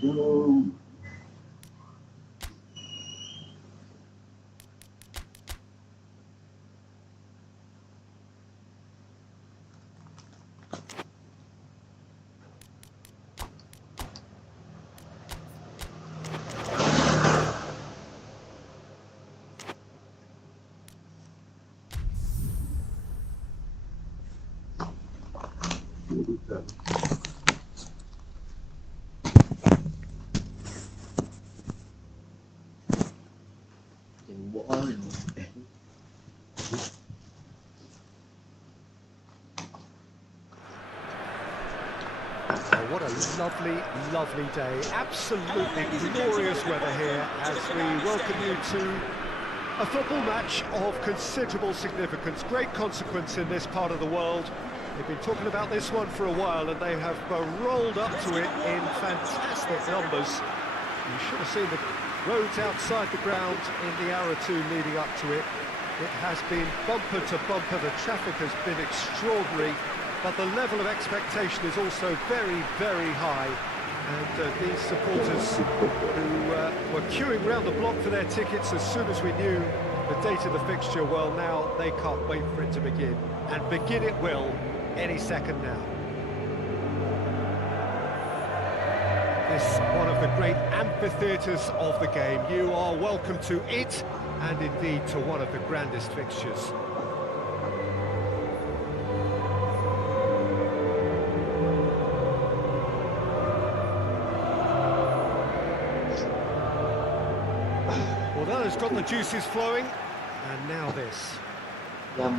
go. Oh, what a lovely, lovely day. Absolutely glorious weather here as we welcome you to a football match of considerable significance, great consequence in this part of the world. They've been talking about this one for a while and they have rolled up to it in fantastic numbers. You should have seen the roads outside the ground in the hour or two leading up to it. It has been bumper to bumper, the traffic has been extraordinary, but the level of expectation is also very, very high. And these supporters who were queuing round the block for their tickets as soon as we knew the date of the fixture, well, now they can't wait for it to begin. And begin it will any second now. This one of the great amphitheatres of the game. You are welcome to it, and indeed to one of the grandest fixtures. Well, that has got the juices flowing, and now this. Well,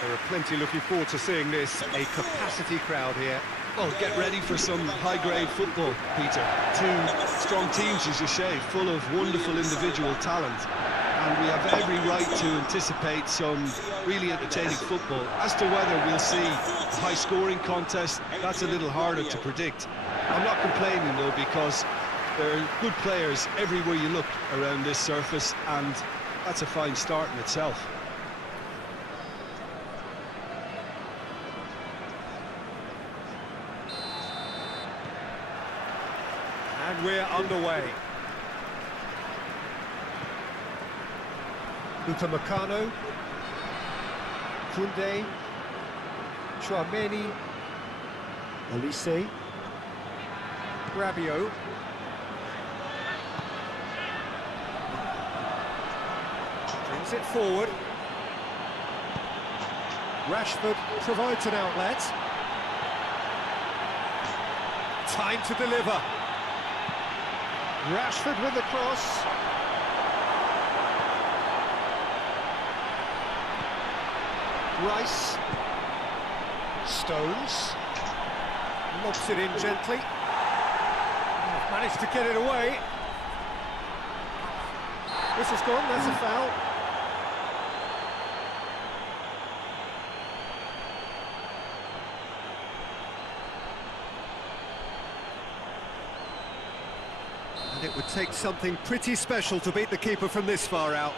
there are plenty looking forward to seeing this, a capacity crowd here. Well, get ready for some high-grade football, Peter. Two strong teams, as you say, full of wonderful individual talent. And we have every right to anticipate some really entertaining football. As to whether we'll see a high-scoring contest, that's a little harder to predict. I'm not complaining, though, because there are good players everywhere you look around this surface, and that's a fine start in itself. And we're underway. Upamecano, Koundé, Chouameni, Olise, Rabiot, brings it forward. Rashford provides an outlet. Time to deliver. Rashford with the cross. Rice. Stones. Lobs it in gently. Oh, managed to get it away. This is gone, that's a foul. And it would take something pretty special to beat the keeper from this far out.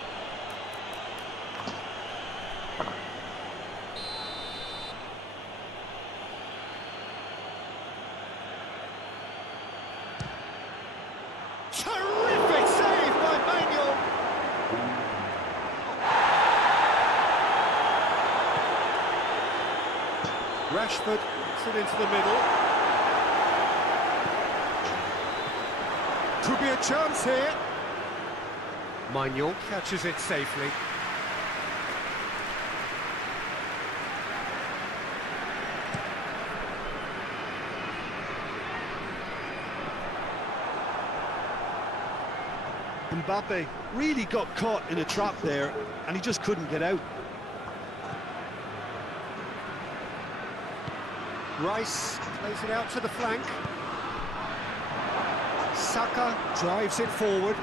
Terrific save by Manuel. Rashford puts it into the middle. Could be a chance here. Manuel catches it safely. Mbappe really got caught in a trap there, and he just couldn't get out. Rice plays it out to the flank. Saka drives it forward.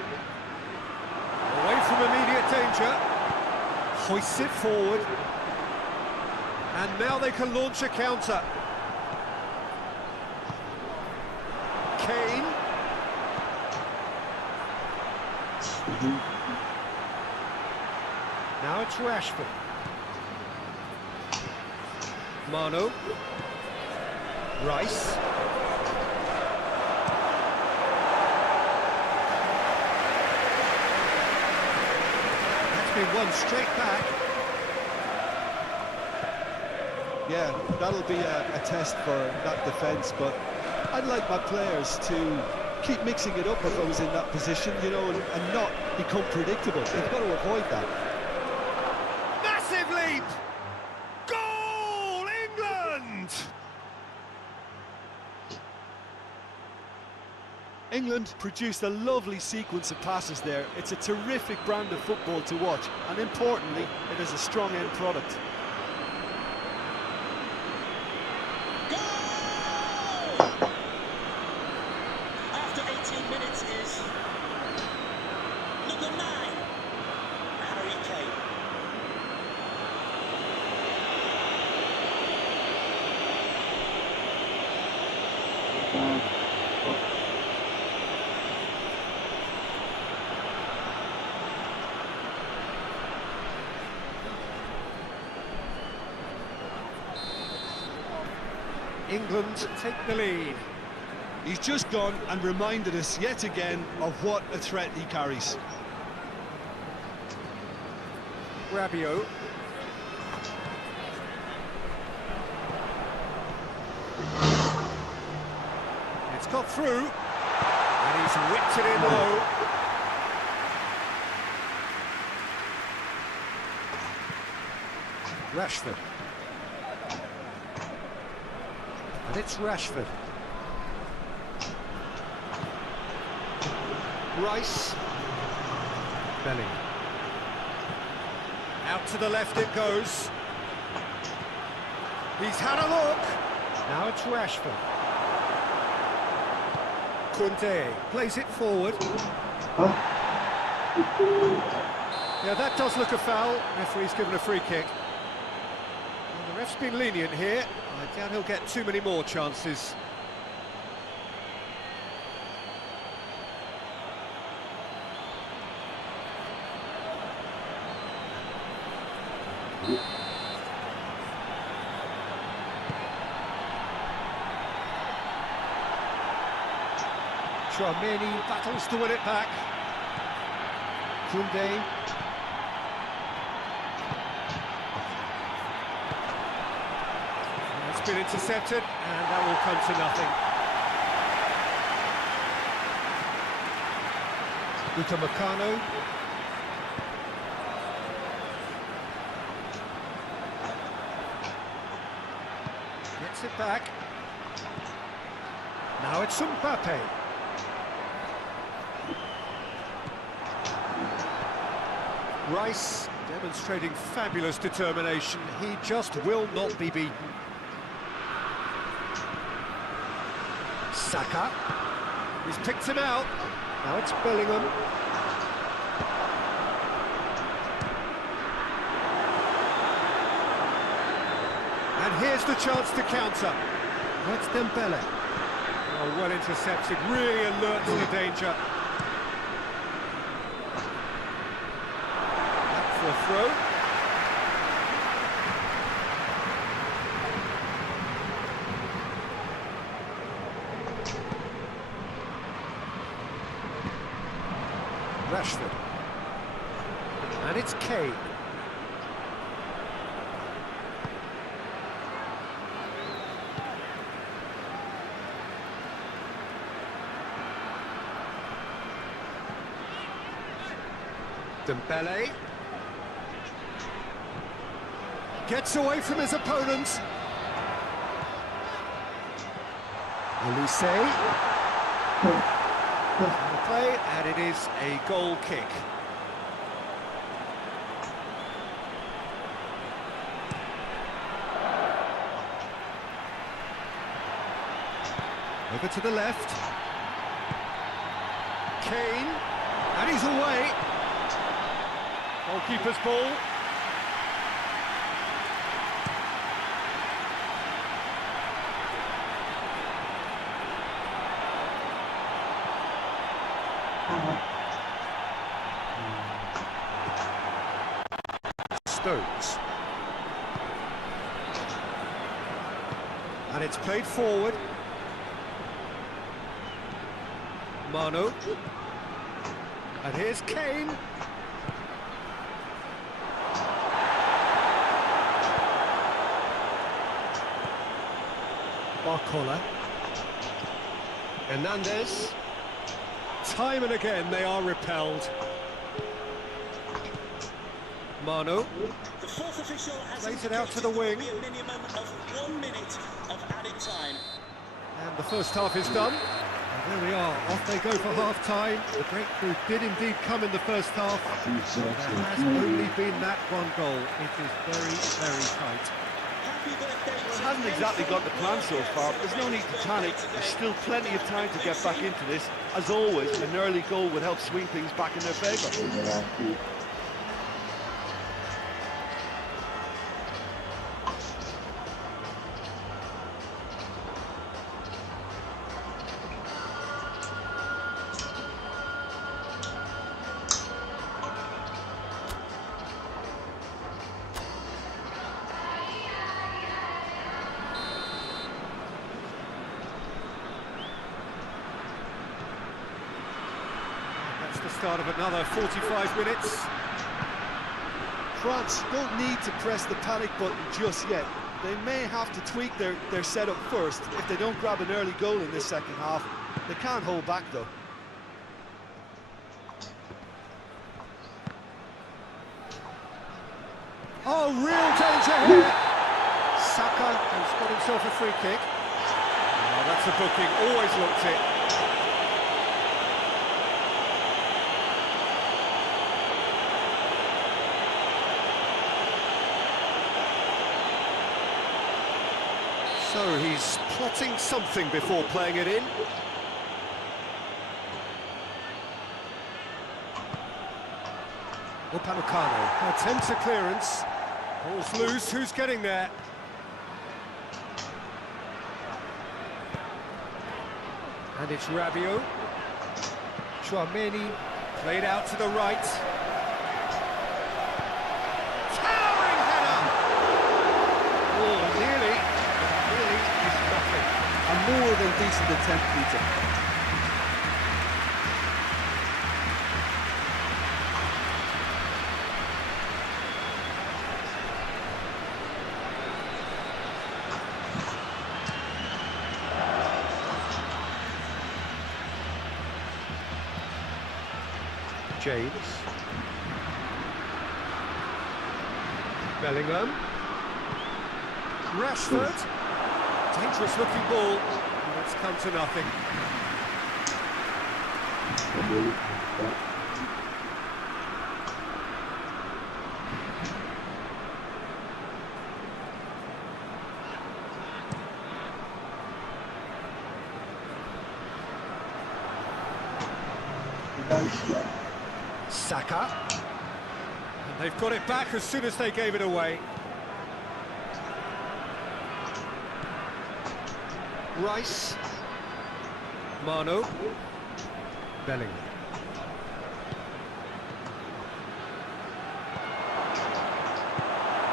Away from immediate danger. Hoists it forward. And now they can launch a counter. Kane. Now it's Rashford. Mano. Rice. That's been won straight back. Yeah, that'll be a test for that defence, but I'd like my players to keep mixing it up if I was in that position, you know, and not become predictable. They've got to avoid that. Massive leap! Goal, England! England produced a lovely sequence of passes there. It's a terrific brand of football to watch, and importantly, it is a strong end product. After 18 minutes is number 9, Harry Kane. England take the lead. He's just gone and reminded us yet again of what a threat he carries. Rabiot. It's got through, and he's whipped it in low. Rashford. And it's Rashford. Rice. Bellingham. Out to the left it goes. He's had a look. Now it's Rashford. Kunde plays it forward. Yeah, that does look a foul. Referee's given a free kick. Well, the ref's been lenient here. I doubt he'll get too many more chances. Tchouaméni battles to win it back. Kunde. It's been intercepted, and that will come to nothing. Upamecano. Gets it back. Now it's Mbappe. Rice demonstrating fabulous determination. He just will not be beaten. Saka. He's picked him out. Now it's Bellingham. And here's the chance to counter. That's Dembele. Oh, well intercepted, really alert to the danger. For a throw. Rashford. And it's Kane. Dembele. Gets away from his opponent. Olise. The play, and it is a goal kick. Over to the left. Kane, and he's away. Goalkeeper's ball. Stones. And it's played forward. Manu. And here's Kane. Barcola. Hernandez. Time and again they are repelled. Manu. The fourth official has plays it out to the wing. A minimum of 1 minute of added time. And the first half is done. And there we are, off they go for half-time. The breakthrough did indeed come in the first half. There has only been that one goal. It is very, very tight. Happy birthday to Hasn't exactly got the plan so far. There's no need to panic. There's still plenty of time to get back into this. As always, an early goal would help swing things back in their favour. That's the start of another 45 minutes. France don't need to press the panic button just yet. They may have to tweak their setup first if they don't grab an early goal in this second half. They can't hold back though. Oh, real danger here. Saka has got himself a free kick. Oh, that's a booking, always looked it. So he's plotting something before playing it in. Upamecano attempts a clearance. Ball's loose, who's getting there? And it's Rabiot. Chouameni played out to the right. Towering header! Oh, nearly. Really is nothing. A more than decent attempt, Peter. James. Bellingham. Rashford. Dangerous looking ball. And it's come to nothing. Saka. And they've got it back as soon as they gave it away. Rice. Manu. Bellingham.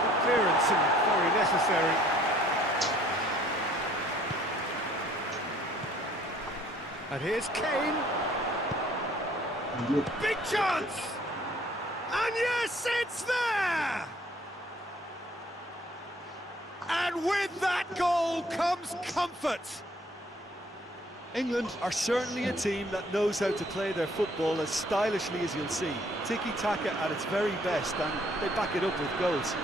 Good clearance and very necessary. And here's Kane. Big chance! And yes, it's there! And with that goal comes comfort. England are certainly a team that knows how to play their football as stylishly as you'll see. Tiki-taka at its very best, and they back it up with goals.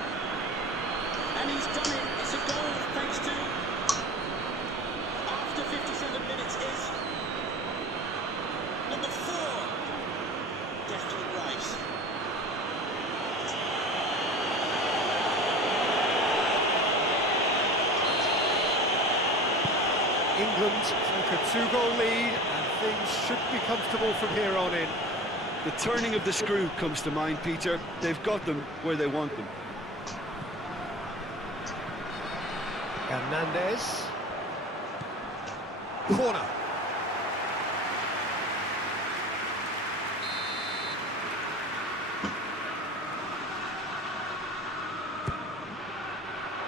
And he's done it. It's a goal thanks to, after 57 minutes, is the England take a 2-goal lead, and things should be comfortable from here on in. The turning of the screw comes to mind, Peter. They've got them where they want them. Hernandez. Corner.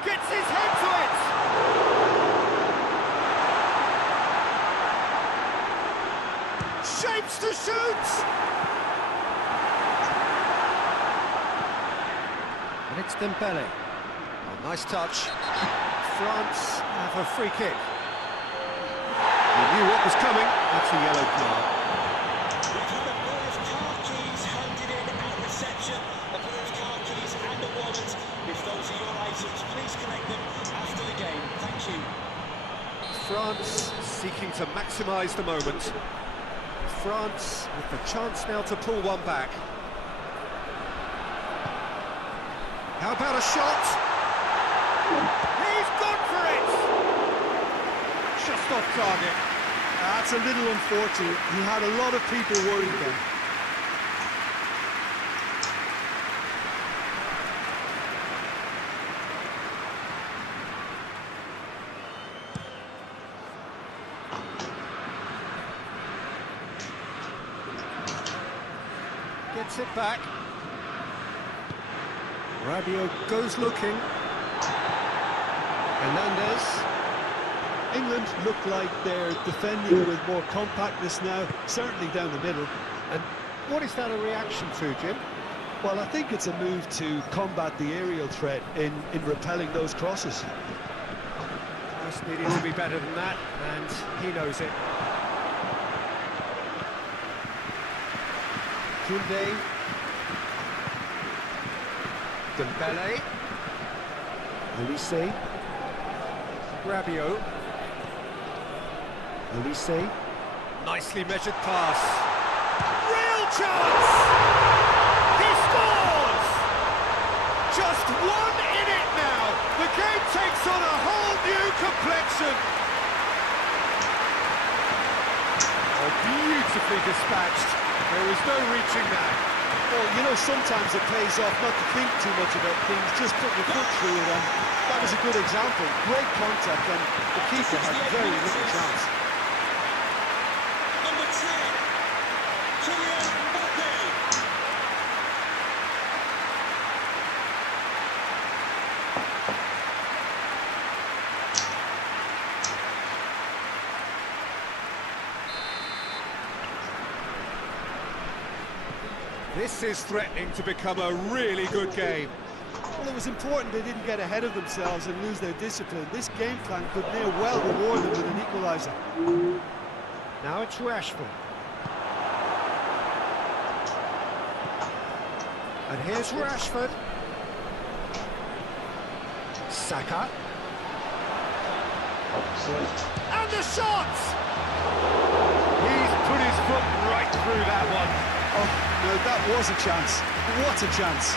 Gets his head to it! Shapes to shoot! And it's Dembele. Oh, nice touch. France have a free kick. He knew what was coming. That's a yellow card. We've had a pair of car keys handed in at reception, a pair of car keys and a wallet. If those are your items, please collect them after the game. Thank you. France seeking to maximise the moment. France with the chance now to pull one back. How about a shot? He's gone for it! Just off target. That's a little unfortunate. He had a lot of people worried then. Gets it back. Rabiot goes looking. Hernandez. England look like they're defending with more compactness now, certainly down the middle. And what is that a reaction to, Jim? Well, I think it's a move to combat the aerial threat in repelling those crosses. Just needing to be better than that, and he knows it. Koundé. Dembele. Olise. Rabiot. Olise. Nicely measured pass. Real chance! He scores! Just one in it now. The game takes on a whole new complexion. Oh, beautifully dispatched. There was no reaching that. Well, you know, sometimes it pays off not to think too much about things, just put your foot through it, and that was a good example. Great contact, and the keeper had very little chance. Number 10, Kylian Mbappe. This is threatening to become a really good game. Well, it was important they didn't get ahead of themselves and lose their discipline. This game plan could near well reward them with an equaliser. Now it's Rashford. And here's Rashford. Saka. And the shot! He's put his foot right through that one. Oh, no, that was a chance. What a chance.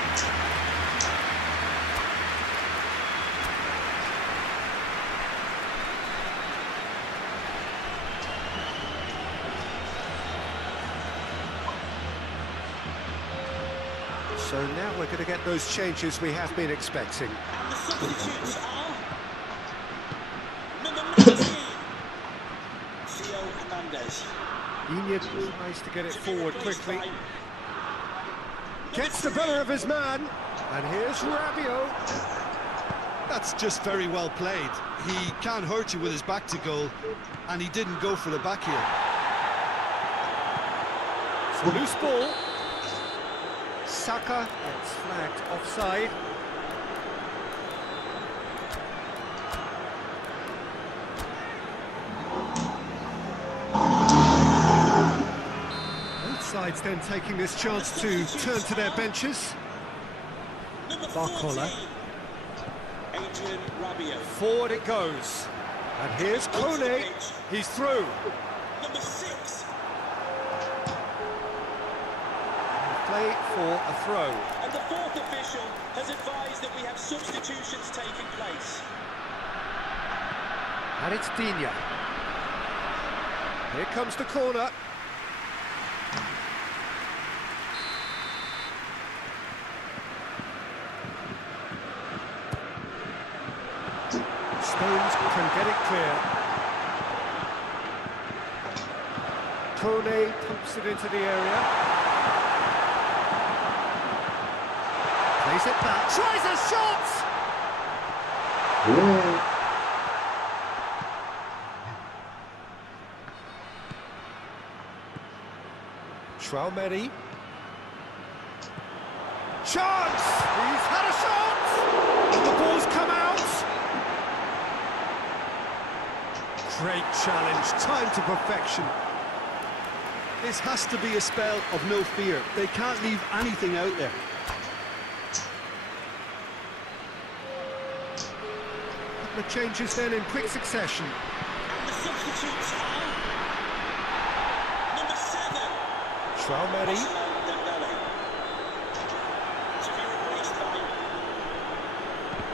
So now we're going to get those changes we have been expecting. And the substitutes are number 19, Theo Hernandez. Enid tries to get it forward quickly. Gets the better of his man. And here's Rabiot. That's just very well played. He can hurt you with his back to goal, and he didn't go for the back heel. It's a loose ball. Saka gets flagged offside. Both sides then taking this chance to turn to their benches. Barcola. Adrian Rabiot. Forward it goes. And here's Kone. He's through. Number 6. Play for a throw. And the fourth official has advised that we have substitutions taking place. And it's Digne. Here comes the corner. Stones can get it clear. Kone pumps it into the area. Plays it back. Tries a shot! Traumeri. Chance! He's had a shot! And the ball's come out! Great challenge, time to perfection. This has to be a spell of no fear. They can't leave anything out there. The changes then in quick succession. And the substitutes are number 7. Traumeri. Dembele. To be replaced by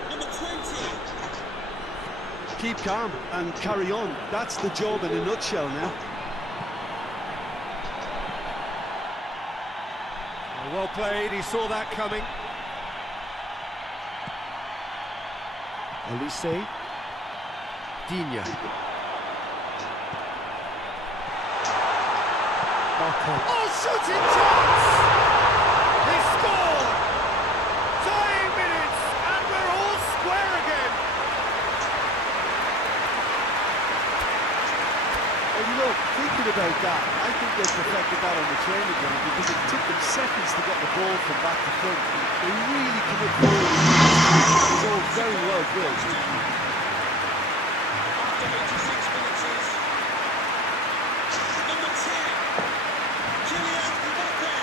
number 20. Keep calm and carry on. That's the job in a nutshell now. Well played, he saw that coming. Elise. Digne. Oh, shooting chance! He scored! Dying minutes, and we're all square again. Well, you know, thinking about that, I think they perfected that on the training ground because it took them seconds to get the ball from back to front. They really commit forward. It's all very well built. After 86 minutes is number 10. Kylian Mbappe.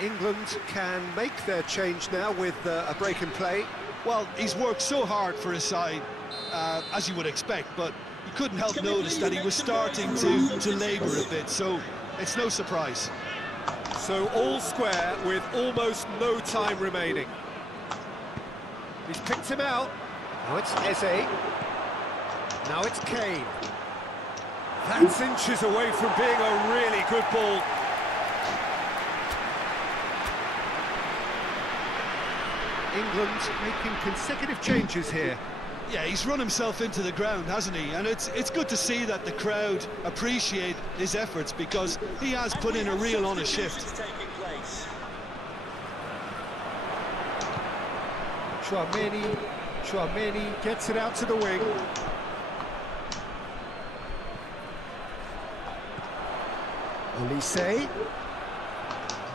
England can make their change now with a break in play. Well, he's worked so hard for his side, as you would expect, but you couldn't help notice that he was starting to labour a bit, so it's no surprise. So all square with almost no time remaining. He's picked him out. Now it's Eze. Now it's Kane. That's inches away from being a really good ball. England making consecutive changes here. Yeah, he's run himself into the ground, hasn't he? And it's good to see that the crowd appreciate his efforts because he has put in a real honest shift. Traumeri gets it out to the wing. Elise.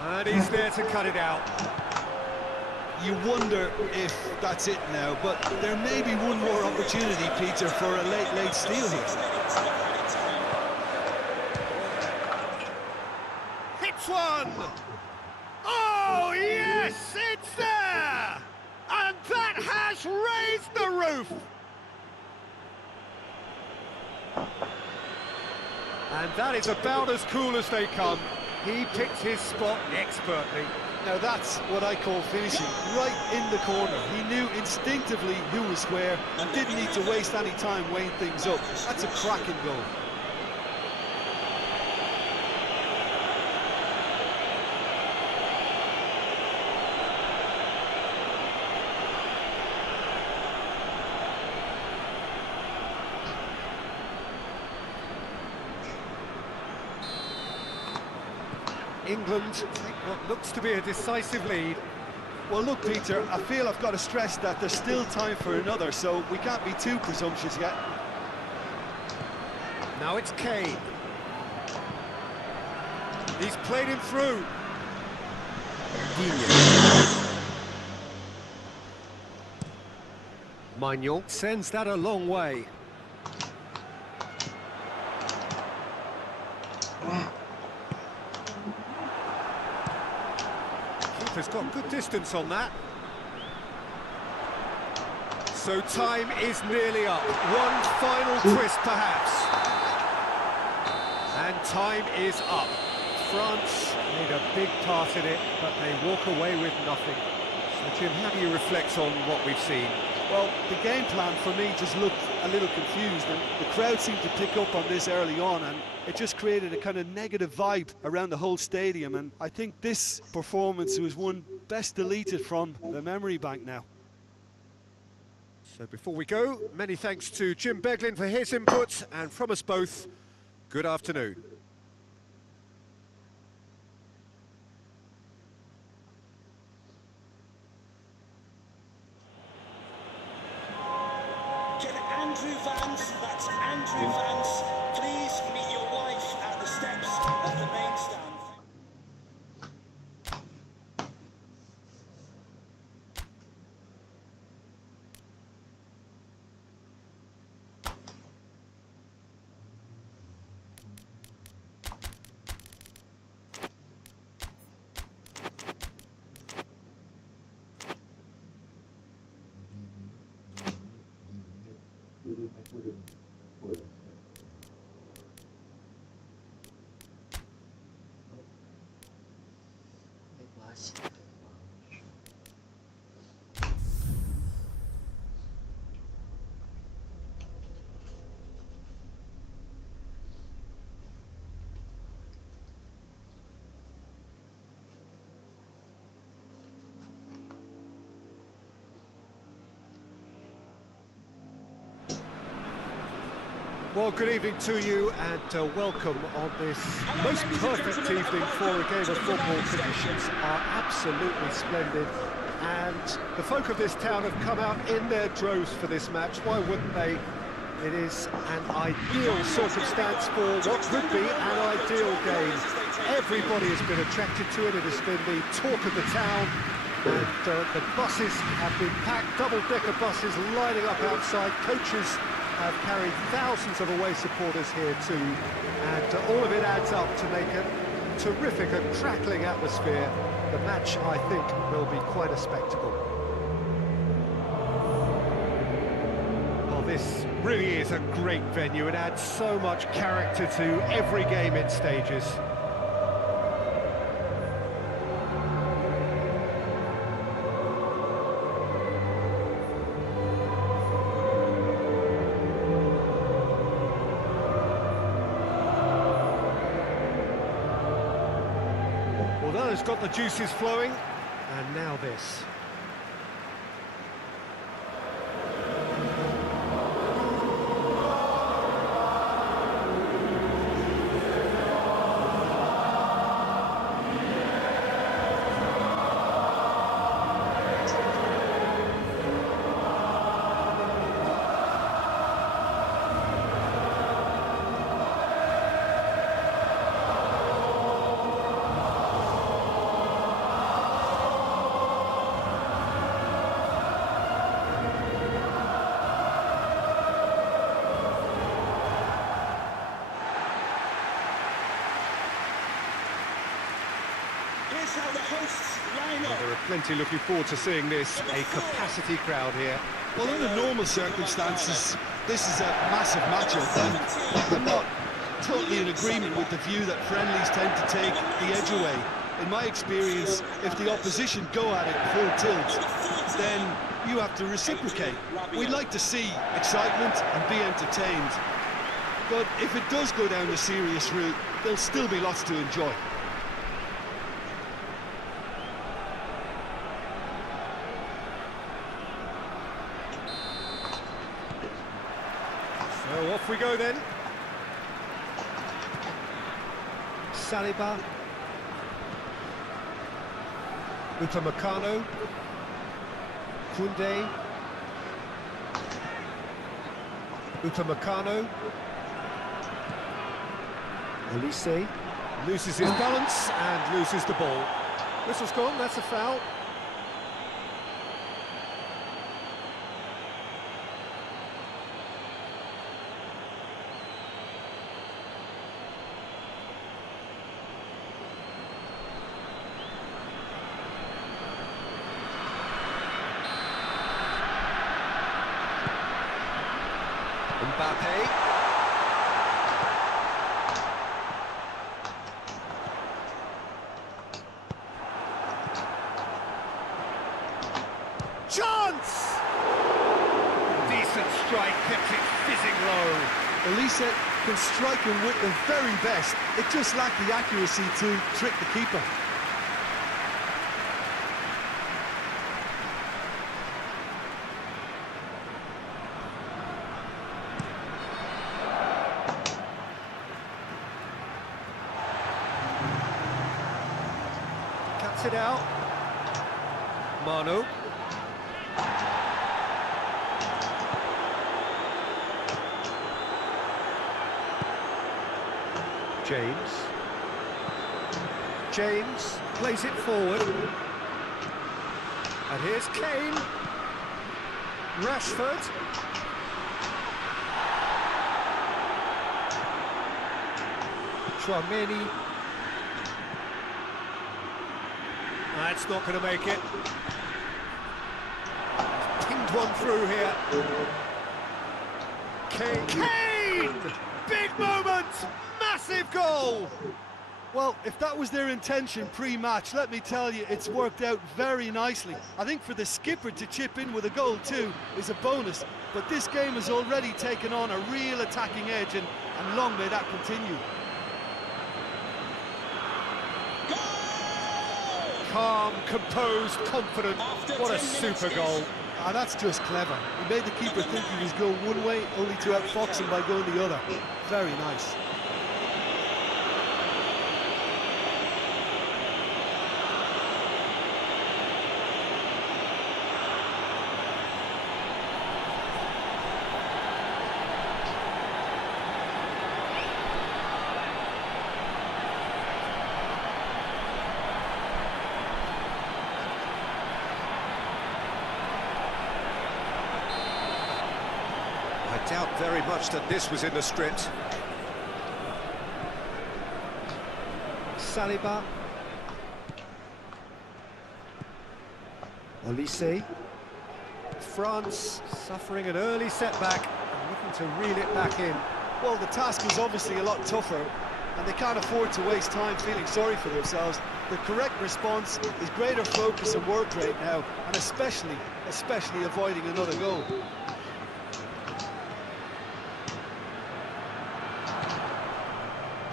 And he's there to cut it out. You wonder if that's it now, but there may be one more opportunity, Peter, for a late steal here. Hits one! Oh, yes, it's there! And that has raised the roof! And that is about as cool as they come. He picked his spot expertly. Now that's what I call finishing, right in the corner. He knew instinctively who was where and didn't need to waste any time weighing things up. That's a cracking goal. England take what looks to be a decisive lead. Well, look, Peter, I feel I've got to stress that there's still time for another, so we can't be too presumptuous yet. Now it's Kane. He's played him through. Maignan sends that a long way. Keeper's got good distance on that. So time is nearly up. One final twist, perhaps. And time is up. France made a big part in it, but they walk away with nothing. So, Jim, how do you reflect on what we've seen? Well, the game plan for me just looked a little confused, and the crowd seemed to pick up on this early on, and it just created a kind of negative vibe around the whole stadium, and I think this performance was one best deleted from the memory bank now. So before we go, many thanks to Jim Beglin for his input, and from us both, good afternoon. Can Andrew Vance, that's Andrew Vance, please meet your wife at the steps of the main stand? Well, good evening to you, and welcome on this most perfect evening for a game of football. Conditions are absolutely splendid, and the folk of this town have come out in their droves for this match. Why wouldn't they? It is an ideal circumstance for what could be an ideal game. Everybody has been attracted to it. It has been the talk of the town, and the buses have been packed, double-decker buses lining up outside. Coaches have carried thousands of away supporters here too, and all of it adds up to make a terrific and crackling atmosphere. The match, I think, will be quite a spectacle. Well, this really is a great venue. It adds so much character to every game it stages. Has got the juices flowing, and now this. Well, there are plenty looking forward to seeing this, a capacity crowd here. Well, under normal circumstances, this is a massive matchup, and I'm not totally in agreement with the view that friendlies tend to take the edge away. In my experience, if the opposition go at it full tilt, then you have to reciprocate. We'd like to see excitement and be entertained, but if it does go down the serious route, there'll still be lots to enjoy. So off we go then. Saliba. Upamecano. Koundé. Upamecano. Olise loses his balance and loses the ball. Whistle's gone, that's a foul. strike kept it fizzing low. Elisa can strike him with the very best. It just lacked the accuracy to trick the keeper. Cuts it out. Manu. James plays it forward. And here's Kane. Rashford. Tchouaméni. That's not going to make it. Pinged one through here. Kane! Big moment! Massive goal! Well, if that was their intention pre-match, let me tell you, it's worked out very nicely. I think for the skipper to chip in with a goal too is a bonus, but this game has already taken on a real attacking edge, and long may that continue. Calm, composed, confident. What a super goal. Ah, that's just clever. He made the keeper think he was going one way, only to outfox him by going the other. Very nice. I doubt very much that this was in the script. Saliba. Olise. France suffering an early setback and looking to reel it back in. Well, the task is obviously a lot tougher, and they can't afford to waste time feeling sorry for themselves. The correct response is greater focus and work rate now, and especially avoiding another goal.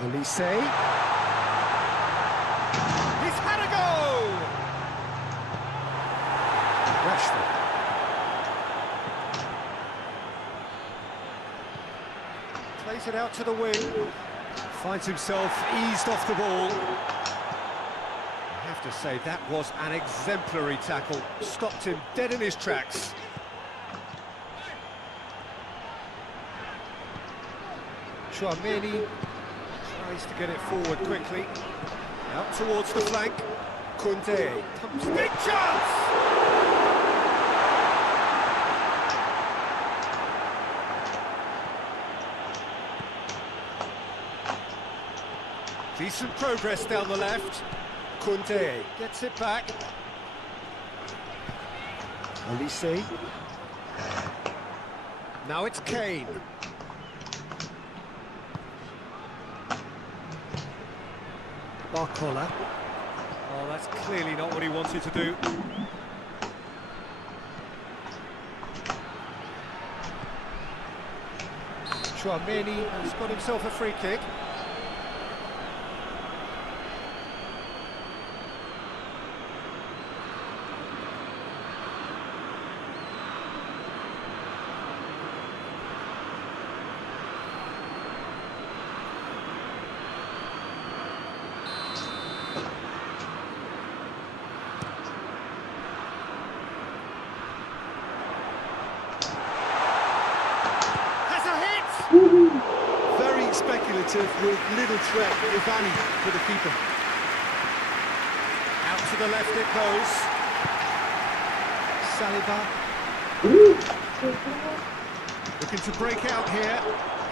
Olise. He's had a go! Rashford. Plays it out to the wing. Finds himself eased off the ball. I have to say, that was an exemplary tackle. Stopped him dead in his tracks. Tchouaméni tries to get it forward quickly. Out towards the flank. Koundé comes. Big chance! Decent progress down the left. Koundé gets it back. Olise. Now it's Kane. Barcola. Oh, that's clearly not what he wanted to do. Tchouaméni has got himself a free kick. Very speculative with little threat, if any, for the keeper. Out to the left it goes. Saliba. Looking to break out here.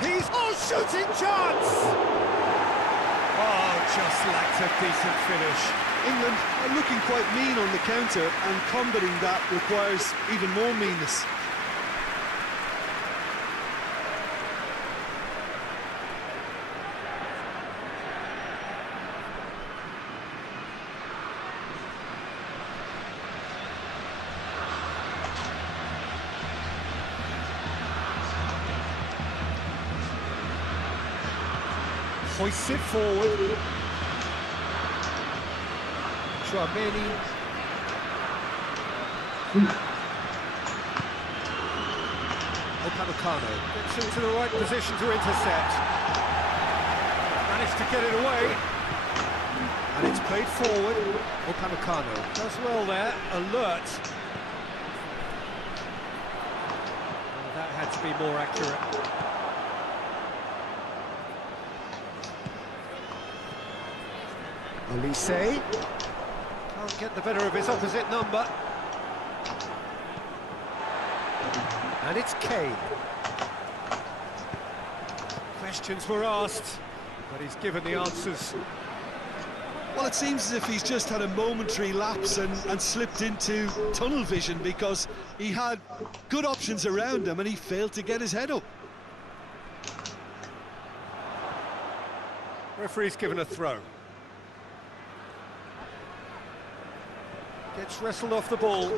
He's... Oh, shooting chance! Oh, just lacked a decent finish. England are looking quite mean on the counter, and combating that requires even more meanness. Hoists it forward. Tramini. Upamecano gets into the right position to intercept. Managed to get it away. And it's played forward. Upamecano does well there, alert. Oh, that had to be more accurate. Olise can't get the better of his opposite number. And it's Kane. Questions were asked, but he's given the answers. Well, it seems as if he's just had a momentary lapse and slipped into tunnel vision, because he had good options around him and he failed to get his head up. Referee's given a throw. Gets wrestled off the ball.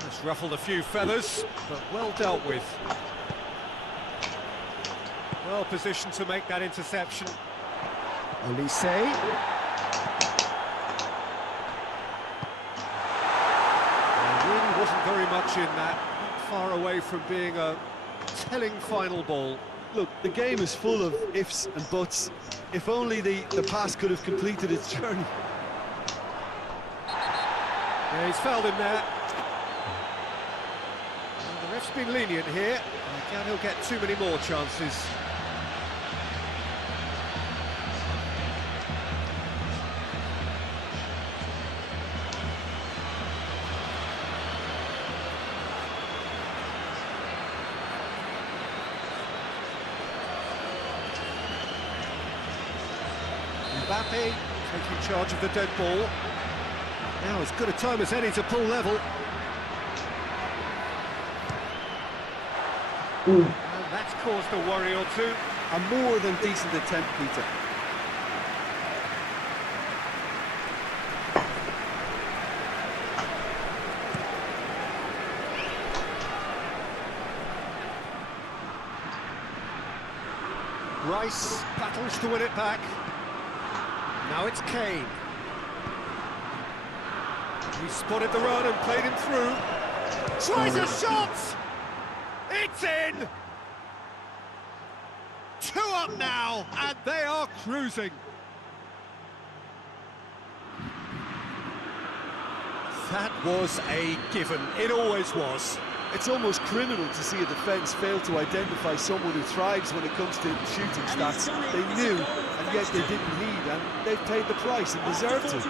Has ruffled a few feathers, but well dealt with. Well positioned to make that interception. Olise. There really wasn't very much in that. Not far away from being a telling final ball. Look, the game is full of ifs and buts. If only the pass could have completed its journey. Yeah, he's fouled him there. The ref's been lenient here. I doubt he'll get too many more chances. Mbappe taking charge of the dead ball. Now as good a time as any to pull level. And that's caused a worry or two. A more than decent attempt, Peter. Rice battles to win it back. Now it's Kane. He spotted the run and played him through. Tries a shot! It's in! 2 up now, and they are cruising. That was a given. It always was. It's almost criminal to see a defence fail to identify someone who thrives when it comes to shooting stats. They knew, and yet they didn't heed, and they've paid the price and deserved to.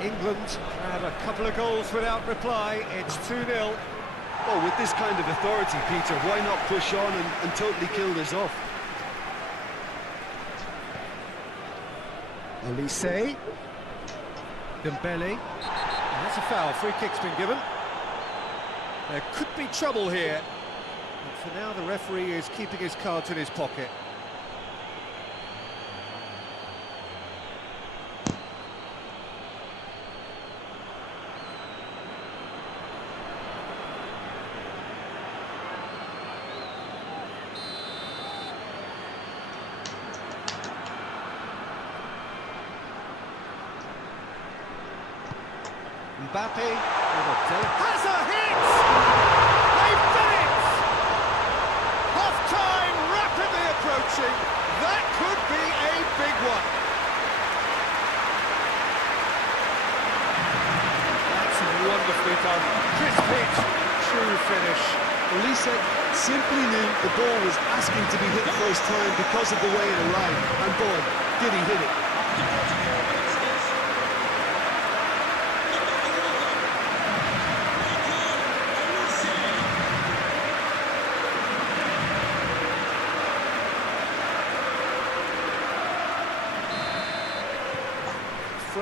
England had a couple of goals without reply. It's 2-0. Well, with this kind of authority, Peter, why not push on and totally kill this off? Olise. Dembele. And that's a foul. Free kick's been given. There could be trouble here. But for now, the referee is keeping his cards in his pocket. Mbappe with a has a hit! They've done it! Half-time rapidly approaching. That could be a big one. That's wonderfully done. Crisp hit, true finish. Olise simply knew the ball was asking to be hit first time because of the way it arrived, and boy, did he hit it.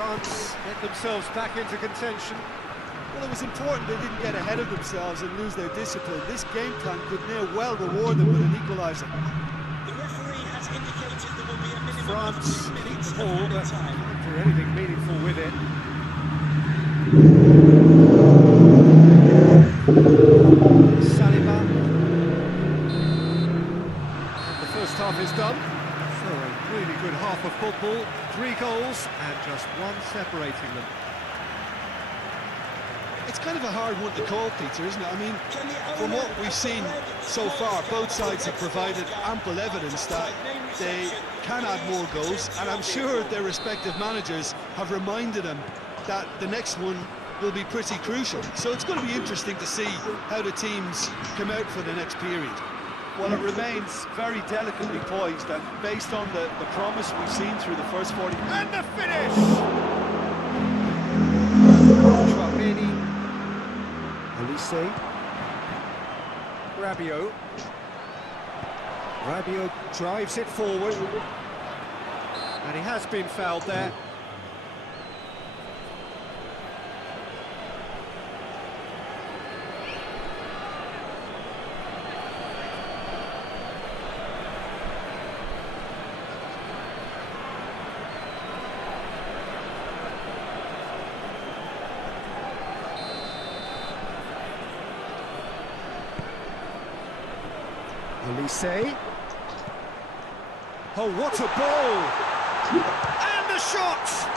France get themselves back into contention. Well, it was important they didn't get ahead of themselves and lose their discipline. This game plan could now well reward them with an equaliser. The referee has indicated there will be a minimum France of 2 keep minutes the of ball, added but time. can't do anything meaningful with it. Saliba. And the first half is done. So a really good half of football. 3 goals and just one separating them. It's kind of a hard one to call, Peter, isn't it? I mean, from what we've seen so far, both sides have provided ample evidence that they can add more goals, and I'm sure their respective managers have reminded them that the next one will be pretty crucial. So it's going to be interesting to see how the teams come out for the next period. Well, it remains very delicately poised, and based on the promise we've seen through the first 40... And the finish! Chouameni. Olise. Rabiot. Rabiot drives it forward. And he has been fouled there. Olise. Oh, what a ball! And the shot!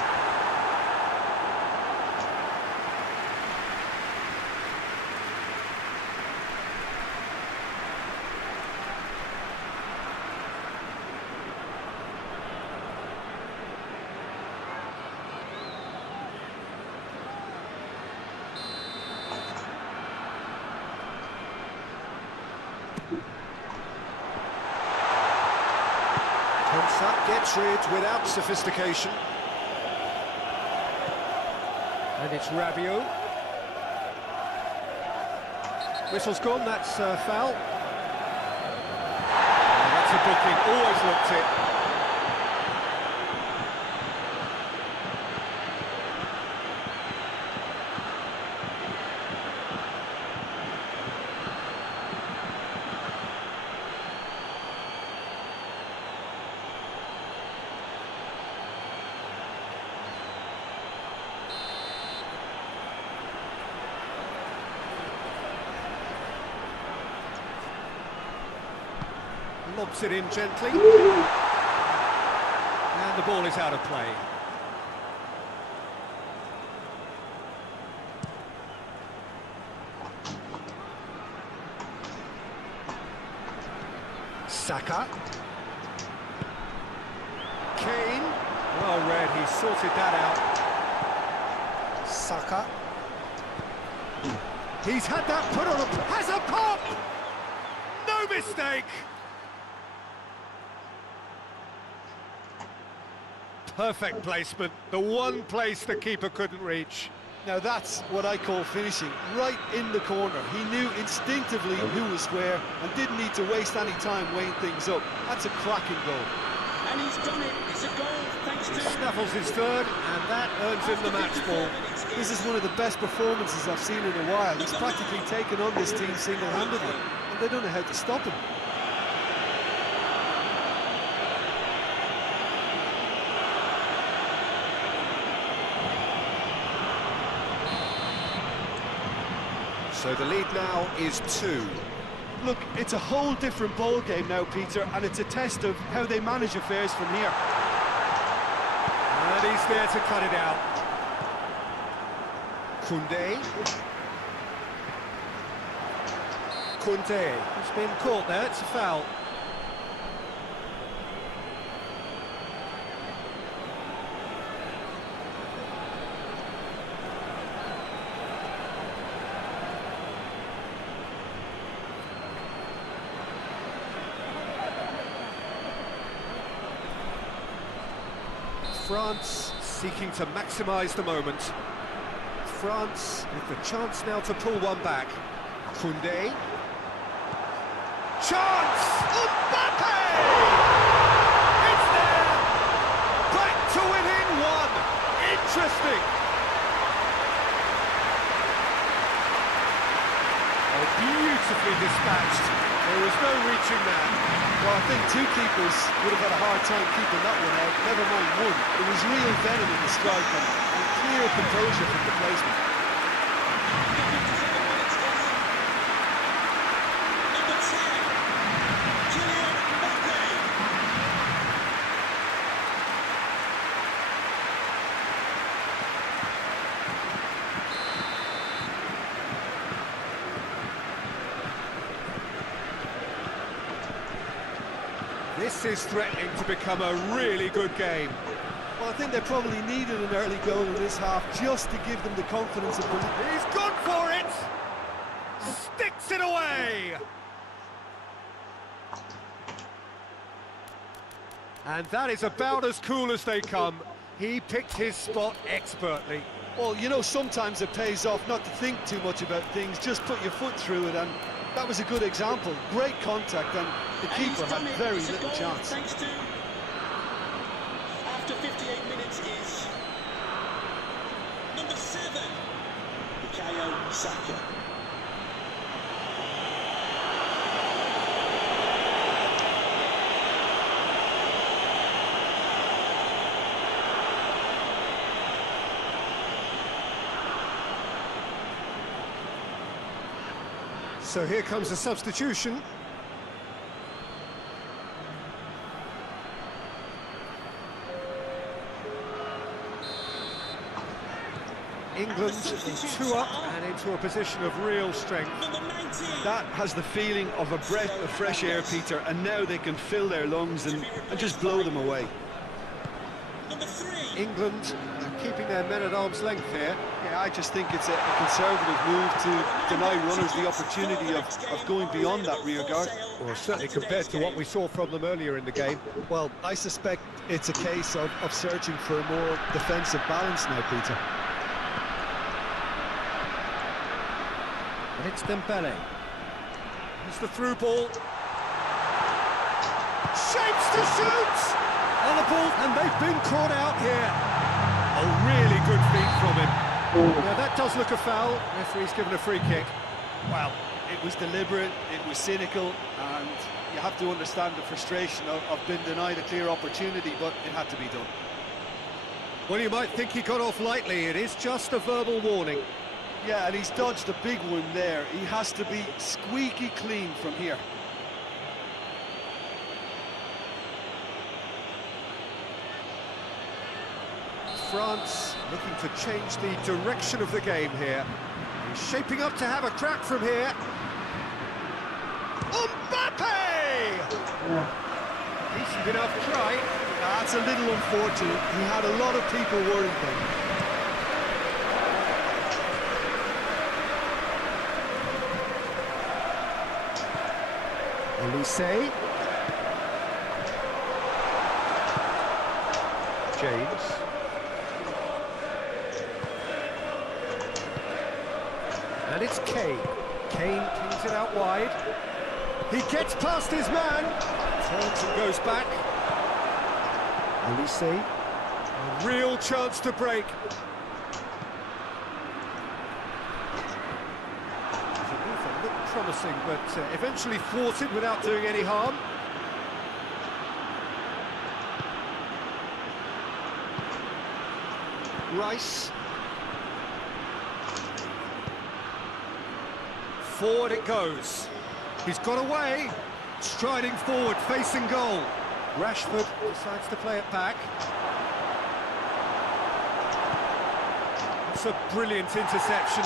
Gets rid without sophistication. And it's Rabiot. Whistle's gone, that's foul. Oh, that's a booking, always looked it. Lobs it in gently. And the ball is out of play. Saka. Kane. Well read, he sorted that out. Saka. He's had that put on has a pop! No mistake! Perfect placement, the one place the keeper couldn't reach. Now that's what I call finishing, right in the corner. He knew instinctively who was where and didn't need to waste any time weighing things up. That's a cracking goal. And he's done it. It's a goal thanks to... Snaffles his third, and that earns him the match ball. This is one of the best performances I've seen in a while. He's practically taken on this team single-handedly, and they don't know how to stop him. So the lead now is 2. Look, it's a whole different ball game now, Peter, and it's a test of how they manage affairs from here. And he's there to cut it out. Koundé. Koundé. He's been caught there, it's a foul. France seeking to maximise the moment. France with the chance now to pull one back. Koundé. Chance! Mbappe! It's there! Back to within one! In interesting. Oh, beautifully dispatched. There was no reaching that. Well, I think two keepers would have had a hard time keeping that one out, never mind one. It was real venom in the strike and clear composure from the placement. This is threatening to become a really good game. Well, I think they probably needed an early goal in this half just to give them the confidence of belief. He's gone for it! Sticks it away! And that is about as cool as they come. He picked his spot expertly. Well, you know, sometimes it pays off not to think too much about things, just put your foot through it, and that was a good example. Great contact, and the keeper had very little chance. Thanks to, after 58 minutes, is number 7, Bukayo Saka. So here comes a substitution. England in 2 up and into a position of real strength. That has the feeling of a breath of fresh air, Peter, and now they can fill their lungs and just blow them away. England are keeping their men at arm's length here. Yeah, I just think it's a conservative move to deny runners the opportunity of going beyond that rear guard. Well, certainly compared to what we saw from them earlier in the game. Well, I suspect it's a case of searching for a more defensive balance now, Peter. And it's Dembele. It's the through ball. Shapes to shoot! On the ball, and they've been caught out here. A really good feat from him. Now that does look a foul. Referee's given a free kick. Well, it was deliberate, it was cynical, and you have to understand the frustration of being denied a clear opportunity, but it had to be done. Well, you might think he got off lightly. It is just a verbal warning. Yeah, and he's dodged a big one there. He has to be squeaky clean from here. France looking to change the direction of the game here. He's shaping up to have a crack from here. Mbappe! Decent enough try. That's a little unfortunate. He had a lot of people worried then. Elise. James. And it's Kane. Kane kings it out wide. He gets past his man. Turns and goes back. Elise. A real chance to break. The move looked promising, but eventually thwarted without doing any harm. Rice. Forward it goes. He's got away. Striding forward, facing goal. Rashford decides to play it back. It's a brilliant interception.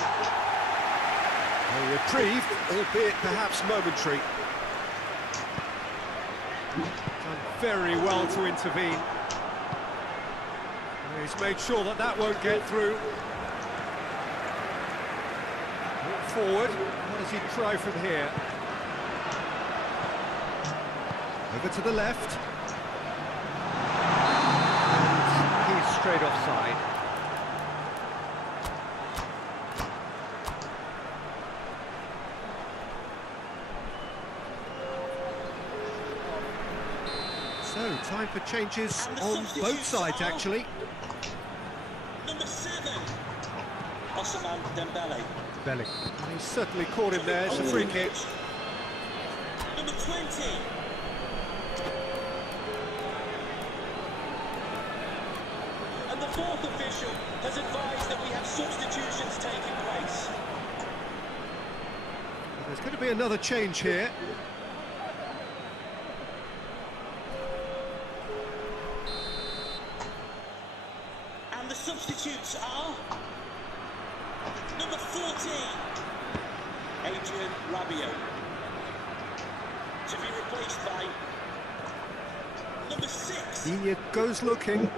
A reprieve, albeit perhaps momentary. Done very well to intervene. He's made sure that that won't get through. Walk forward. What does he try from here? Over to the left. And he's straight offside. So, time for changes on both sides, actually. Ousmane Dembele. Belling. And he's certainly caught him there. It's a free kick. Number 20. And the fourth official has advised that we have substitutions taking place. There's going to be another change here. And the substitutes are number 14, Adrian Rabiot, to be replaced by number 6. Digne goes looking.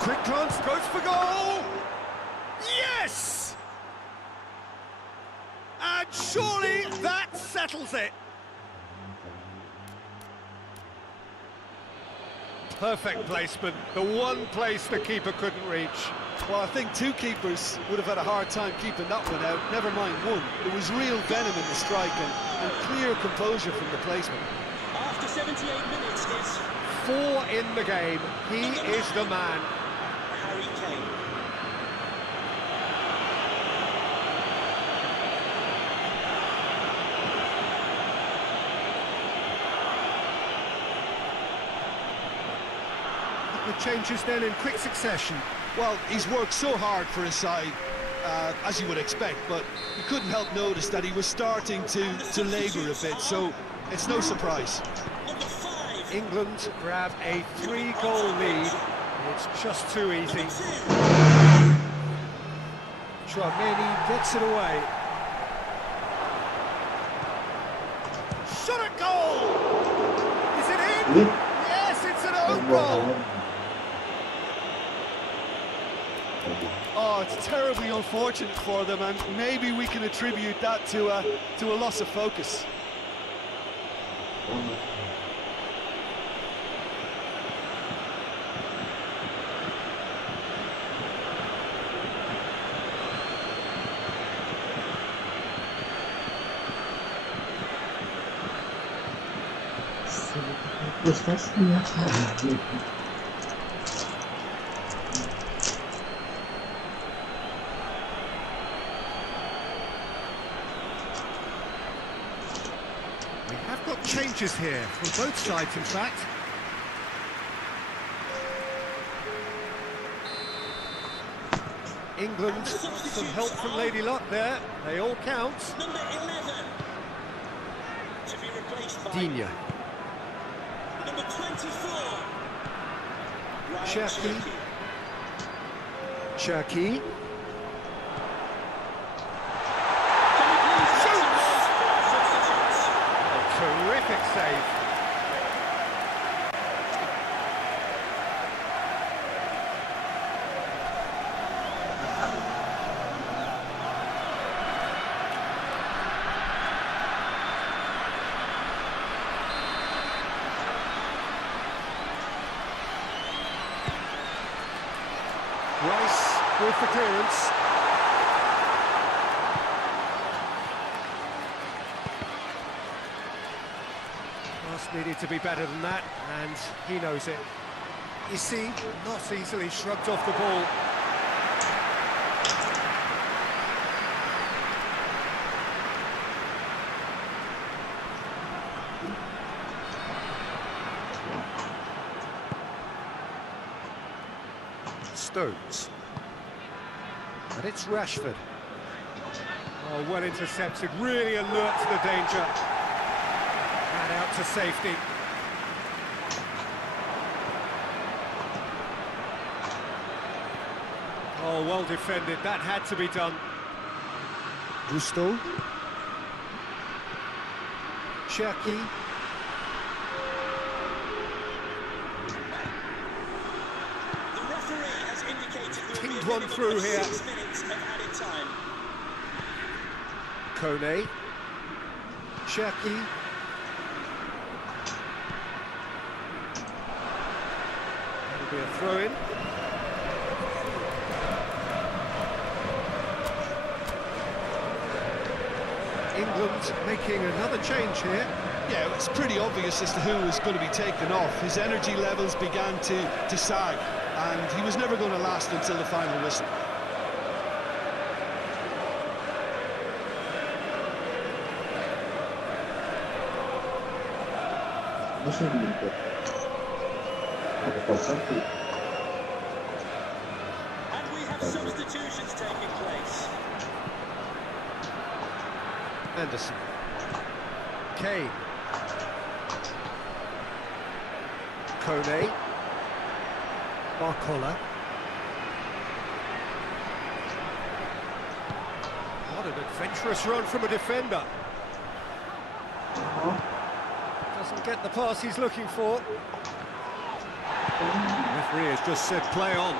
Quick glance, goes for goal! Yes! And surely that settles it. Perfect placement, the one place the keeper couldn't reach. Well, I think two keepers would have had a hard time keeping that one out, never mind one. There was real venom in the strike and clear composure from the placement. After 78 minutes is 4 in the game, he is the man. Harry Kane. The changes then in quick succession. Well, he's worked so hard for his side, as you would expect, but you couldn't help notice that he was starting to labour a bit, so it's no surprise. Number 5. England grab a 3-goal lead. It's just too easy. Chouameni gets it away. Shot at goal! Is it in? Yes, it's an own goal! Oh, it's terribly unfortunate for them, and maybe we can attribute that to a loss of focus. We have got changes here from both sides, in fact. England, some help from Lady Luck there. They all count. Number 11. To be replaced by Digne. number 24. Cherki. Cherki. Terrific save. Rice with the clearance. Pass needed to be better than that, and he knows it. You see, not easily shrugged off the ball. Stones. And it's Rashford. Oh, well intercepted, really alert to the danger. And out to safety. Oh, well defended, that had to be done. Gusto. Cherki. Pinged one through here. 6 minutes of added time. Kone. Cherki. That'll be a throw-in. England making another change here. Yeah, it's pretty obvious as to who was going to be taken off. His energy levels began to sag, and he was never going to last until the final whistle. And we have substitutions taking place. Anderson. Kane. Kone. Barcola. What an adventurous run from a defender. Doesn't get the pass he's looking for. The referee has just said play on.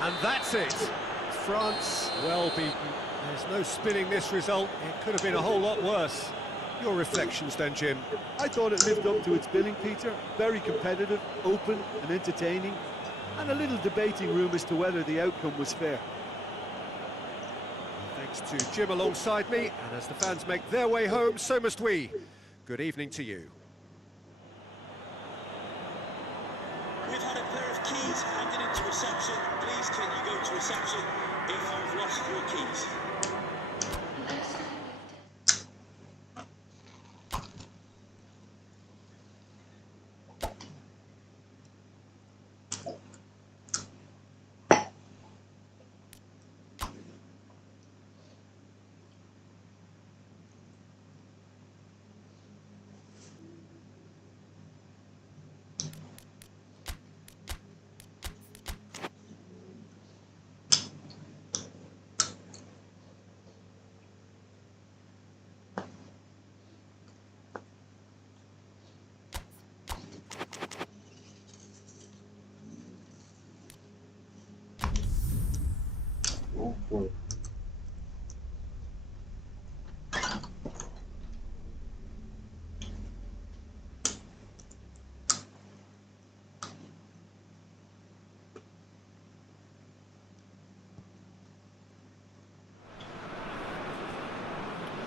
And that's it. France well beaten. There's no spinning this result. It could have been a whole lot worse. Your reflections then, Jim? I thought it lived up to its billing, Peter. Very competitive, open and entertaining, and a little debating room as to whether the outcome was fair. Thanks to Jim alongside me, and as the fans make their way home, so must we. Good evening to you. We've had a pair of keys handed into reception. Please can you go to reception if you've lost your keys?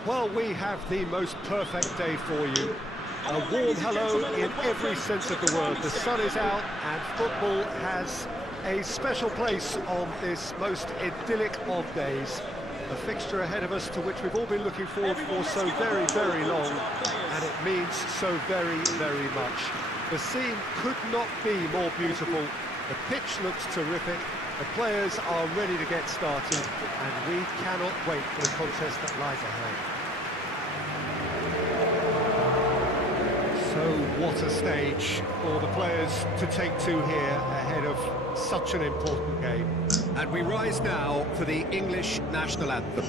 Well, we have the most perfect day for you. A warm hello in every sense of the word. The sun is out and football has a special place on this most idyllic of days. A fixture ahead of us to which we've all been looking forward for so very, very long, and it means so very, very much. The scene could not be more beautiful. The pitch looks terrific. The players are ready to get started, and we cannot wait for the contest that lies ahead. So what a stage for the players to take to here ahead of such an important game. And we rise now for the English national anthem.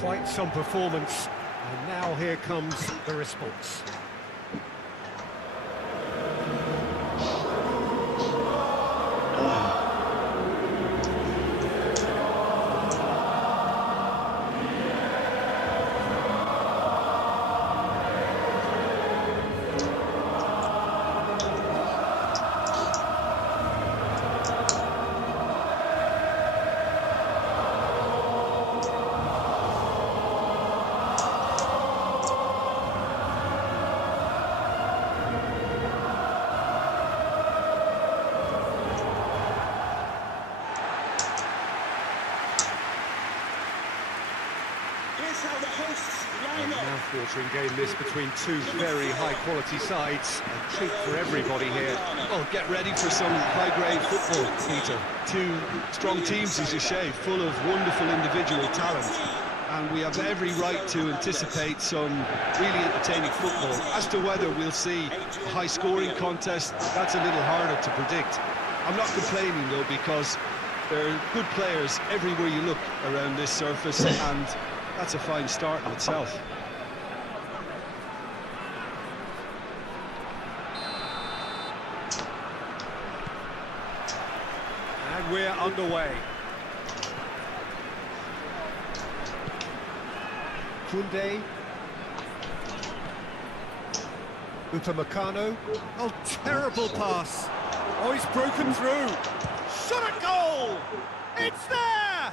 Quite some performance, and now here comes the response. Mouth-watering game this between two very high-quality sides. A treat for everybody here. Oh, get ready for some high-grade football, Peter. Two strong teams, as you say, full of wonderful individual talent. And we have every right to anticipate some really entertaining football. As to whether we'll see a high-scoring contest, that's a little harder to predict. I'm not complaining, though, because there are good players everywhere you look around this surface, and that's a fine start in itself. And we're underway. Koundé. Upamecano. Oh, terrible pass. Oh, he's broken through. Shot at goal! It's there!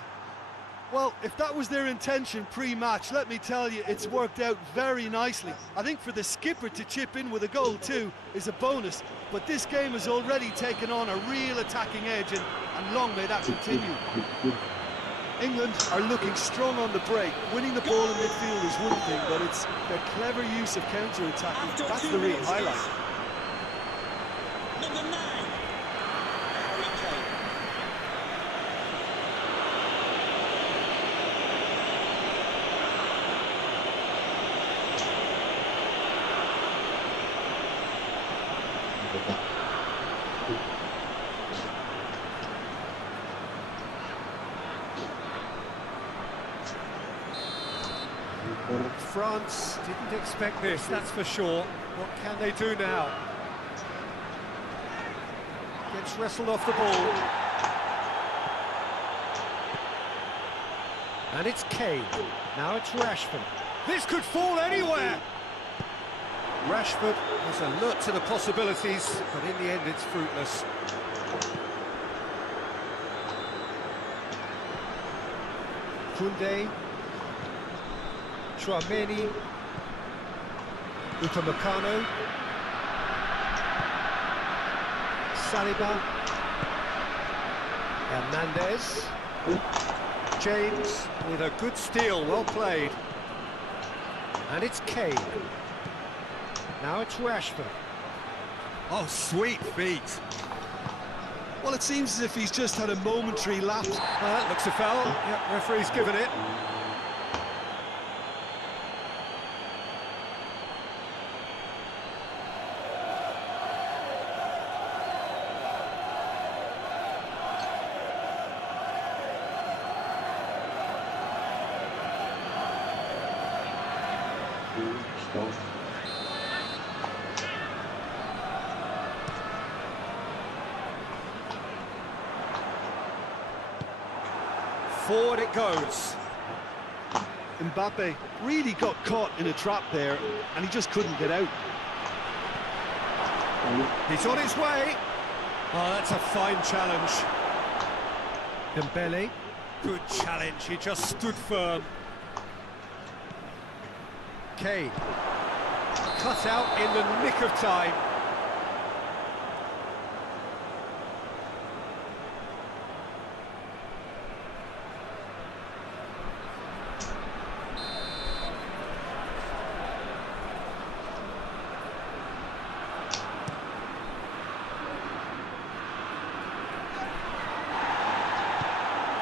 Well, if that was their intention pre-match, let me tell you, it's worked out very nicely. I think for the skipper to chip in with a goal too is a bonus, but this game has already taken on a real attacking edge, and long may that continue. England are looking strong on the break. Winning the ball in midfield is one thing, but it's their clever use of counter-attacking. That's the real highlight. Number 9, Harry Kane. France didn't expect this, that's for sure. What can they do now? Gets wrestled off the ball. And it's Kane. Now it's Rashford. This could fall anywhere! Rashford was alert to the possibilities, but in the end it's fruitless. Koundé. Tchouaméni. Upamecano. Saliba. Hernandez. James with a good steal, well played. And it's Kane. Now it's Rashford. Oh, sweet feet. Well, it seems as if he's just had a momentary lapse. That looks a foul. Yep, referee's given it. Forward it goes. Mbappe really got caught in a trap there, and he just couldn't get out. He's on his way. Oh, that's a fine challenge. Dembele. Good challenge, he just stood firm. Kane. Cut out in the nick of time.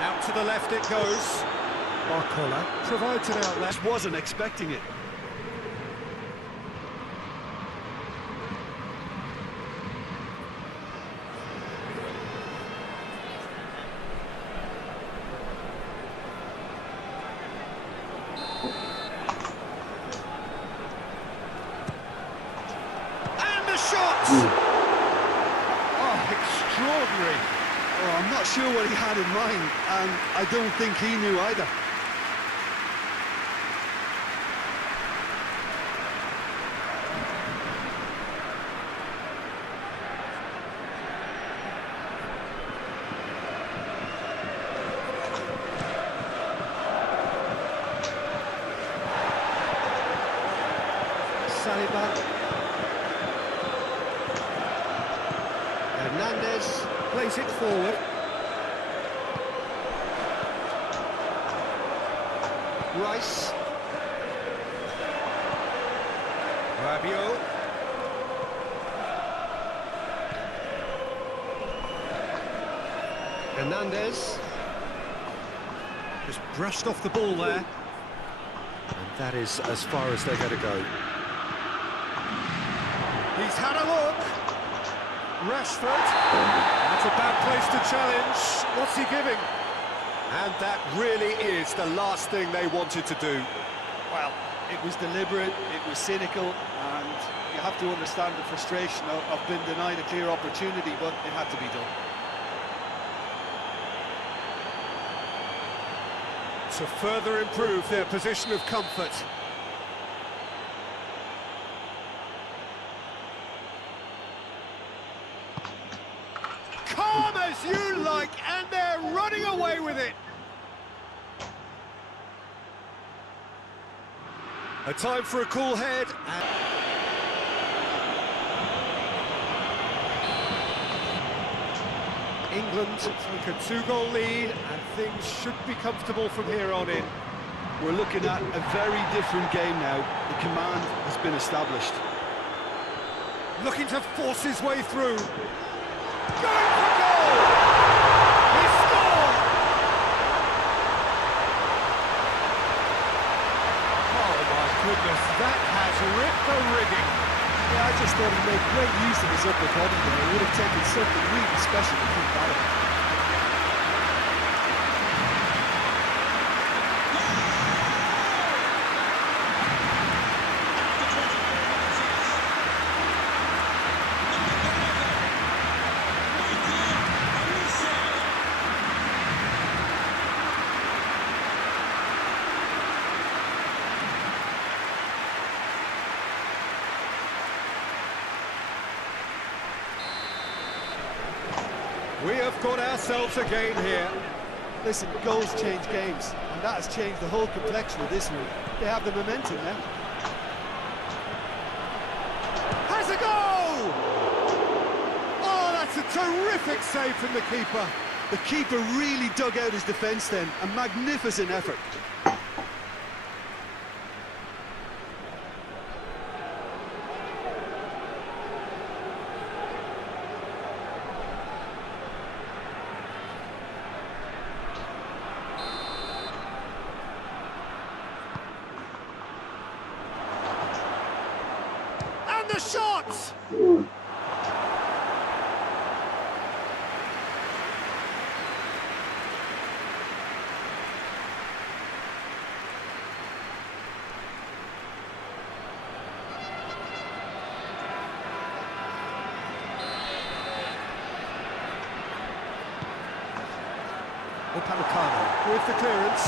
Out to the left it goes. Barcola provides an outlet. Just wasn't expecting it. And the shot! Oh, extraordinary. Oh, I'm not sure what he had in mind, and I don't think he knew either. Saliba. Hernandez plays it forward. Rice. Rabiot. Hernandez. Just brushed off the ball there. And that is as far as they're going to go. He's had a look. Rashford. That's a bad place to challenge. What's he giving? And that really is the last thing they wanted to do. Well, it was deliberate, it was cynical, and you have to understand the frustration of being denied a clear opportunity, but it had to be done. to further improve their position of comfort. Calm as you like, and they're running away with it. A time for a cool head. England take a 2-goal lead, and things should be comfortable from here on in. We're looking at a very different game now. The command has been established. Looking to force his way through. Going for goal! He scored! Oh my goodness, that has ripped the rigging. Yeah, I just thought he made great use of his upper body there. It would have taken something really special to keep that up. We have got ourselves a game here. Listen, goals change games, and that has changed the whole complexion of this one. They have the momentum now. Has a goal! Oh, that's a terrific save from the keeper. The keeper really dug out his defence then. A magnificent effort. The shots! Upamecano with the clearance.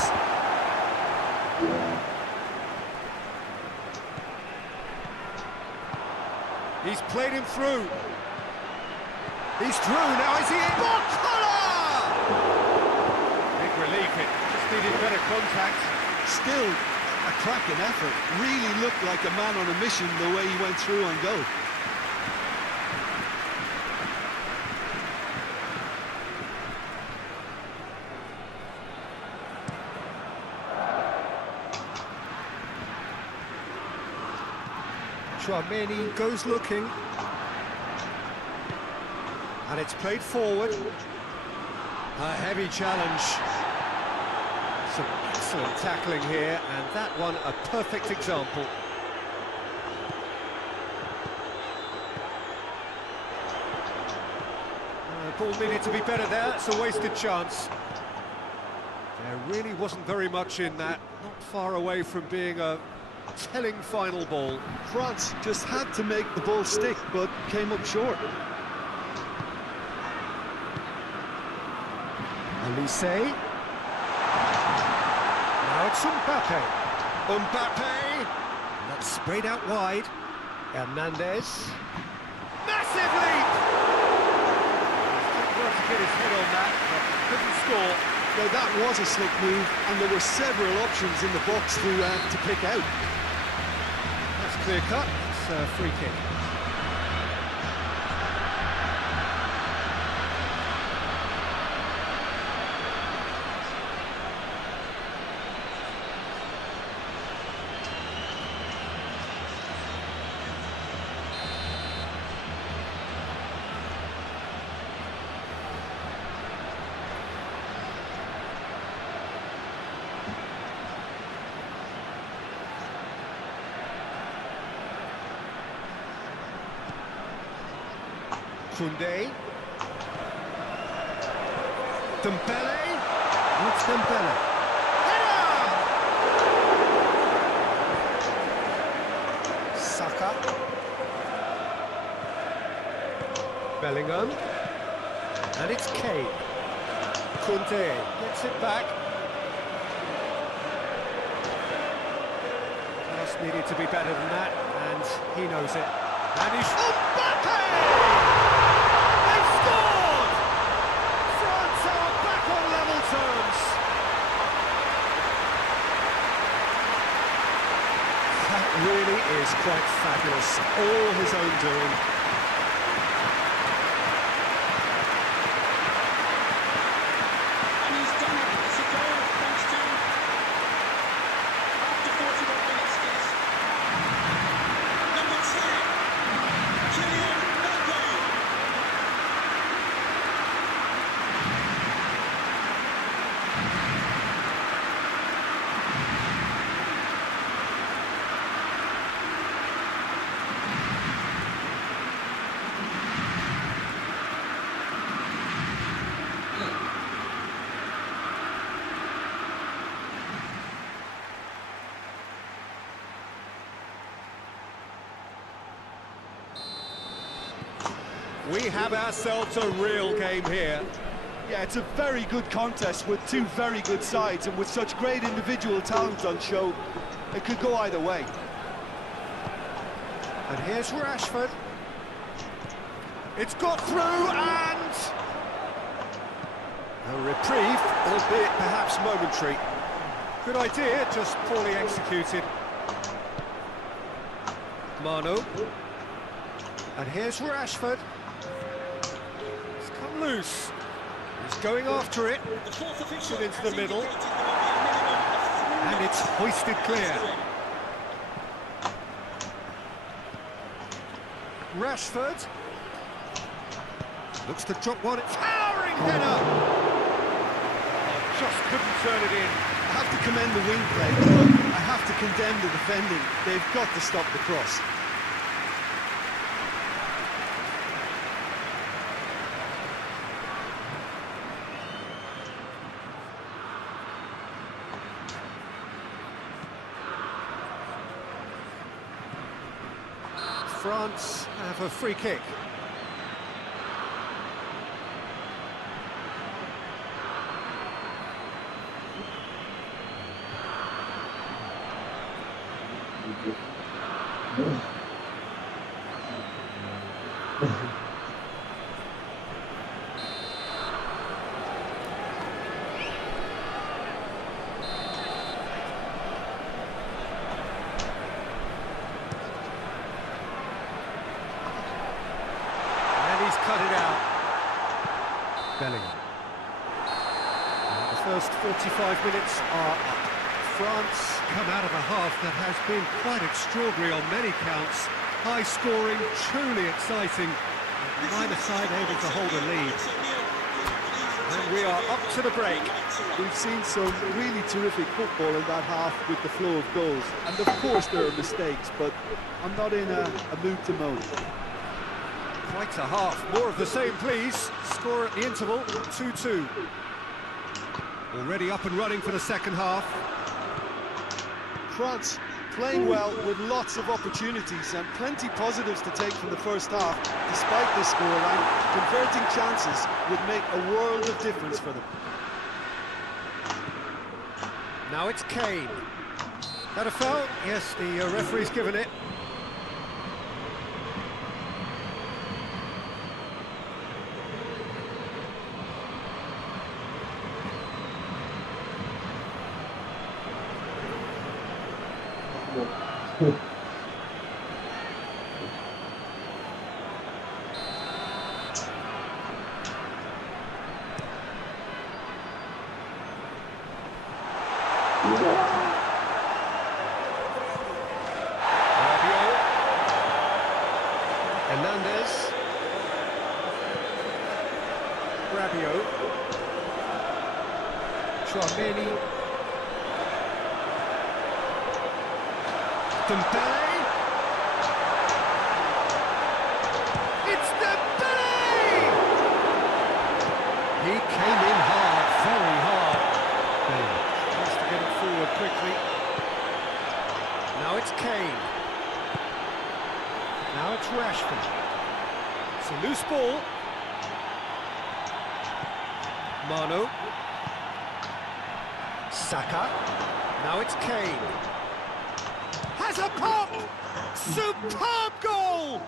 He's played him through. He's through, now is he in? Big relief, it just needed better contact. Still a cracking effort. Really looked like a man on a mission the way he went through on goal. Chouameni goes looking. And it's played forward. A heavy challenge. Some excellent tackling here, and that one a perfect example. Ball needed to be better there, it's a wasted chance. There really wasn't very much in that, not far away from being a telling final ball. France just had to make the ball stick, but came up short. Elise. Now it's Mbappe. Mbappe. That's sprayed out wide. Hernandez. Massive leap! Didn't want to get his head on that, but couldn't score. Now that was a slick move, and there were several options in the box to pick out. That's clear cut. It's a free kick. Koundé. Dembele. It's Dembele. Header! Saka. Bellingham. And it's Kane. Koundé gets it back. needed to be better than that, and he knows it. And he's... Mbappe! They've scored! France are back on level terms. That really is quite fabulous. All his own doing. And he's done it. It's a goal thanks to, after 41 minutes, is number 10, Kylian Mbappe. We have ourselves a real game here. Yeah, it's a very good contest with two very good sides, and with such great individual talent on show, it could go either way. And here's Rashford. It's got through, and... a reprieve, albeit perhaps momentary. Good idea, just poorly executed. Manu. And here's Rashford. It's come loose. He's going after it. Puts it into the middle. And it's hoisted clear. Rashford. Looks to drop one. Towering header! Just couldn't turn it in. I have to commend the wing play, but I have to condemn the defending. They've got to stop the cross. France have a free kick. He's cut it out. Bellingham. And the first 45 minutes are up. France come out of a half that has been quite extraordinary on many counts. High scoring, truly exciting. Neither side able to hold a lead. And we are up to the break. We've seen some really terrific football in that half with the flow of goals. And of course there are mistakes, but I'm not in a mood to moan. Quite a half. More of the same, please. Score at the interval, 2-2. Already up and running for the second half. France playing well with lots of opportunities and plenty positives to take from the first half. Despite this scoreline, converting chances would make a world of difference for them. Now it's Kane. That a foul? Yes, the referee's given it. Hernandez. Rabiot. Chouameni. Dembele. It's Dembele! He came in hard, very hard. Has to get it forward quickly. Now it's Kane. Now it's Rashford. It's a loose ball. Manu. Saka. Now it's Kane. Has There's a pop! Superb goal!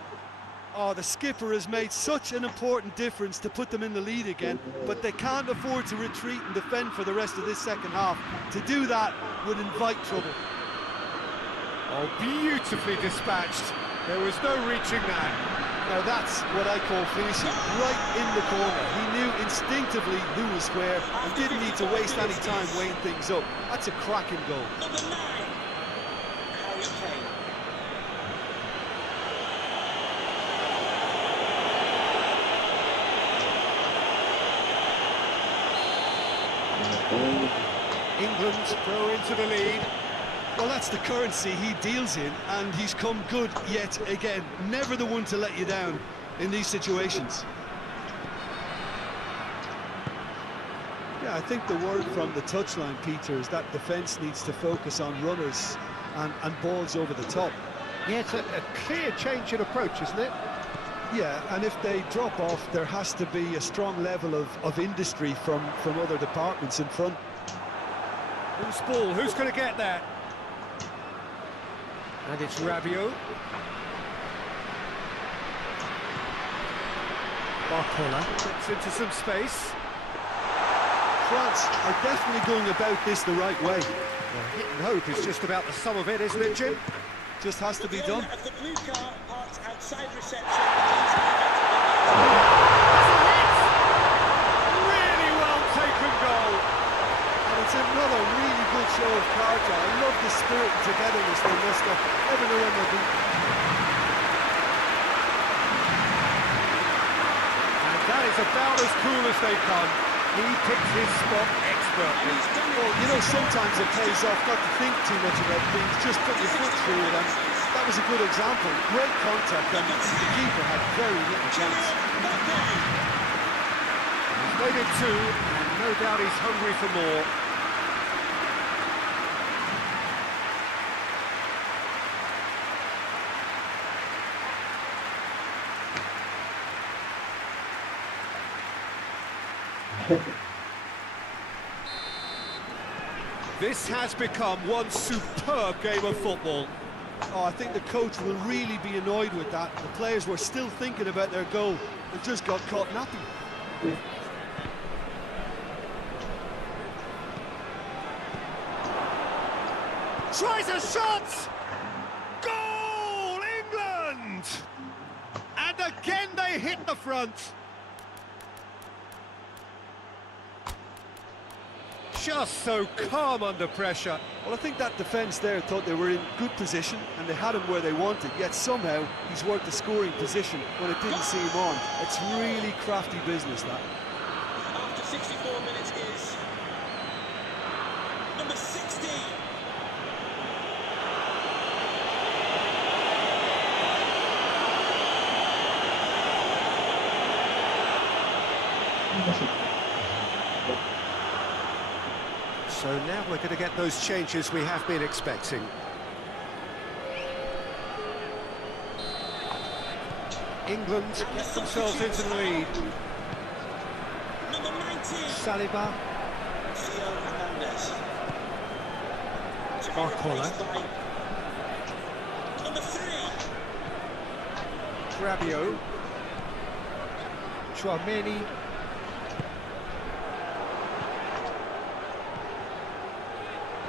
Oh, the skipper has made such an important difference to put them in the lead again, but they can't afford to retreat and defend for the rest of this second half. To do that would invite trouble. Oh, beautifully dispatched. There was no reaching that. Now that's what I call finishing, right in the corner. He knew instinctively who was where and didn't need to waste any time weighing things up. That's a cracking goal. Number 9, Harry Kane. England go into the lead. Well, that's the currency he deals in, and he's come good yet again. Never the one to let you down in these situations. Yeah, I think the word from the touchline, Peter, is that defence needs to focus on runners and balls over the top. Yeah, it's a clear change in approach, isn't it? Yeah, and if they drop off, there has to be a strong level of industry from other departments in front. Who's ball? Who's going to get that? And it's Rabiot. Barcola gets into some space. France are definitely going about this the right way. Well, hit and hope is just about the sum of it, isn't it, Jim? Just has to be done. Of the blue car parked outside reception. Really well taken goal. And it's another really good show of character. I love the spirit and togetherness they must have. Never know when they'll be. And that is about as cool as they come. He picks his spot expertly. Well, you know, sometimes it pays off not to think too much about things, just put your foot through it, and that was a good example. Great contact, and the keeper had very little chance. He's made it 2, and no doubt he's hungry for more. This has become one superb game of football. Oh, I think the coach will really be annoyed with that. The players were still thinking about their goal. They just got caught napping. Tries a shot! Goal, England! And again they hit the front. Just so calm under pressure. Well, I think that defence there thought they were in good position and they had him where they wanted, yet somehow he's worked a scoring position when it didn't seem on. It's really crafty business, that. After 64 minutes is number 16. So now we're going to get those changes we have been expecting. England get themselves into the lead. Number 19. Saliba. Theo Hernandez. Barcola. Number 3. Rabiot. Chouameni.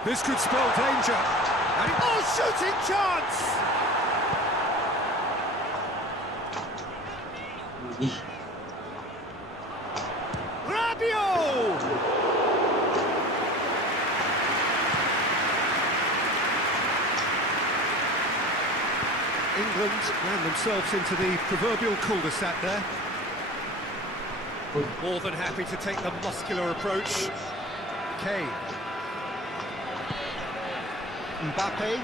This could spell danger. And shooting chance! Rabiot! England ran themselves into the proverbial cul-de-sac there. More than happy to take the muscular approach. Kane. Mbappe.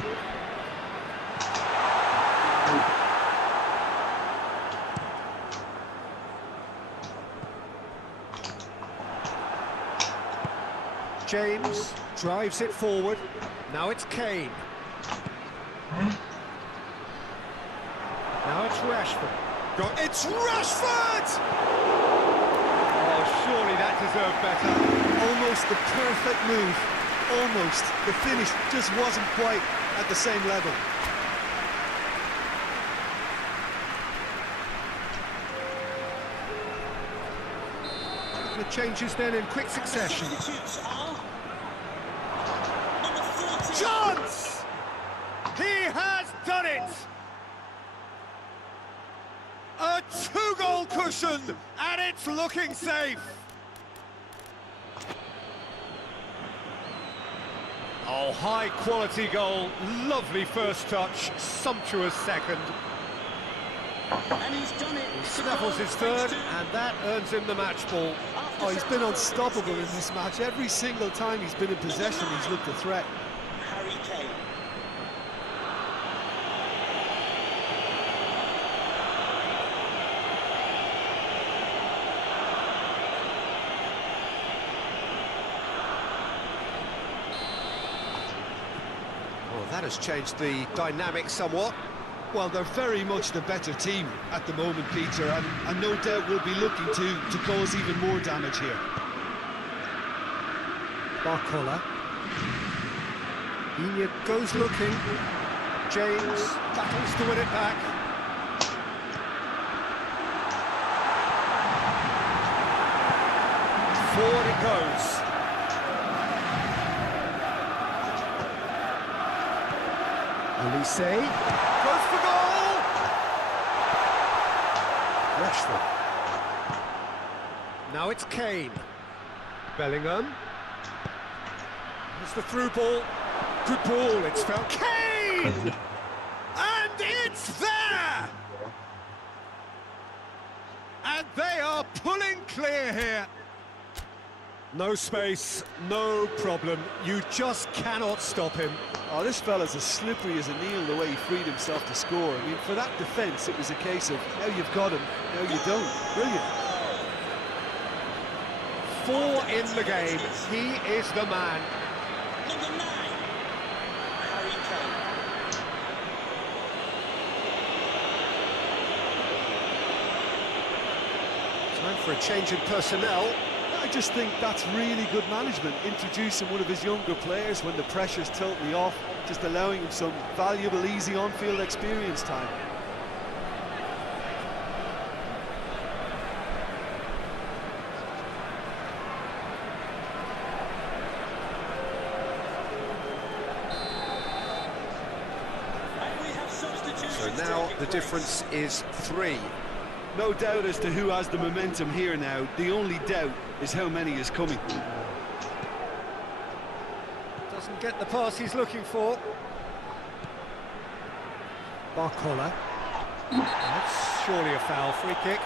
James drives it forward. Now it's Kane. Now it's Rashford. It's Rashford! Oh, surely that deserved better. Almost the perfect move. Almost. The finish just wasn't quite. at the same level. The changes then in quick succession. Chance! He has done it! A two-goal cushion, and it's looking safe. Oh, high-quality goal, lovely first touch, sumptuous second. And he's done it. He snaffles his third, and that earns him the match ball. Oh, he's been unstoppable in this match. Every single time he's been in possession, he's looked a threat. Harry Kane. Oh, that has changed the dynamic somewhat. Well, they're very much the better team at the moment, Peter, and no doubt will be looking to cause even more damage here. Barcola. Inya goes looking. James battles to win it back. Forward it goes. Olise goes for goal! Rashford. Now it's Kane. Bellingham. It's the through ball. Good ball, it's found. Kane! And it's there! And they are pulling clear here. No space, no problem. You just cannot stop him. Oh, this fella's as slippery as a needle the way he freed himself to score. I mean, for that defence, it was a case of, now you've got him, now you don't. Brilliant. 4 in the game. He is the man. Number 9. Harry Kane. Time for a change in personnel. I just think that's really good management, introducing one of his younger players when the pressure's totally off, just allowing him some valuable, easy on-field experience time. And we have substitutions. So now the difference is 3. No doubt as to who has the momentum here now. The only doubt is how many is coming. Doesn't get the pass he's looking for. Barcola. That's surely a foul. Free kick.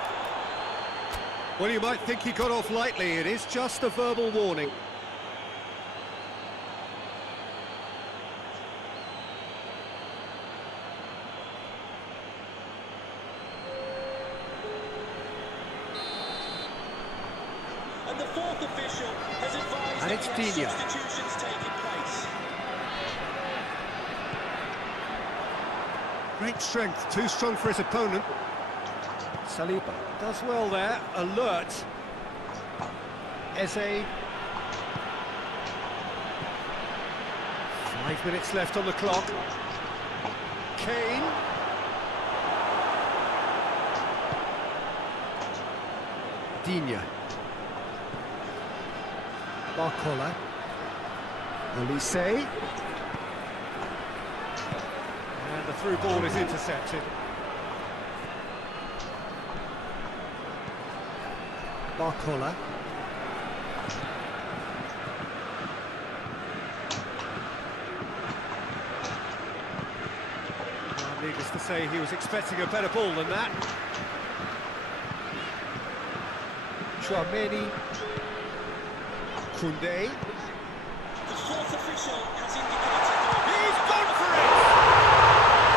Well, you might think he got off lightly. It is just a verbal warning. And the fourth official has advised And it's that Digne. substitutions taking place. Great strength, too strong for his opponent. Saliba does well there, alert. Eze. 5 minutes left on the clock. Kane. Digne. Barcola. Olise. And the through ball is intercepted. Barcola. Needless to say, he was expecting a better ball than that. Chouameni. Koundé. The fourth official has indicated that He's gone for it!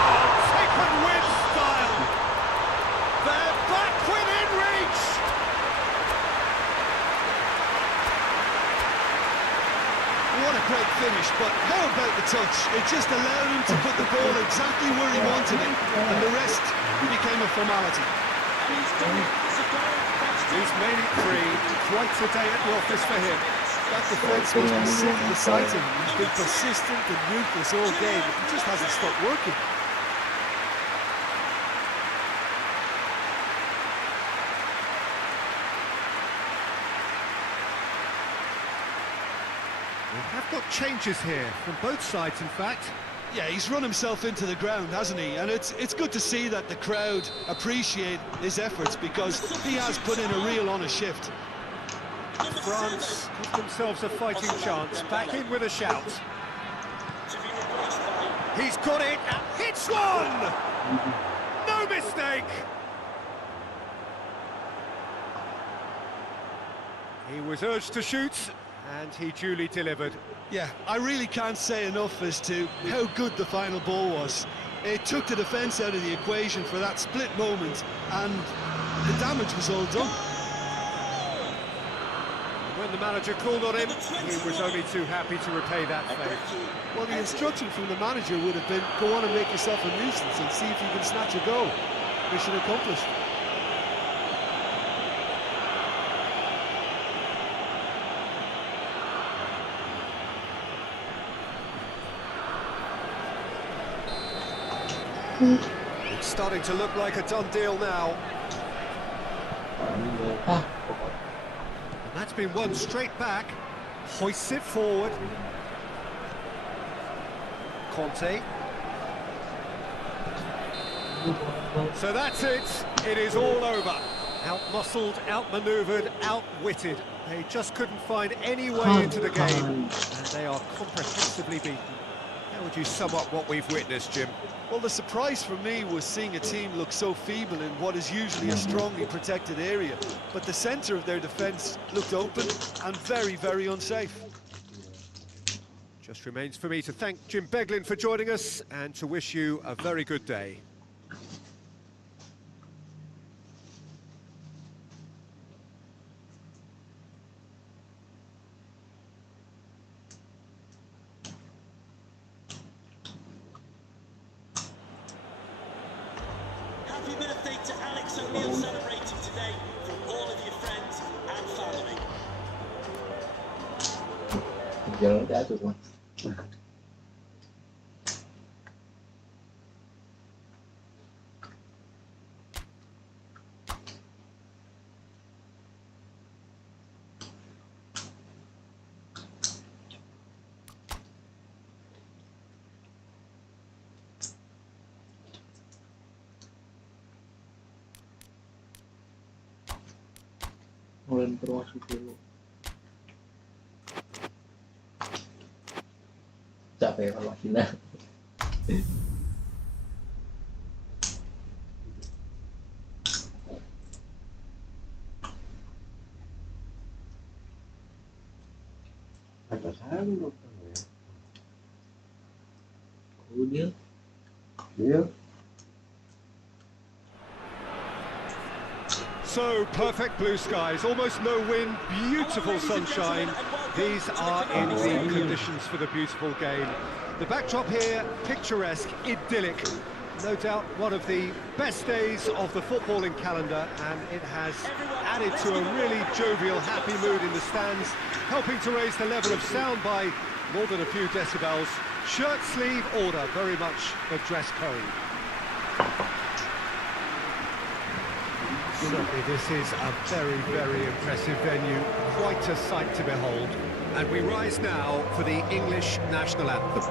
Oh, taken with style! They're back within reach! What a great finish, but how about the touch? It just allowed him to put the ball exactly where he wanted it, and the rest became a formality. and he's done it. It's a goal. That's He's made it 3. Quite a day at the office for him. That defence must be sick of the sight of him. He's been persistent and ruthless all game. He just hasn't stopped working. We have got changes here from both sides, in fact. Yeah, he's run himself into the ground, hasn't he? And it's good to see that the crowd appreciate his efforts, because he has put in a real honest shift. France give themselves a fighting chance. Back in with a shout. He's got it and hits one! No mistake! He was urged to shoot, and he duly delivered. Yeah, I really can't say enough as to how good the final ball was. It took the defence out of the equation for that split moment, and the damage was all done. When the manager called on him, he was only too happy to repay that favour. Well, the instruction from the manager would have been, go on and make yourself a nuisance and see if you can snatch a goal. Mission accomplished. It's starting to look like a done deal now. And that's been won straight back. Hoists it forward. Conte. So that's it. It is all over. Out-muscled, out-manoeuvred, outwitted. They just couldn't find any way into the game, and they are comprehensively beaten. How would you sum up what we've witnessed, Jim? Well, the surprise for me was seeing a team look so feeble in what is usually a strongly protected area. But the centre of their defence looked open and very, very unsafe. Just remains for me to thank Jim Beglin for joining us and to wish you a very good day. Happy birthday to Alex O'Neill, celebrating today from all of your friends and family. Giờ đã được rồi. Lên pro super. Capek kalau Cina. Ada sahaja nonton ya. Kemudian, dia. So, perfect blue skies, almost no wind, beautiful sunshine. These are ideal conditions for the beautiful game. The backdrop here, picturesque, idyllic. No doubt one of the best days of the footballing calendar, and it has added to a really jovial, happy mood in the stands, helping to raise the level of sound by more than a few decibels. Shirt sleeve order, very much the dress code. Certainly this is a very, very impressive venue, quite a sight to behold. And we rise now for the English national anthem.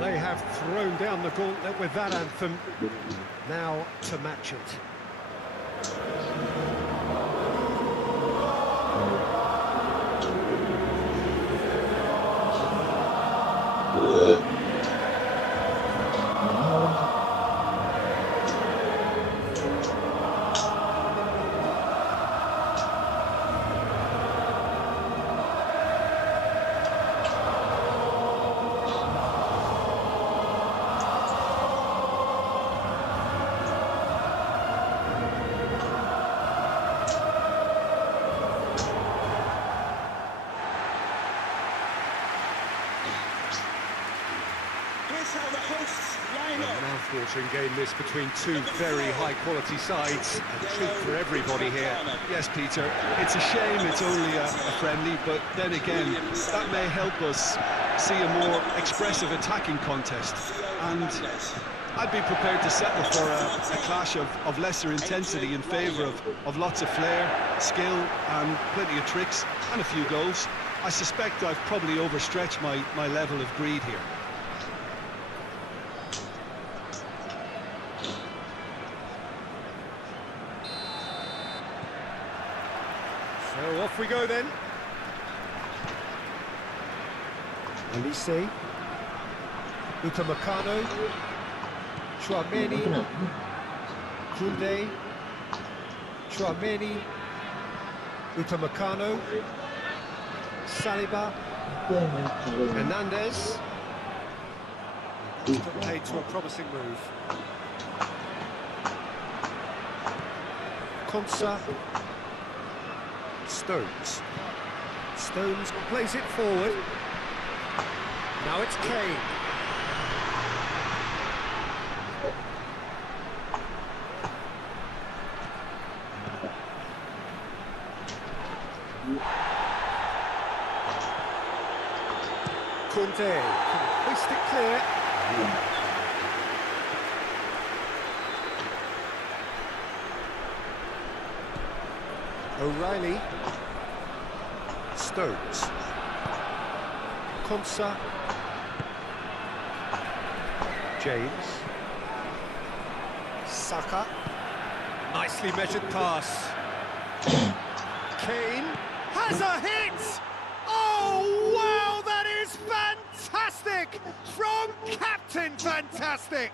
They have thrown down the gauntlet with that anthem. Now to match it. eye-watering game this between two very high-quality sides. A treat for everybody here. Yes, Peter, it's a shame it's only a friendly, but then again, that may help us see a more expressive attacking contest. And I'd be prepared to settle for a clash of lesser intensity in favour of lots of flair, skill, and plenty of tricks, and a few goals. I suspect I've probably overstretched my level of greed here. So off we go then. Elise, Upamecano, Tchouaméni, Koundé, Tchouaméni, Upamecano, Saliba, Hernandez. Played to a promising move. Konsa, Stones. Stones plays it forward. Now it's Kane. Koundé can hoist it clear. O'Reilly. Stones. Konsa. James. Saka. Nicely measured pass. Kane has a hit! Oh, wow, that is fantastic! From Captain Fantastic!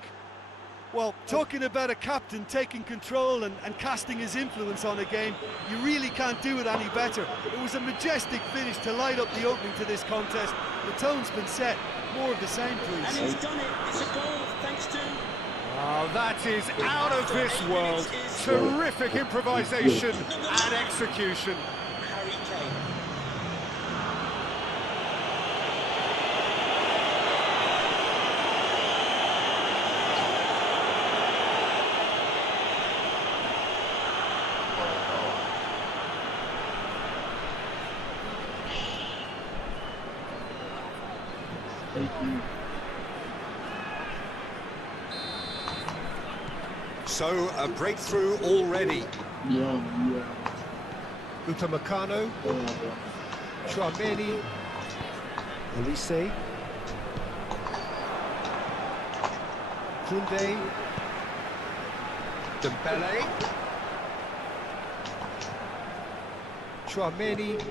Well, talking about a captain taking control and casting his influence on a game, you really can't do it any better. It was a majestic finish to light up the opening to this contest. The tone's been set. More of the same, please. And he's done it. It's a goal thanks to... Oh, that is out of this world. Terrific improvisation and execution. Harry Kane. So, a breakthrough already. Upamecano, Tchouaméni, Elise, Koundé, Dembele, Tchouaméni.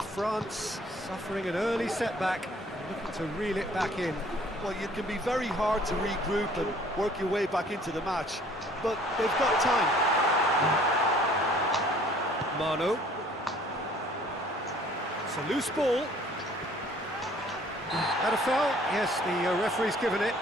France suffering an early setback, looking to reel it back in. Well, it can be very hard to regroup and work your way back into the match, but they've got time. Mano. It's a loose ball. Had a foul? Yes, the referee's given it.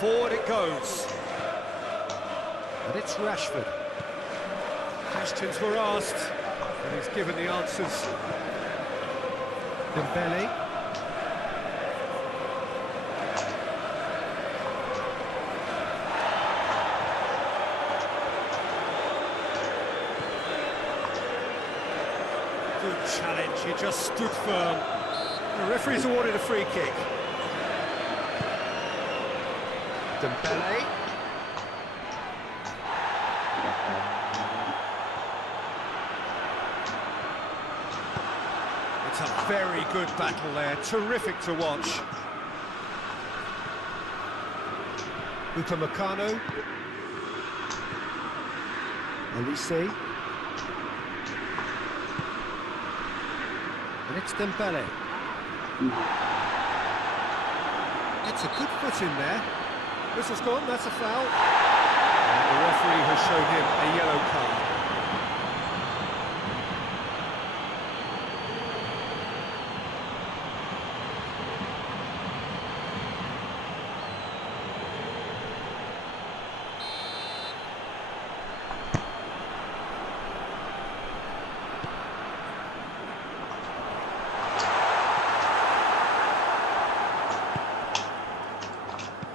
Forward it goes. And it's Rashford. Questions were asked, and he's given the answers. Dembele. Good challenge, he just stood firm. The referee's awarded a free kick. Dembele. It's a very good battle there, terrific to watch. Upamecano. Elise. And it's Dembele. It's a good foot in there. Whistle's gone, that's a foul. And the referee has shown him a yellow card.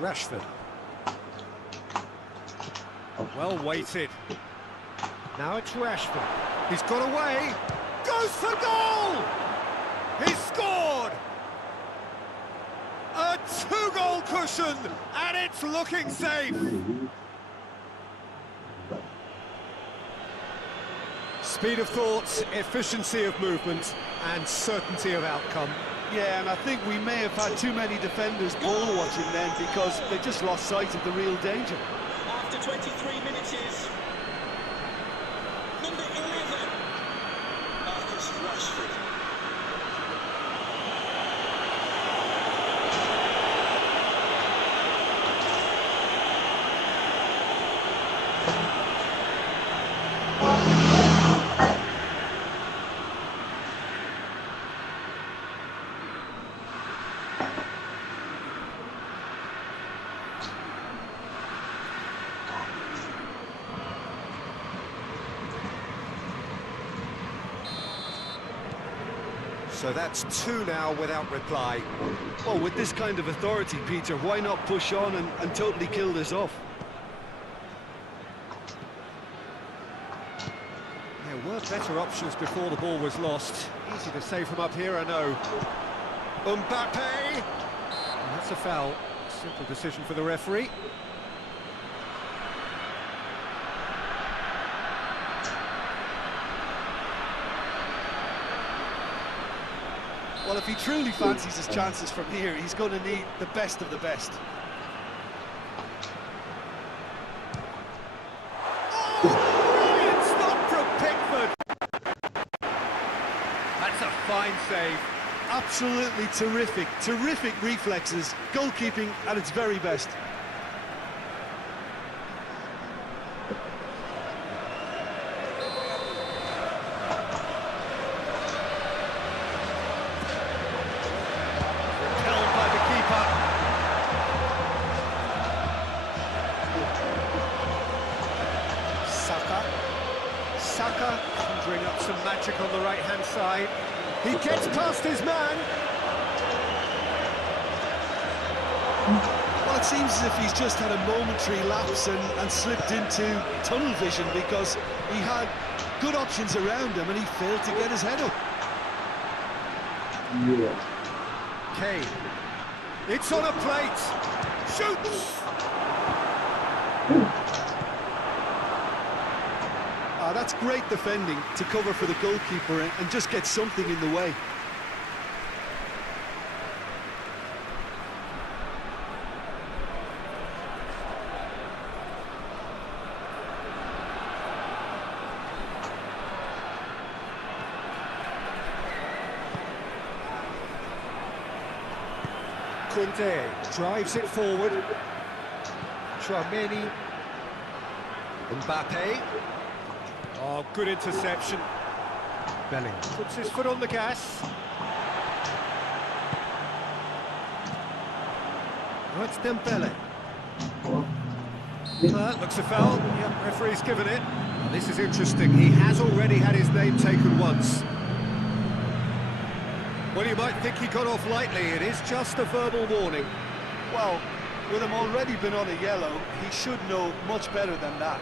Rashford. Well weighted. Now it's Rashford. He's got away. Goes for goal! He's scored! A two-goal cushion, and it's looking safe. Speed of thought, efficiency of movement, and certainty of outcome. Yeah, and I think we may have had too many defenders ball watching then because they just lost sight of the real danger. After 23 minutes is number 11, Marcus Rashford. So that's two now without reply. Well, with this kind of authority, Peter, why not push on and totally kill this off? There were better options before the ball was lost. Easy to say from up here, I know. Mbappe! And that's a foul. Simple decision for the referee. Well, if he truly fancies his chances from here, he's going to need the best of the best. Brilliant stop from Pickford! That's a fine save. Absolutely terrific, terrific reflexes, goalkeeping at its very best. Saka conjuring up some magic on the right-hand side. He gets past his man. Well, it seems as if he's just had a momentary lapse and slipped into tunnel vision because he had good options around him and he failed to get his head up. Yeah. Kane. It's on a plate. Shoots! That's great defending to cover for the goalkeeper and just get something in the way. Kunde drives it forward. Tchouaméni. Mbappe. Oh, good interception. Belling puts his foot on the gas. Oh, it's Dembele. Looks a foul. Yep, referee's given it. Well, this is interesting. He has already had his name taken once. Well, you might think he got off lightly. It is just a verbal warning. Well, with him already been on a yellow, he should know much better than that.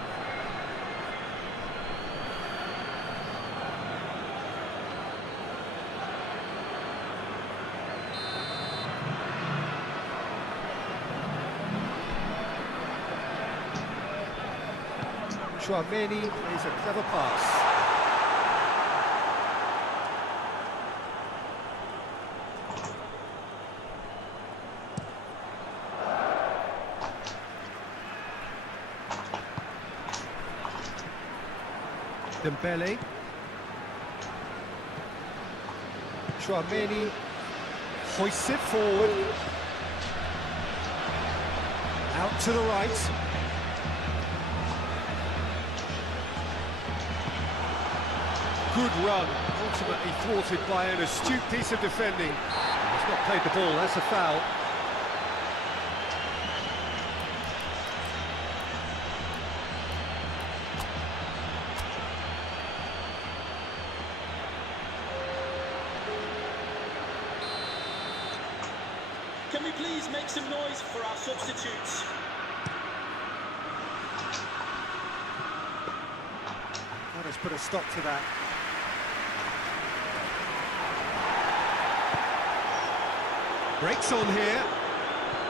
Tchouaméni plays a clever pass. Dembele. Tchouaméni hoists it forward. Out to the right. Good run, ultimately thwarted by an astute piece of defending. He's not played the ball, that's a foul. Can we please make some noise for our substitutes? Let us put a stop to that. Breaks on here.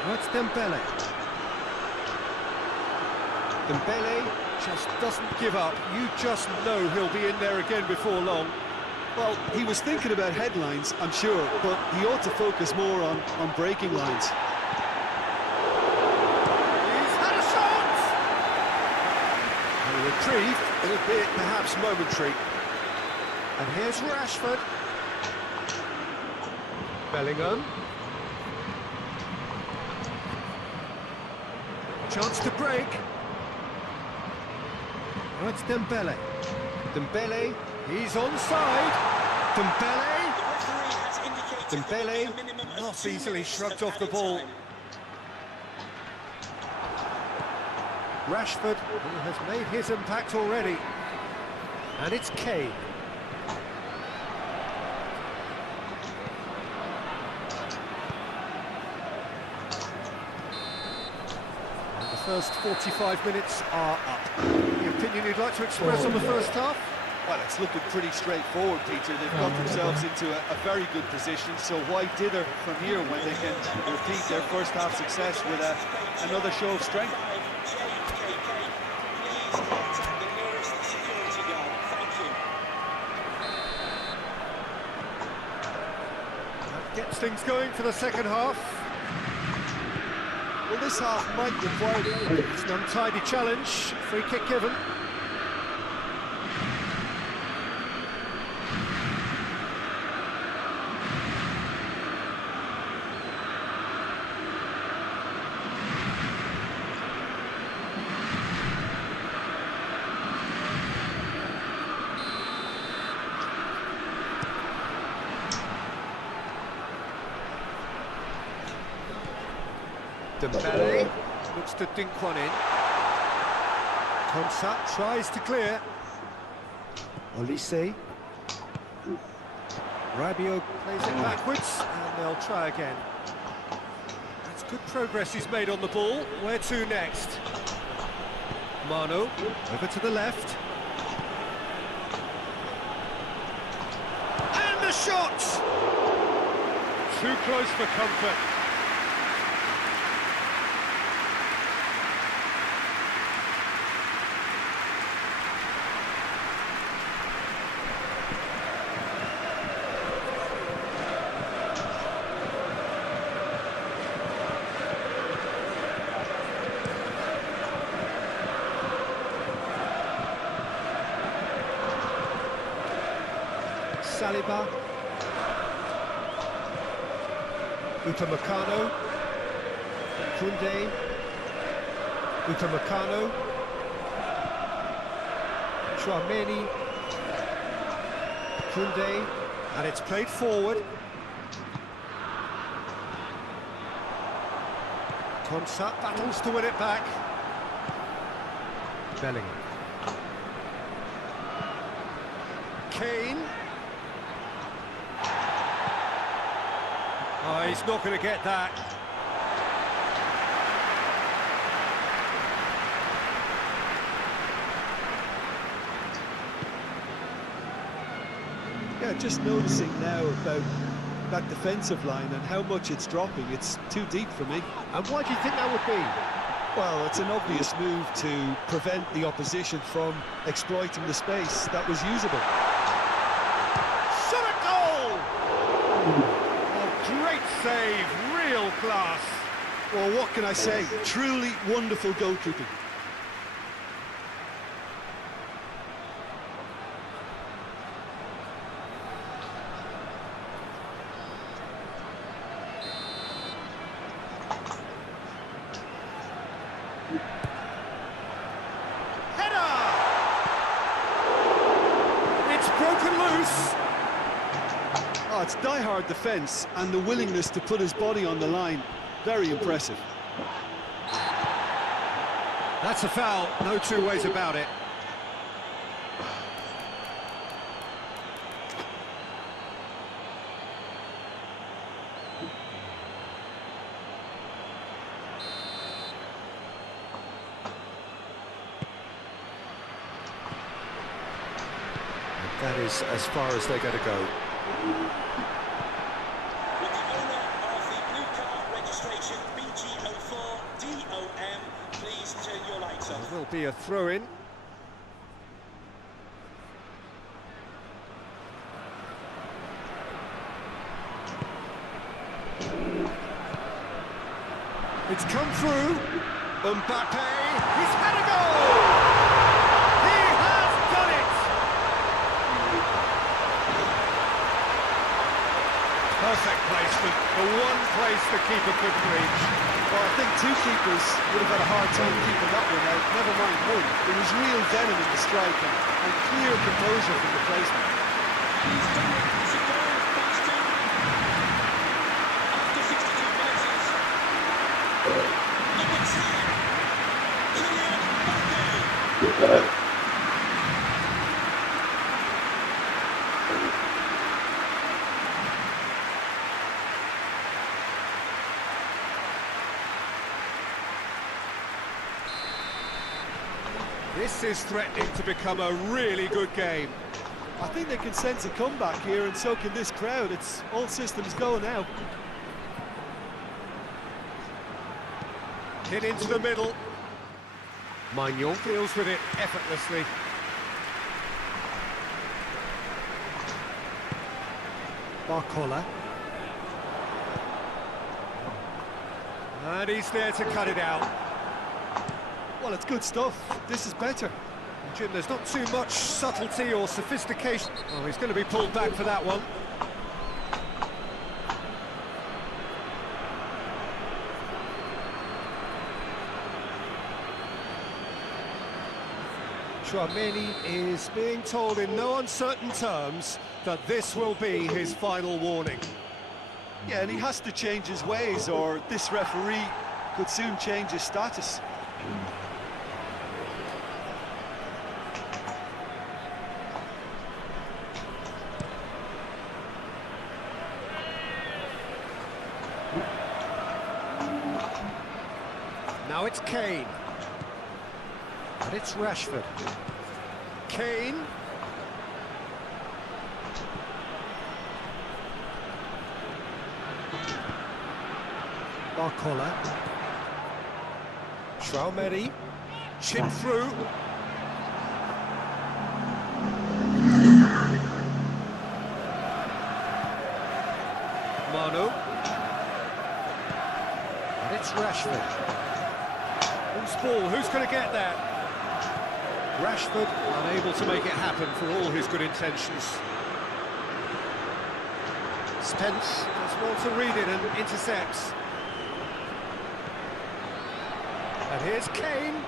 That's Dembele. Dembele just doesn't give up. You just know he'll be in there again before long. Well, he was thinking about headlines, I'm sure, but he ought to focus more on breaking lines. He's had a shot! And a reprieve, albeit perhaps momentary. And here's Rashford. Bellingham. Chance to break. That's Dembele. Dembele, he's onside. Dembele. Dembele, not easily shrugged off the ball. Rashford, who has made his impact already. And it's Kane. First 45 minutes are up. The opinion you'd like to express on the first half? Well, it's looking pretty straightforward, Peter. They've got themselves into a very good position, so why dither from here when they can repeat their first half success with another show of strength? That gets things going for the second half. Well, this half might require it. It's an untidy challenge. Free kick given. Dembele looks to dink one in. Konsa tries to clear. Olise. Rabiot plays it backwards, and they'll try again. That's good progress he's made on the ball. Where to next? Mano, over to the left. And the shot! Too close for comfort. Saliba, Upamecano, Koundé, Upamecano, Tchouaméni, Koundé, and it's played forward. Konsa battles to win it back. Bellingham. Kane. Oh, he's not going to get that. Yeah, just noticing now about that defensive line and how much it's dropping. It's too deep for me. And why do you think that would be? Well, it's an obvious move to prevent the opposition from exploiting the space that was usable. Shot a goal! Oh, great save, real class. Well, what can I say? Truly wonderful goalkeeping. broken loose. Oh, it's die-hard defence and the willingness to put his body on the line. Very impressive. That's a foul, no two ways about it. That is as far as they're going to go. With the owner of the blue car registration BG04DOM, please turn your lights off. There will be a throw-in. It's come through. Mbappe, he's had a goal! He has done it! Perfect placement, the one place the keeper couldn't reach. Well, I think two keepers would have had a hard time keeping that one out, never mind one. There was real venom in the strike and clear composure from the placement. He's done it. It's a goal. That's two. After 62 places. Number 10. Kylian Mbappe. This is threatening to become a really good game. I think they can sense a comeback here, and so can this crowd. It's all systems go now. Hit into the middle. Maignan deals with it effortlessly. Barcola. And he's there to cut it out. Well, it's good stuff. This is better. Jim, there's not too much subtlety or sophistication. Oh, he's going to be pulled back for that one. Tchouaméni is being told in no uncertain terms that this will be his final warning. Yeah, and he has to change his ways, or this referee could soon change his status. Now it's Kane. And it's Rashford. Kane. Barcola. Tchouaméni. Chip through. Manu. And it's Rashford. Who's ball? Who's going to get that? Rashford unable to make it happen for all his good intentions. Spence does well to read it and intercepts. And here's Kane.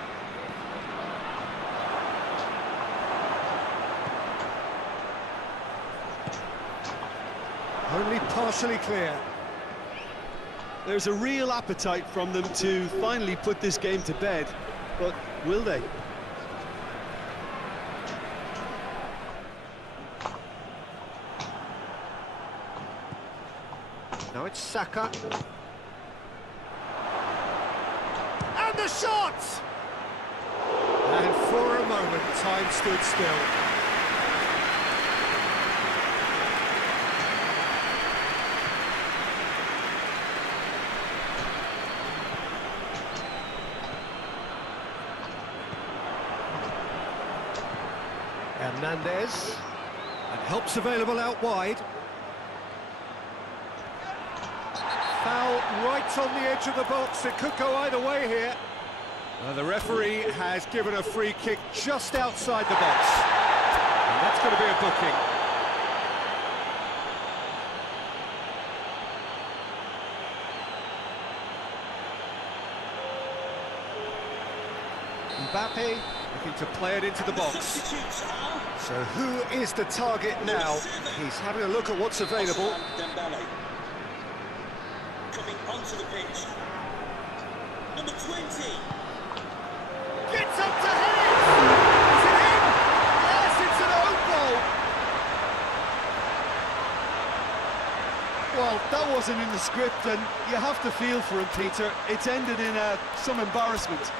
Only partially clear. There's a real appetite from them to finally put this game to bed, but will they? Now it's Saka. And the shot! And for a moment, time stood still. Hernandez, and help's available out wide. Foul right on the edge of the box, it could go either way here. The referee has given a free kick just outside the box. And that's going to be a booking. Mbappe. Looking to play it into the box. Substitutes are So who is the target now? He's having a look at what's available. Dembele. Coming onto the pitch. Number 20. Gets up to hit it! Is it in? Yes, it's an own goal! Well, that wasn't in the script, and you have to feel for him, Peter. It's ended in some embarrassment.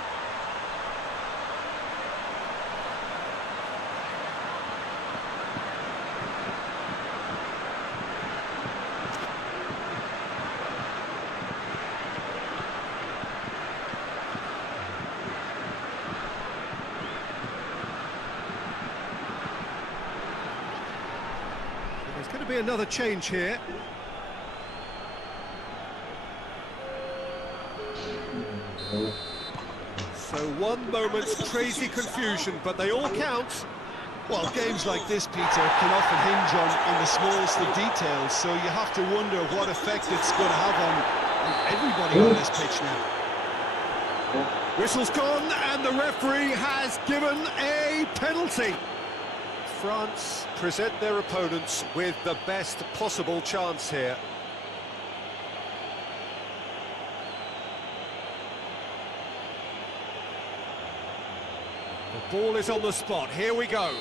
There's going to be another change here. So one moment's crazy confusion, but they all count. Well, games like this, Peter, can often hinge on the smallest of details, so you have to wonder what effect it's going to have on everybody on this pitch now. Whistle's gone, and the referee has given a penalty. France present their opponents with the best possible chance here. The ball is on the spot. Here we go.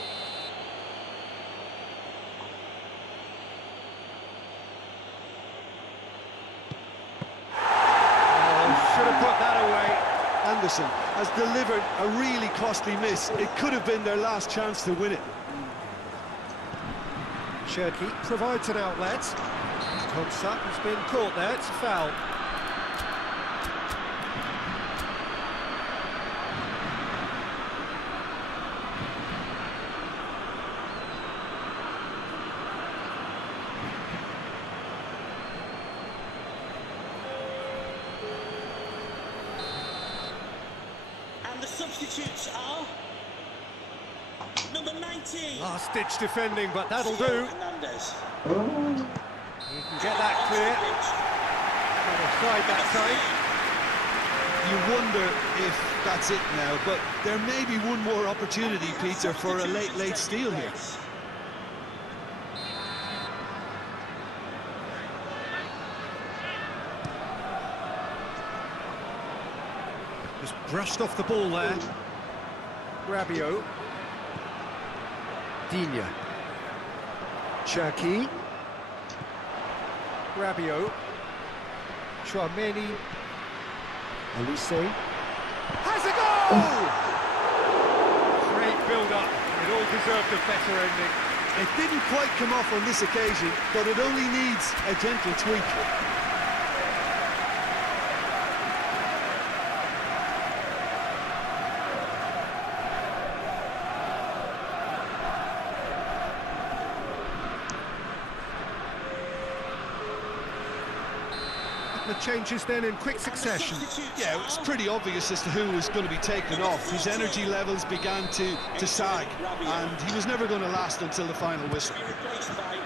Oh, should have put that away. Anderson has delivered a really costly miss. It could have been their last chance to win it. Cherky provides an outlet. Konsa has been caught there. It's a foul. And the substitutes are number 19. Last-ditch defending, but that'll do. Hernandez. You can get that clear. Offside that time. You wonder if that's it now, but there may be one more opportunity, Peter, for a late steal here. Just brushed off the ball there. Rabiot. Digne. Cherky. Rabiot. Chouameni. Olise. Has a goal! Great build-up. It all deserved a better ending. It didn't quite come off on this occasion, but it only needs a gentle tweak. The changes then in quick succession. Yeah, it was pretty obvious as to who was going to be taken off. His energy levels began to sag, and he was never going to last until the final whistle. Replaced by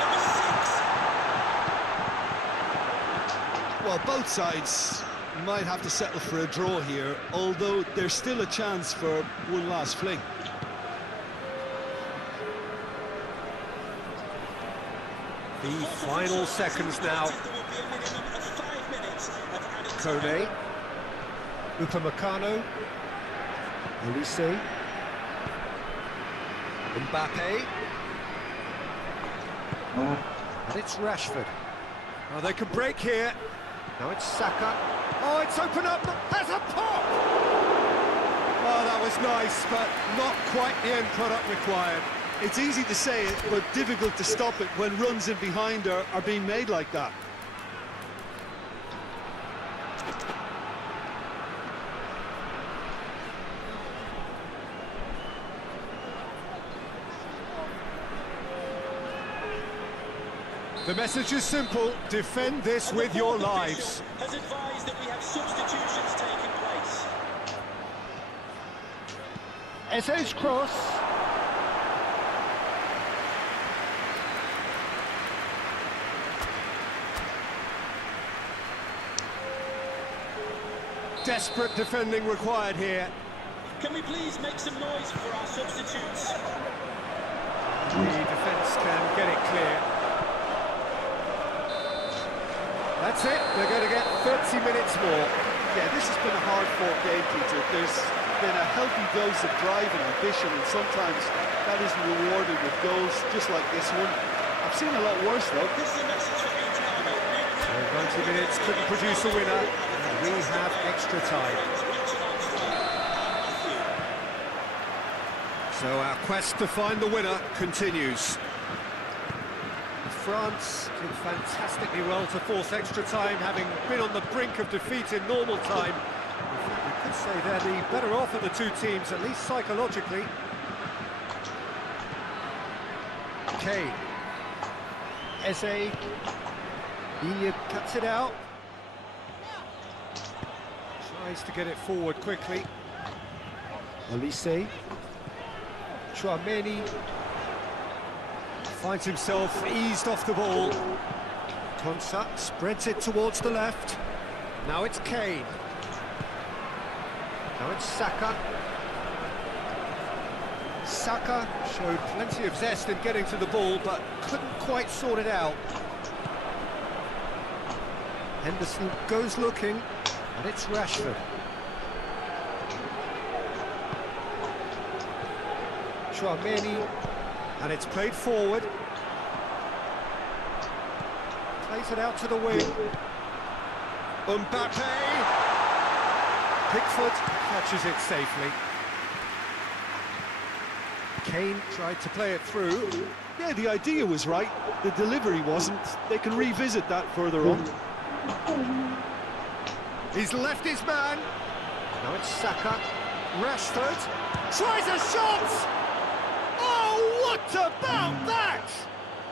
number 6. Well, both sides might have to settle for a draw here, although there's still a chance for one last fling. The final seconds now. Kone. Upamecano. Olise. Mbappe. And it's Rashford. Oh, they can break here. Now it's Saka. Oh, it's open up. Has a pop! Oh, that was nice, but not quite the end product required. It's easy to say it, but difficult to stop it when runs in behind are being made like that. The message is simple: defend this with your lives. Has advised that we have substitutions taking place. SH cross. Desperate defending required here. Can we please make some noise for our substitutes? The defence can get it clear. That's it, they're going to get 30 minutes more. Yeah, this has been a hard-fought game, Peter. There's been a healthy dose of drive and ambition, and sometimes that isn't rewarded with goals, just like this one. I've seen a lot worse, though. This is a message for each other. 90 minutes couldn't produce a winner, and we have extra time. So our quest to find the winner continues. France did fantastically well to force extra time, having been on the brink of defeat in normal time. In fact, we could say they're the better off of the two teams, at least psychologically. Kane. Eze. He cuts it out. Tries to get it forward quickly. Olise. Chouameni. Finds himself eased off the ball. Konsa spreads it towards the left. Now it's Kane. Now it's Saka. Saka showed plenty of zest in getting to the ball, but couldn't quite sort it out. Henderson goes looking, and it's Rashford. Chouameni. And it's played forward. Plays it out to the wing. Mbappe! Pickford catches it safely. Kane tried to play it through. Yeah, the idea was right, the delivery wasn't. They can revisit that further on. He's left his man. Now it's Saka. Rashford tries a shot! Oh, what about that?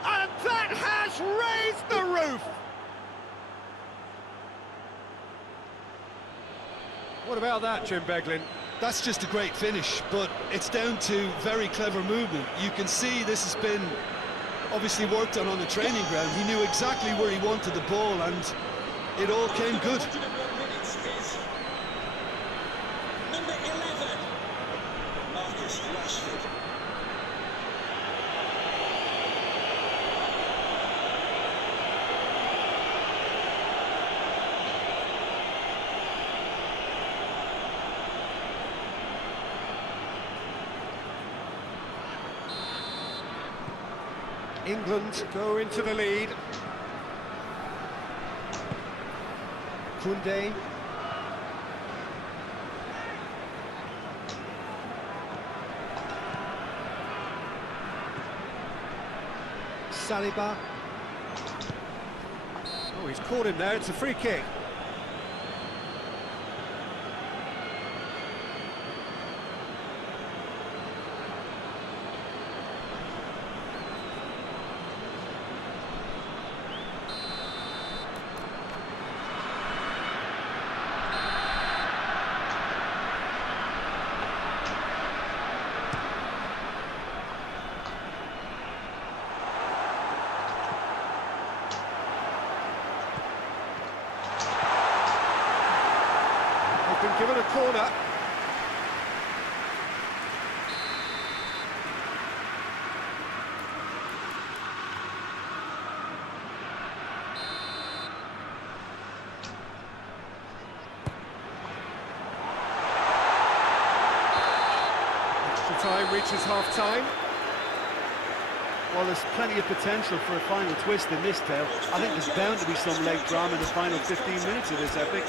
And that has raised the roof! What about that, Jim Beglin? That's just a great finish, but it's down to very clever movement. You can see this has been obviously worked on the training ground. He knew exactly where he wanted the ball, and it all came good. Minutes is number 11, Marcus Rashford. England go into the lead. Koundé. Saliba. Oh, he's caught him there, it's a free kick. Been given a corner. Extra time reaches half-time. Well, there's plenty of potential for a final twist in this tale. I think there's bound to be some late drama in the final 15 minutes of this epic.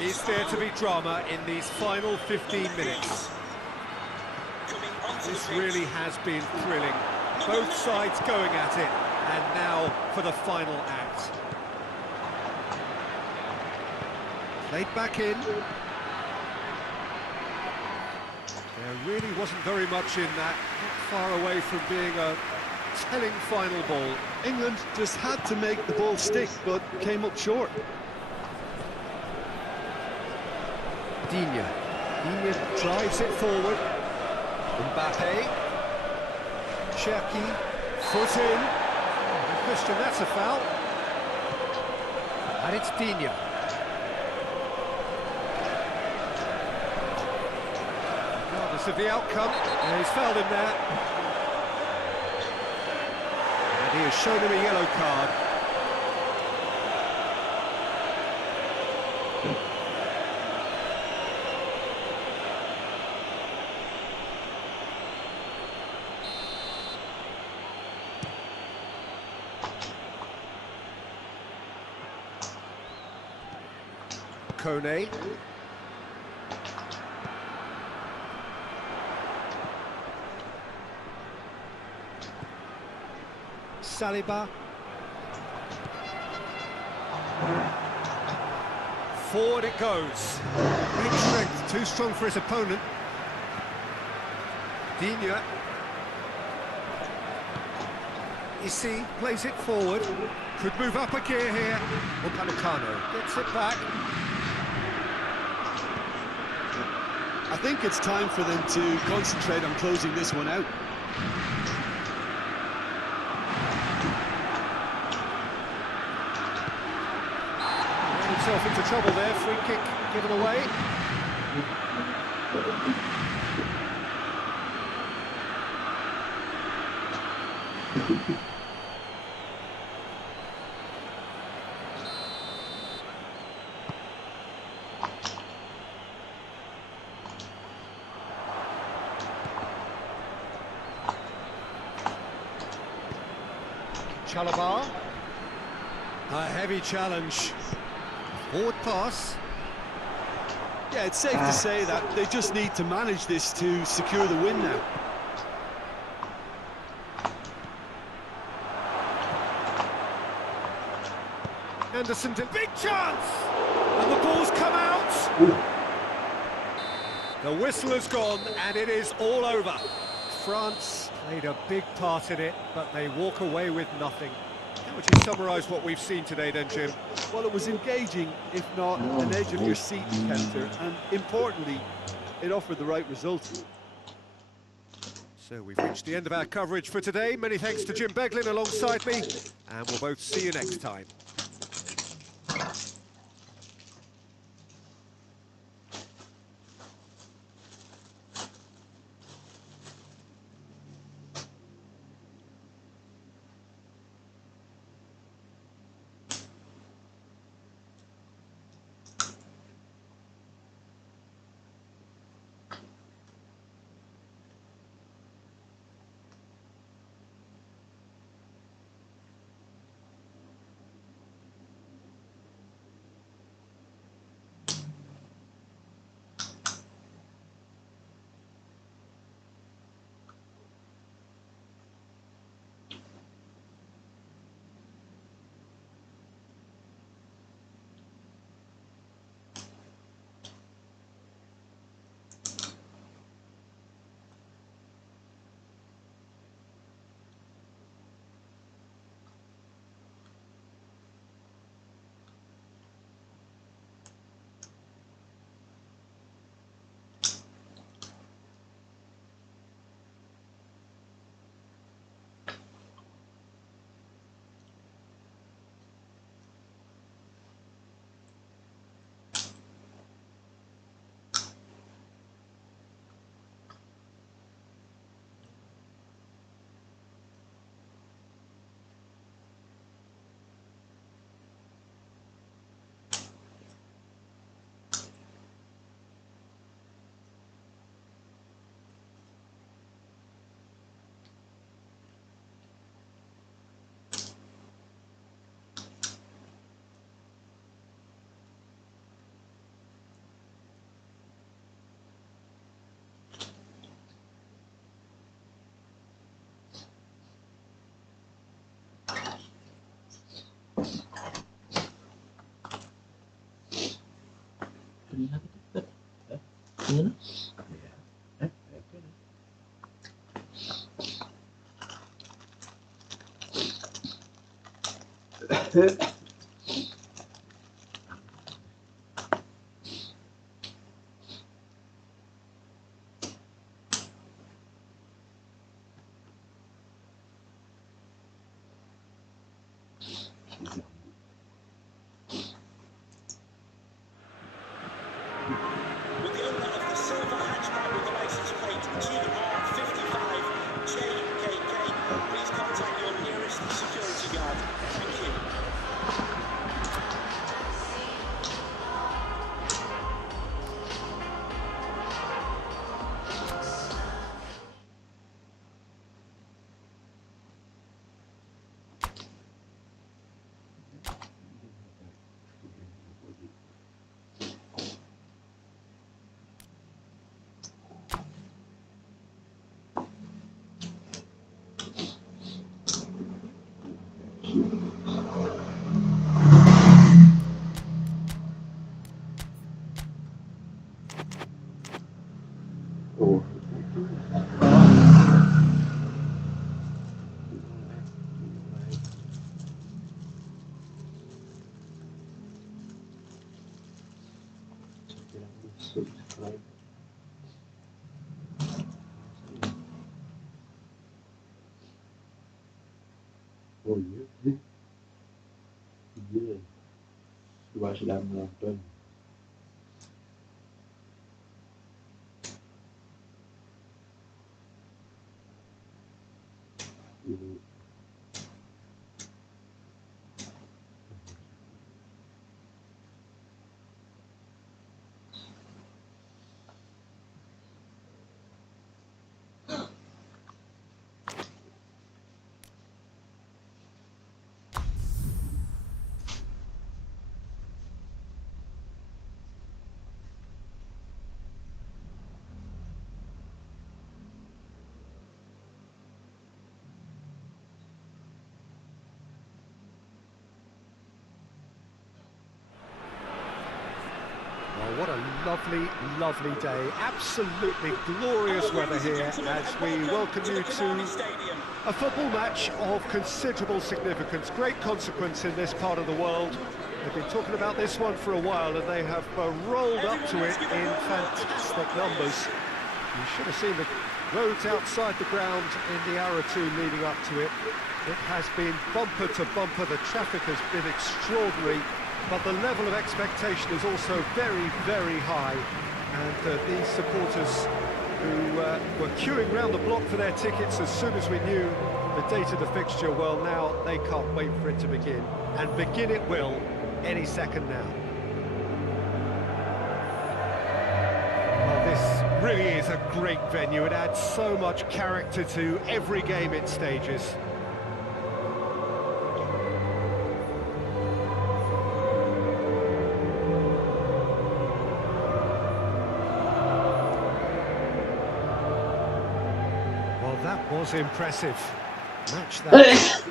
Is there to be drama in these final 15 minutes? This really has been thrilling. Both sides going at it, And now for the final act. Played back in. There really wasn't very much in that, not far away from being a telling final ball. England just had to make the ball stick, but came up short. Digne drives it forward. Mbappe. Cherki. Foot in. Christian, that's a foul. And it's Digne. Regardless of the outcome, he's fouled him there. And he has shown him a yellow card. Kone. Saliba. Forward it goes. Big strength, too strong for his opponent. Digne. Issy plays it forward. Could move up a gear here. Upamecano gets it back. I think it's time for them to concentrate on closing this one out. Got himself into trouble there, free kick given away. Chalobah. A heavy challenge. Forward pass. Yeah, it's safe to say that they just need to manage this to secure the win now. Anderson did big chance! And the ball's come out! The whistle has gone and it is all over. France played a big part in it, but they walk away with nothing. How would you summarise what we've seen today then, Jim? Well, it was engaging, if not an edge of your seat encounter, and importantly, it offered the right result. So we've reached the end of our coverage for today. Many thanks to Jim Beglin alongside me, and we'll both see you next time. Terminal kita. Ini. With the owner of the silver hatchback with the license plate GR55JKK, please contact your nearest security guard. Thank you. Oh. Subscribe. Oh iya, iya. Dua sedang nonton. Ini. Well, what a lovely, lovely day. Absolutely glorious weather here as we welcome you to a football match of considerable significance. Great consequence in this part of the world. They've been talking about this one for a while and they have rolled up to it in fantastic numbers. You should have seen the roads outside the ground in the hour or two leading up to it. It has been bumper to bumper. The traffic has been extraordinary. But the level of expectation is also very, very high. And these supporters who were queuing round the block for their tickets as soon as we knew the date of the fixture, well, now they can't wait for it to begin. And begin it will any second now. Well, this really is a great venue. It adds so much character to every game it stages. That was impressive. Match that.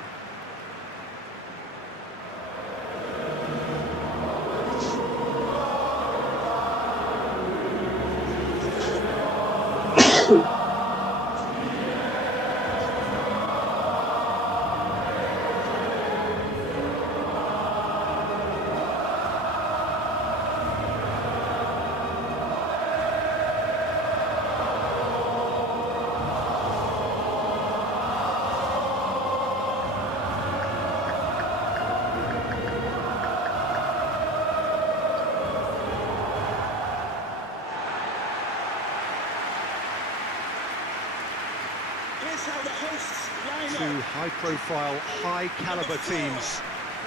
Two high-profile, high-caliber teams.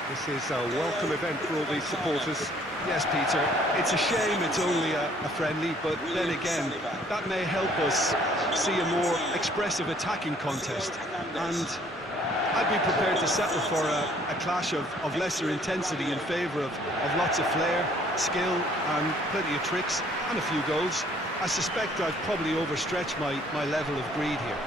This is a welcome event for all these supporters. Yes, Peter, it's a shame it's only a friendly, but then again, that may help us see a more expressive attacking contest. And I'd be prepared to settle for a clash of lesser intensity in favour of lots of flair, skill, and plenty of tricks, and a few goals. I suspect I've probably overstretched my level of greed here.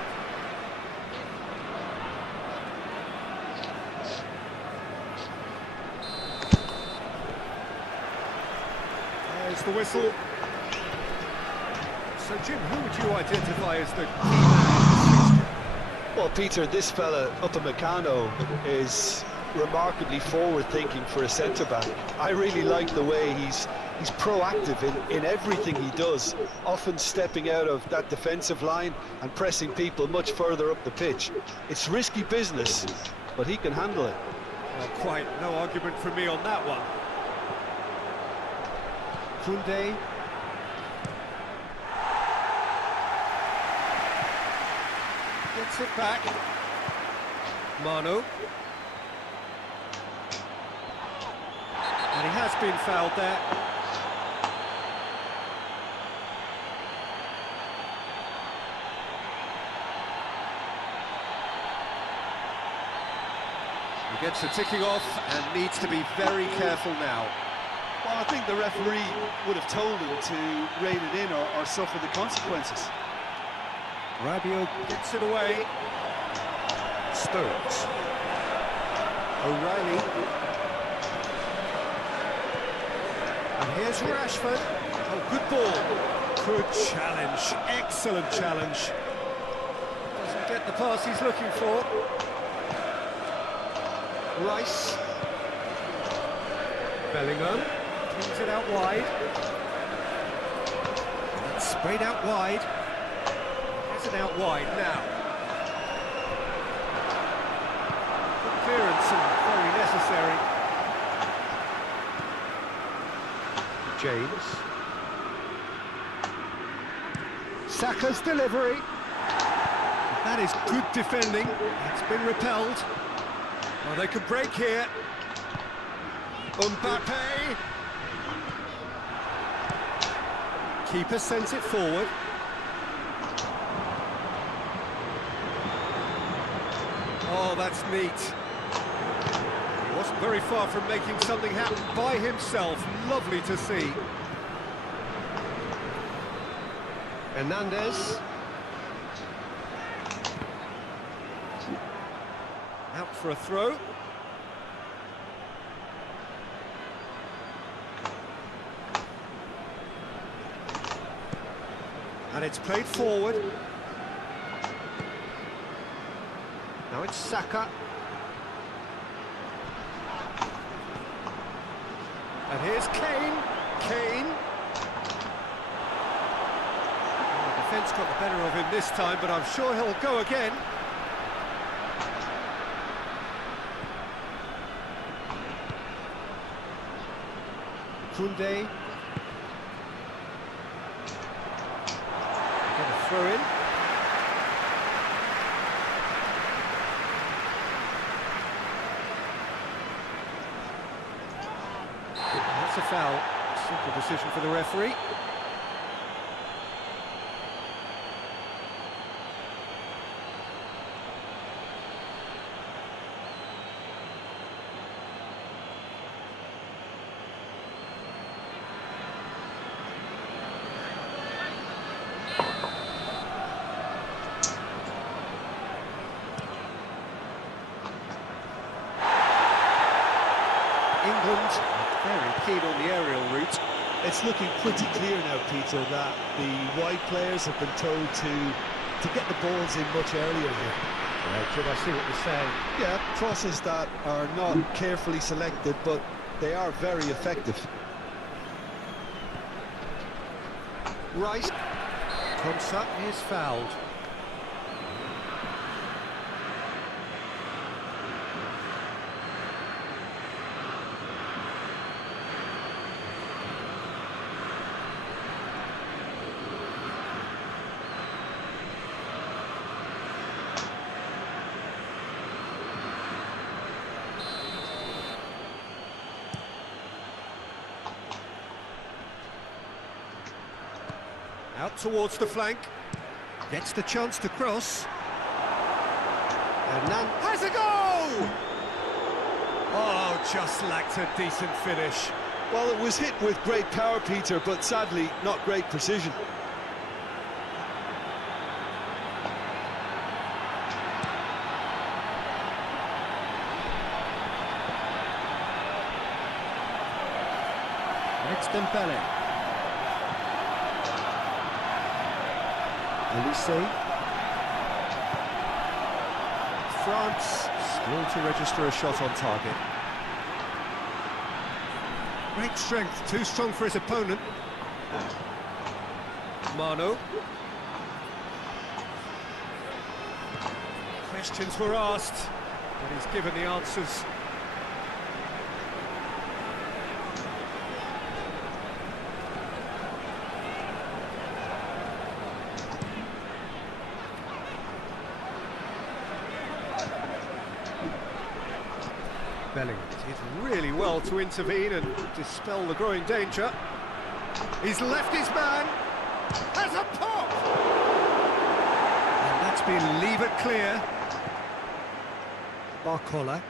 There's the whistle. So, Jim, who would you identify as the key man? Well, Peter, this fella, Upamecano, is remarkably forward-thinking for a centre-back. I really like the way he's proactive in everything he does, often stepping out of that defensive line and pressing people much further up the pitch. It's risky business, but he can handle it. Well, quite no argument from me on that one. Koundé. Gets it back. Manu. And he has been fouled there. He gets the ticking off and needs to be very careful now. Well, I think the referee would have told him to rein it in or suffer the consequences. Rabiot gets it away. Stones. O'Reilly. And here's Rashford. Oh, good ball. Good challenge. Excellent challenge. Doesn't get the pass he's looking for. Rice. Bellingham. Brings it out wide. It's sprayed out wide. Has it out wide now. Good clearance and very necessary. James. Saka's delivery. That is good defending. It's been repelled. Well, they could break here. Mbappe. Keeper sends it forward. Oh, that's neat. He wasn't very far from making something happen by himself. Lovely to see. Hernandez. Out for a throw. And it's played forward. Now it's Saka. And here's Kane. Kane. Well, the defence got the better of him this time, but I'm sure he'll go again. Koundé. Gonna throw in. That's a foul. Simple decision for the referee. England very keen on the aerial route. It's looking pretty clear now, Peter, that the wide players have been told to get the balls in much earlier here. Should I see what you're saying? Yeah, crosses that are not carefully selected, but they are very effective. Rice. Konsa is fouled. Out towards the flank. Gets the chance to cross. And Nan has a goal! Oh, just lacked a decent finish. Well, it was hit with great power, Peter, but sadly not great precision. It's Dembele. Elise. France still to register a shot on target. Great strength, too strong for his opponent. Mano. Questions were asked, but he's given the answers. Bellingham did really well to intervene and dispel the growing danger. He's left his man, has a pop! And that's been levered clear. Barcola.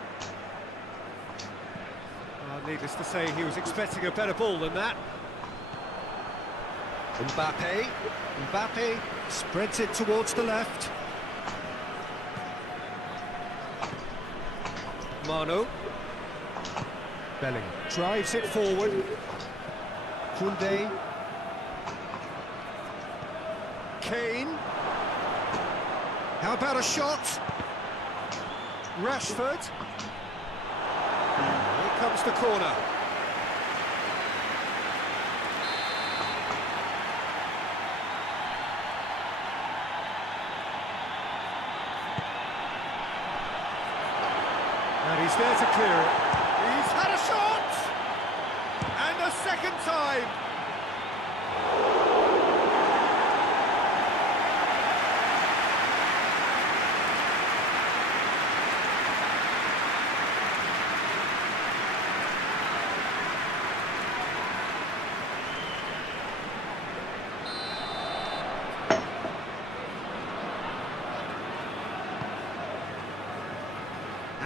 Needless to say, he was expecting a better ball than that. Mbappe spreads it towards the left. Mano. Bellingham drives it forward. Koundé. Kane. How about a shot? Rashford. Here comes the corner. And he's there to clear it. He's had a shot! And a second time!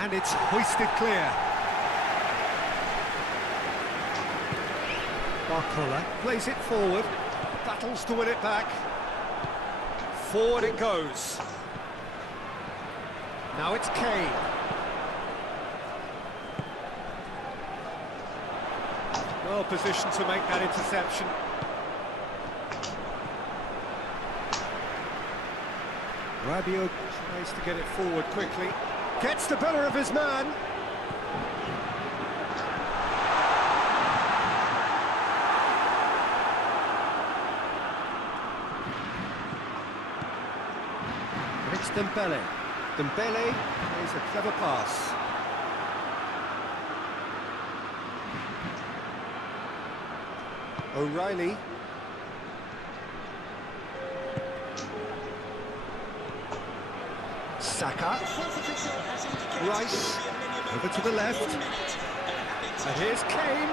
And it's hoisted clear. Barcola plays it forward, battles to win it back. Forward it goes. Now it's Kane. Well positioned to make that interception. Rabiot tries to get it forward quickly. Gets the better of his man. And it's Dembele. Dembele plays a clever pass. O'Reilly. Saka. Rice, over to the left, and here's Kane,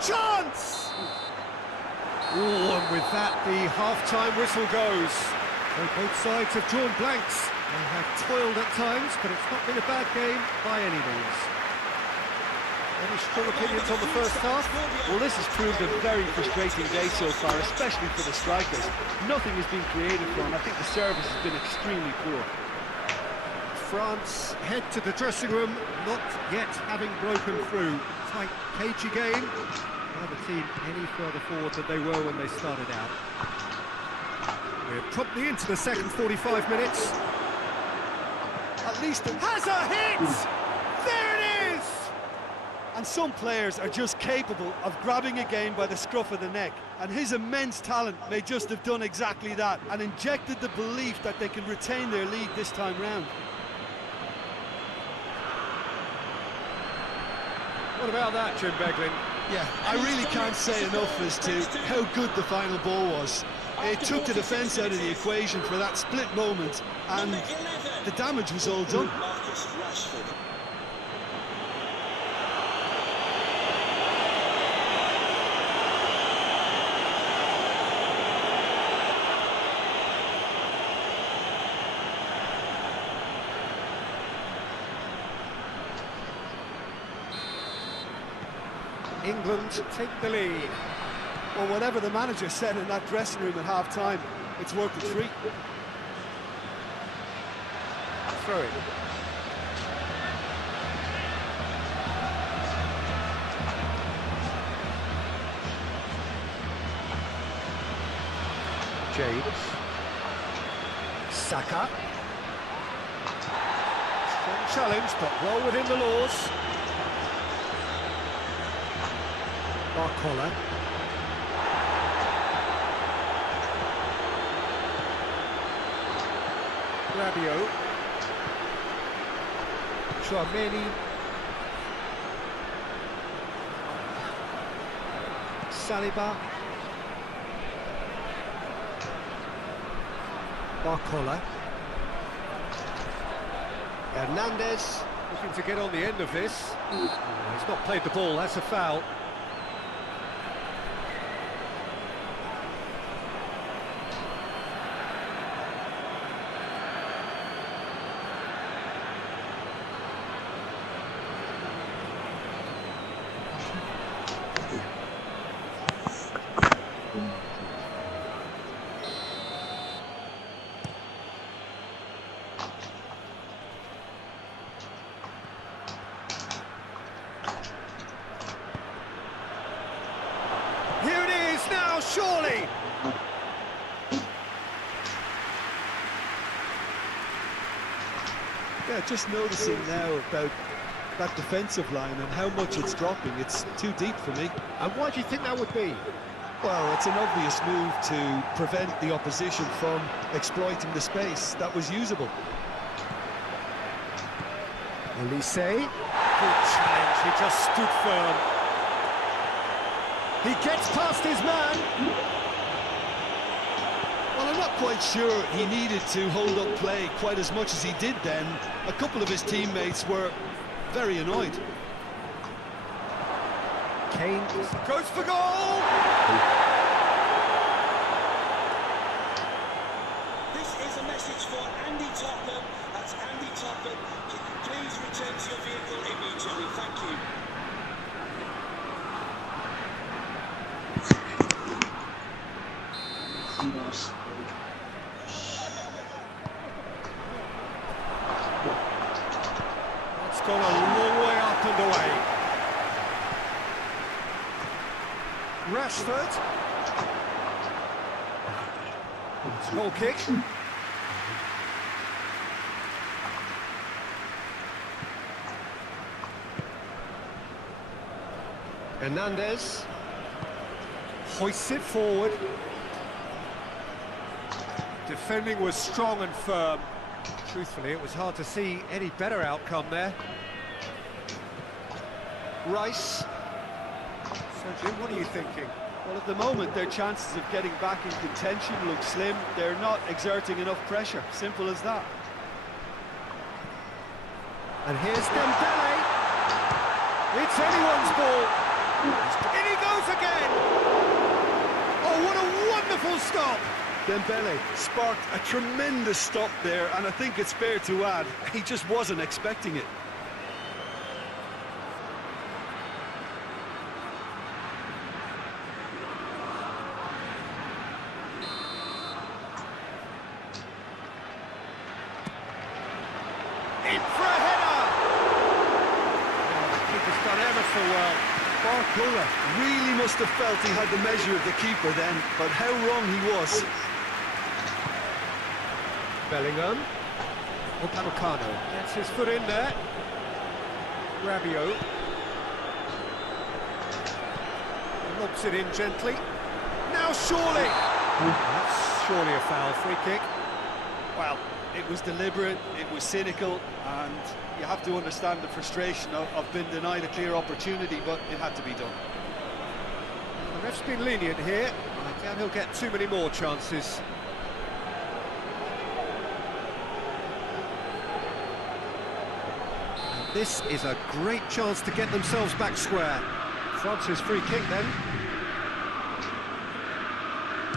chance! Oh, and with that the half-time whistle goes. So both sides have drawn blanks. They have toiled at times, but it's not been a bad game by any means. Any strong opinions on the first half? Well, this has proved a very frustrating day so far, especially for the strikers. Nothing has been created for them. I think the service has been extremely poor. France head to the dressing room, not yet having broken through. Tight, cagey game. Neither team any further forward than they were when they started out. We're promptly into the second 45 minutes. At least Has a hit! There it is! And some players are just capable of grabbing a game by the scruff of the neck, and his immense talent may just have done exactly that and injected the belief that they can retain their lead this time round. What about that, Jim Beglin? Yeah, I really can't say enough as to how good the final ball was. It took the defence out of the equation for that split moment, and the damage was all done. England take the lead. Well, whatever the manager said in that dressing room at half-time, it's worked a treat. Throw it. James. Saka. Strong challenge, but well within the laws. Barcola. Rabiot. Chouameni. Saliba. Barcola. Hernandez looking to get on the end of this. He's not played the ball, that's a foul. Here it is now, surely! Yeah, just noticing now about that defensive line and how much it's dropping. It's too deep for me. And why do you think that would be? Well, it's an obvious move to prevent the opposition from exploiting the space that was usable. Elise, good challenge, he just stood firm. He gets past his man. Well, I'm not quite sure he needed to hold up play quite as much as he did then. A couple of his teammates were very annoyed. Kane goes for goal! This is a message for Andy Tottenham. That's Andy Tottenham. Can you please return to your vehicle immediately? Thank you. It's gone a long way up and away. Rashford. Goal kick. Hernandez hoists it forward. Defending was strong and firm. Truthfully, it was hard to see any better outcome there. Rice. So, Jim, what are you thinking? Well, at the moment, their chances of getting back in contention look slim. They're not exerting enough pressure. Simple as that. And here's Dembele. It's anyone's ball. In he goes again. Oh, what a wonderful stop. Dembele sparked a tremendous stop there, and I think it's fair to add, he just wasn't expecting it. In for a header. Oh, the keeper's done ever so well. Barcola really must have felt he had the measure of the keeper then, but how wrong he was. Bellingham. Upamecano gets his foot in there. Rabiot. Lobs it in gently. Now surely! That's surely a foul, free kick. Well, it was deliberate, it was cynical, and you have to understand the frustration of being denied a clear opportunity, but it had to be done. The ref's been lenient here. I doubt he'll get too many more chances. And this is a great chance to get themselves back square. France's free kick then.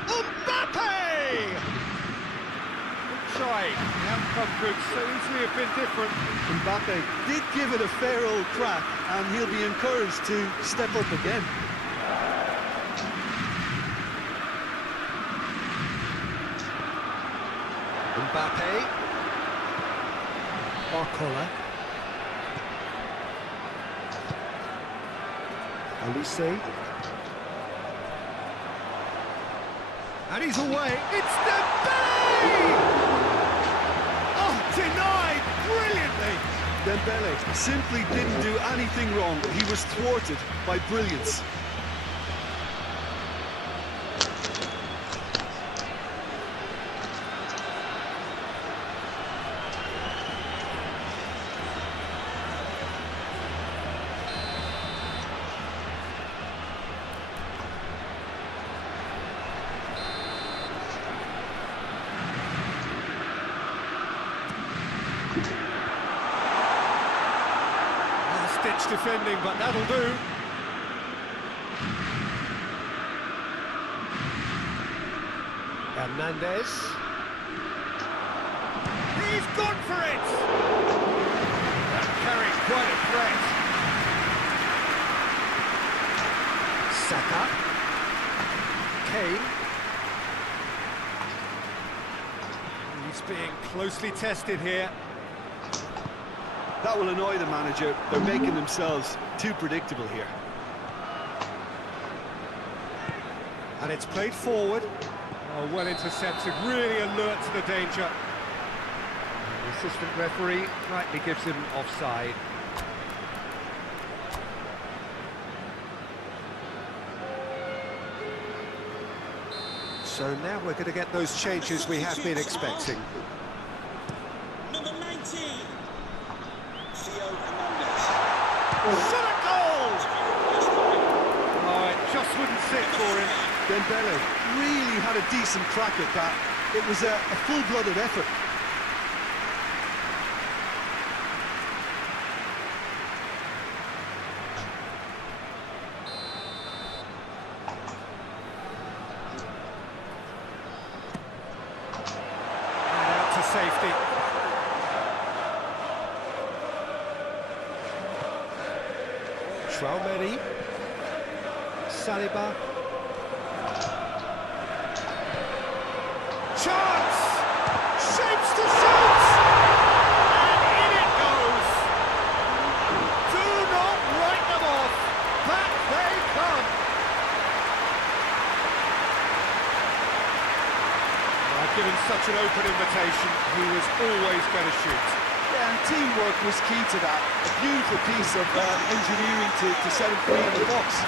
Mbappe! Shy. The outcome could so easily have been different. Mbappe did give it a fair old crack, and he'll be encouraged to step up again. Mbappe. Barcola. Elise. And he's away. It's Dembele! Denied brilliantly. Dembele simply didn't do anything wrong. He was thwarted by brilliance. Ditch defending, but that'll do. Hernandez. He's gone for it! That carries quite a threat. Saka. Kane. He's being closely tested here. That will annoy the manager. They're making themselves too predictable here. And it's played forward. Oh, well intercepted, really alert to the danger. And the assistant referee rightly gives him offside. So now we're going to get those changes we have been expecting. Number 19. Shot a goal! Oh, it just wouldn't sit for him. Dembele really had a decent crack at that. It was a full-blooded effort. And out to safety. Traoré, Saliba, chance, shapes to shoot, and in it goes. Do not write them off, back they come. I've given such an open invitation, he was always going to shoot. Yeah, and teamwork was key to that. A beautiful piece of engineering to set him free in the box.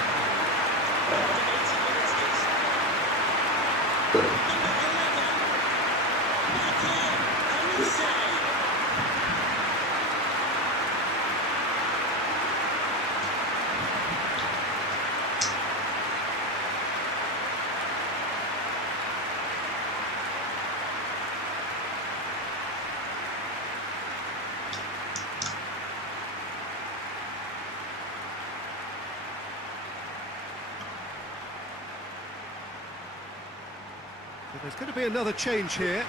There's going to be another change here.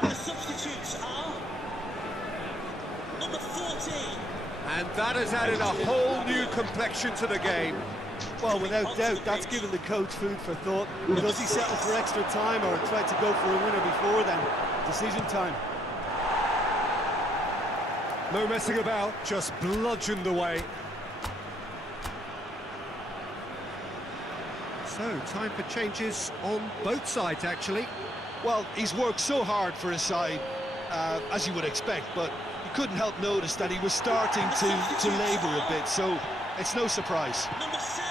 And the substitutes are number 14. And that has added a whole new complexion to the game. Well, without doubt, that's given the coach food for thought. Does he settle for extra time or try to go for a winner before then? Decision time. No messing about, just bludgeoned away. So, time for changes on both sides, actually. Well, he's worked so hard for his side, as you would expect, but you couldn't help notice that he was starting to labour a bit, so it's no surprise. Number 7.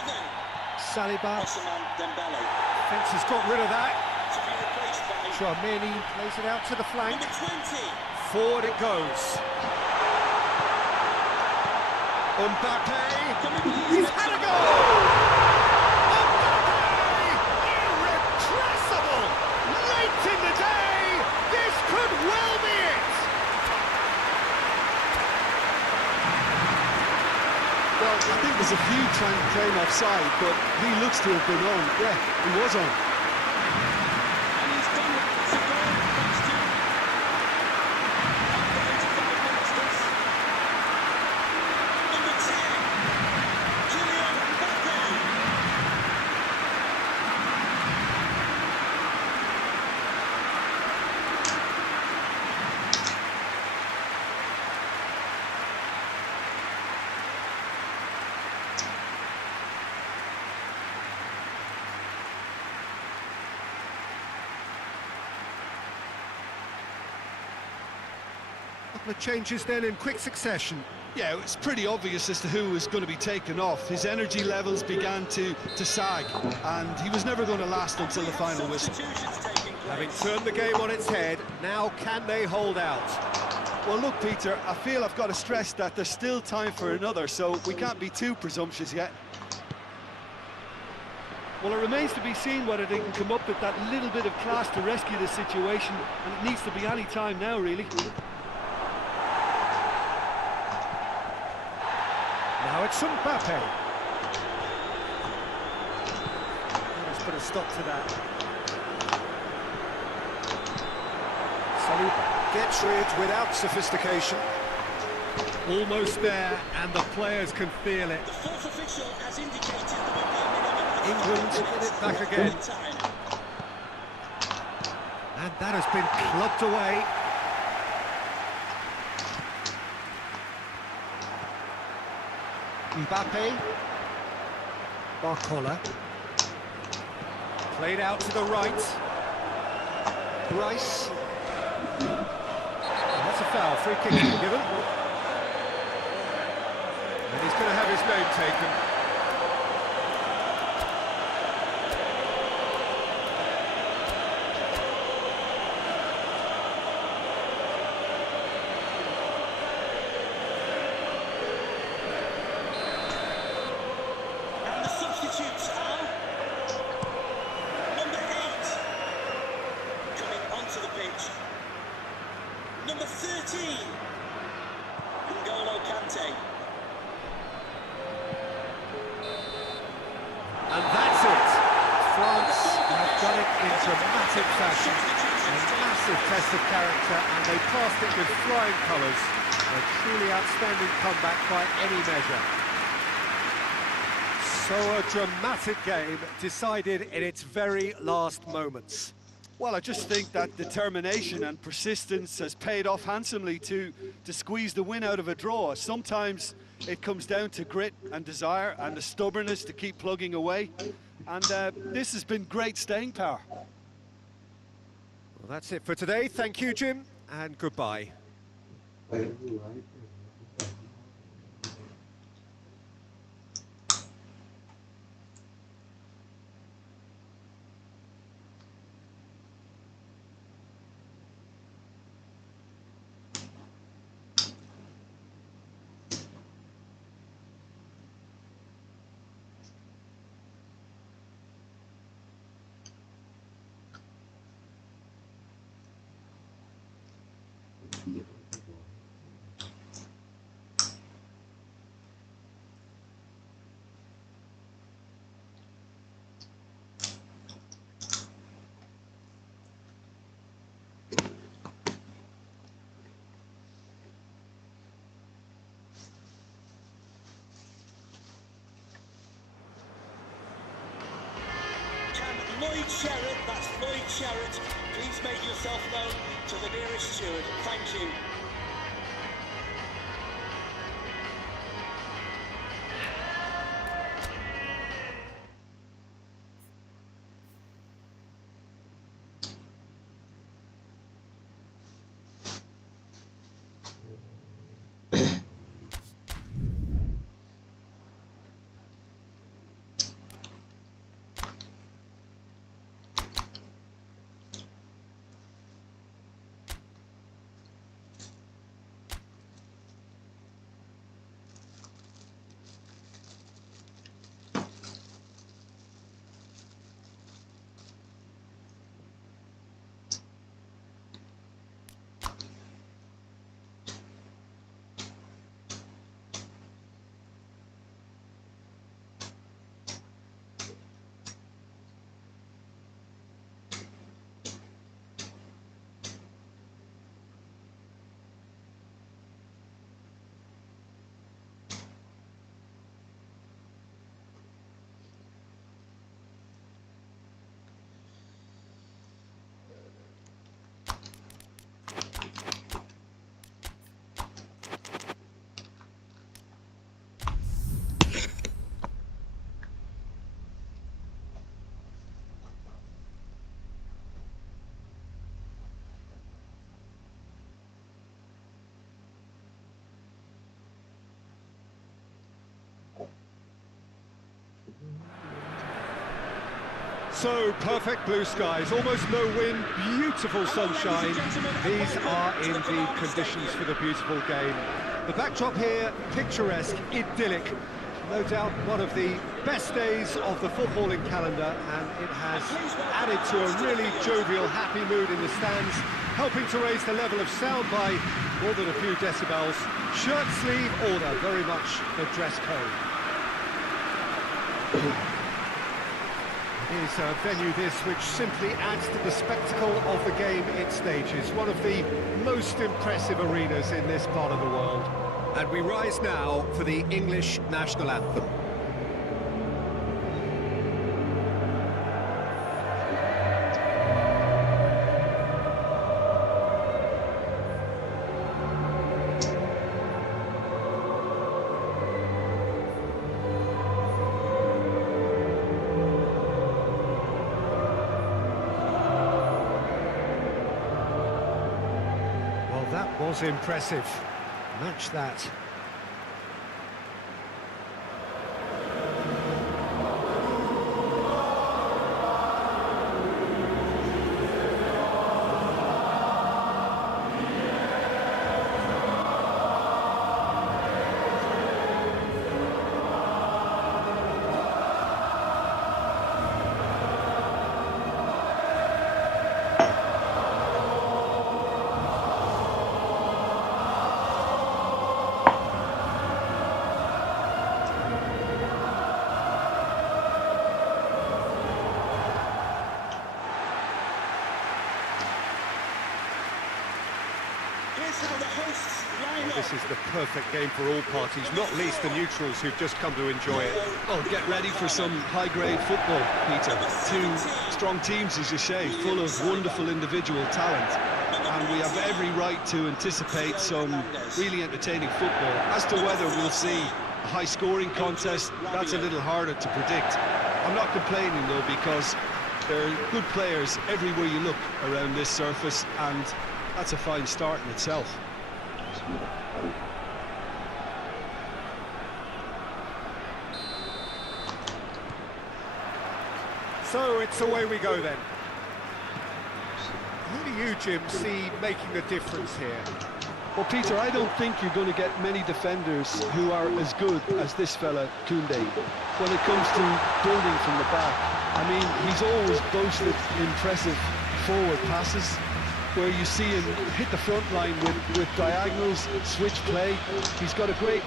Saliba. Dembele. Fence has got rid of that. To be replaced by Traoré plays it out to the flank. number 20. Forward it goes. Mbappe. He's had a goal! Well, I think there's a few trying to claim offside, but he looks to have been on. Yeah, he was on. And he's done it. It's a goal. Thanks to after 85 minutes this. Number 10. Kylian Mbappe. couple of changes then in quick succession. Yeah, it's pretty obvious as to who was going to be taken off. His energy levels began to sag, and he was never going to last until the final whistle. Having turned the game on its head, now can they hold out? Well, look, Peter, I feel I've got to stress that there's still time for another, so we can't be too presumptuous yet. Well, it remains to be seen whether they can come up with that little bit of class to rescue the situation, and it needs to be any time now, really. Now it's Mbappe. Let's put a stop to that. Saliba gets rid without sophistication. Almost there, and the players can feel it. The fourth official has indicated there will be a minimum of England to get it back again. time. And that has been clubbed away. Mbappe. Barcola. Played out to the right. Bryce. And that's a foul. Free kick to be given. And he's going to have his name taken. And the substitutes are number 8 coming onto the pitch. Number 13, N'Golo Kante. And that's it. France have done it in dramatic fashion. A massive test of character, and they passed it with flying colours. A truly outstanding comeback by any measure. So a dramatic game decided in its very last moments. Well, I just think that determination and persistence has paid off handsomely to squeeze the win out of a draw. Sometimes it comes down to grit and desire and the stubbornness to keep plugging away. And this has been great staying power. Well, that's it for today. Thank you, Jim, and goodbye. Lloyd Sherrod, that's Lloyd Sherrod. Please make yourself known to the nearest steward. Thank you. So, perfect blue skies, almost no wind, beautiful sunshine. These are indeed conditions for the beautiful game. The backdrop here, picturesque, idyllic. No doubt one of the best days of the footballing calendar, and it has added to a really jovial, happy mood in the stands, helping to raise the level of sound by more than a few decibels. Shirt sleeve order, very much the dress code. It is a venue this which simply adds to the spectacle of the game it stages. One of the most impressive arenas in this part of the world. And we rise now for the English national anthem. That was impressive. Match that. This is the perfect game for all parties, not least the neutrals who've just come to enjoy it. Oh, get ready for some high-grade football, Peter. Two strong teams, as you say, full of wonderful individual talent. And we have every right to anticipate some really entertaining football. As to whether we'll see a high-scoring contest, that's a little harder to predict. I'm not complaining, though, because there are good players everywhere you look around this surface, and that's a fine start in itself. So it's away we go then. Who do you, Jim, see making a difference here? Well, Peter, I don't think you're going to get many defenders who are as good as this fella, Koundé, when it comes to building from the back. I mean, he's always boasted impressive forward passes, where you see him hit the front line with diagonals, switch play. He's got a great,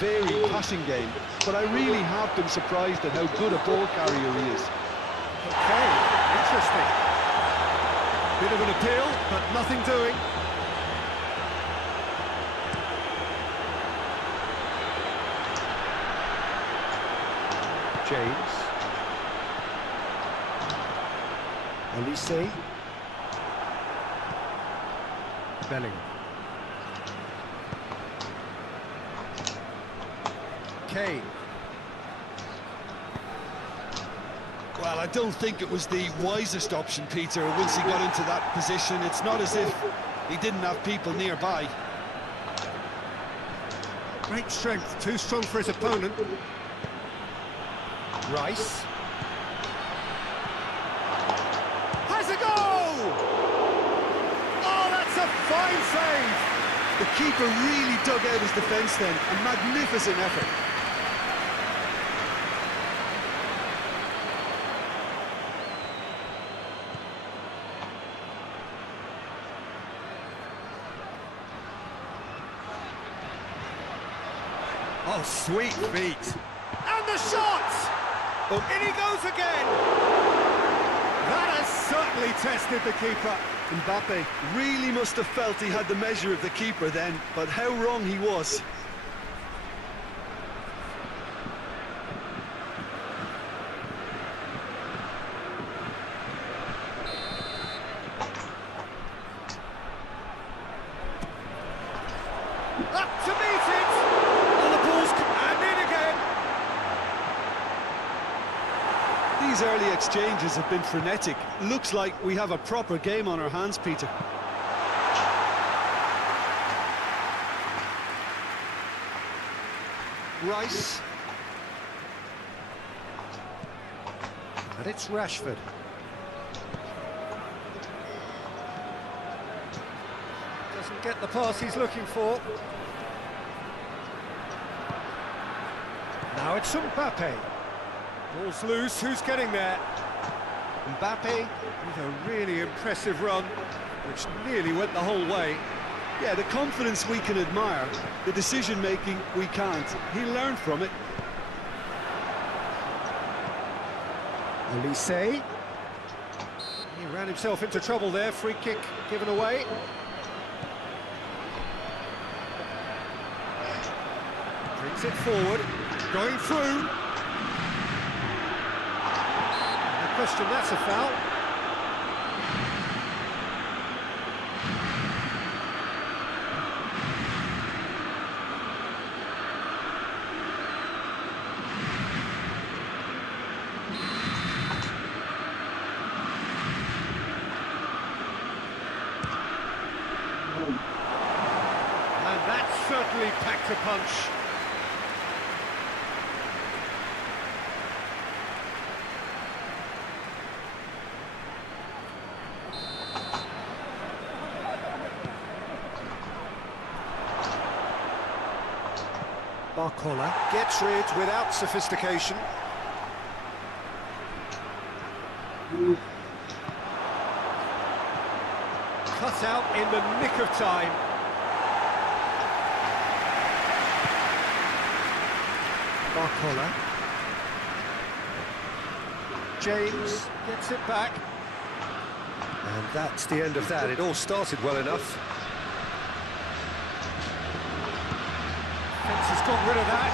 varied passing game, but I really have been surprised at how good a ball carrier he is. Okay, interesting. Bit of an appeal, but nothing doing. James. Elise. Belling. Kane. Well, I don't think it was the wisest option, Peter, once he got into that position. It's not as if he didn't have people nearby. Great strength, too strong for his opponent. Rice. Has a goal! Oh, that's a fine save! The keeper really dug out his defence then. A magnificent effort. Oh, sweet feet. And the shot! Oh, in he goes again! That has certainly tested the keeper. Mbappe really must have felt he had the measure of the keeper then, but how wrong he was. Up to meet it! On the balls, and in again! These early exchanges have been frenetic. Looks like we have a proper game on our hands, Peter. Rice. And it's Rashford. Doesn't get the pass he's looking for. Now it's Mbappe. Ball's loose, who's getting there? Mbappe with a really impressive run, which nearly went the whole way. Yeah, the confidence we can admire, the decision-making we can't. He learned from it. Elise. He ran himself into trouble there, free kick given away. Brings it forward, going through. No question, that's a foul. And that certainly packed a punch. Barcola gets rid without sophistication. Cut out in the nick of time. Barcola. James gets it back. And that's the end of that. It all started well enough. Fence has got rid of that.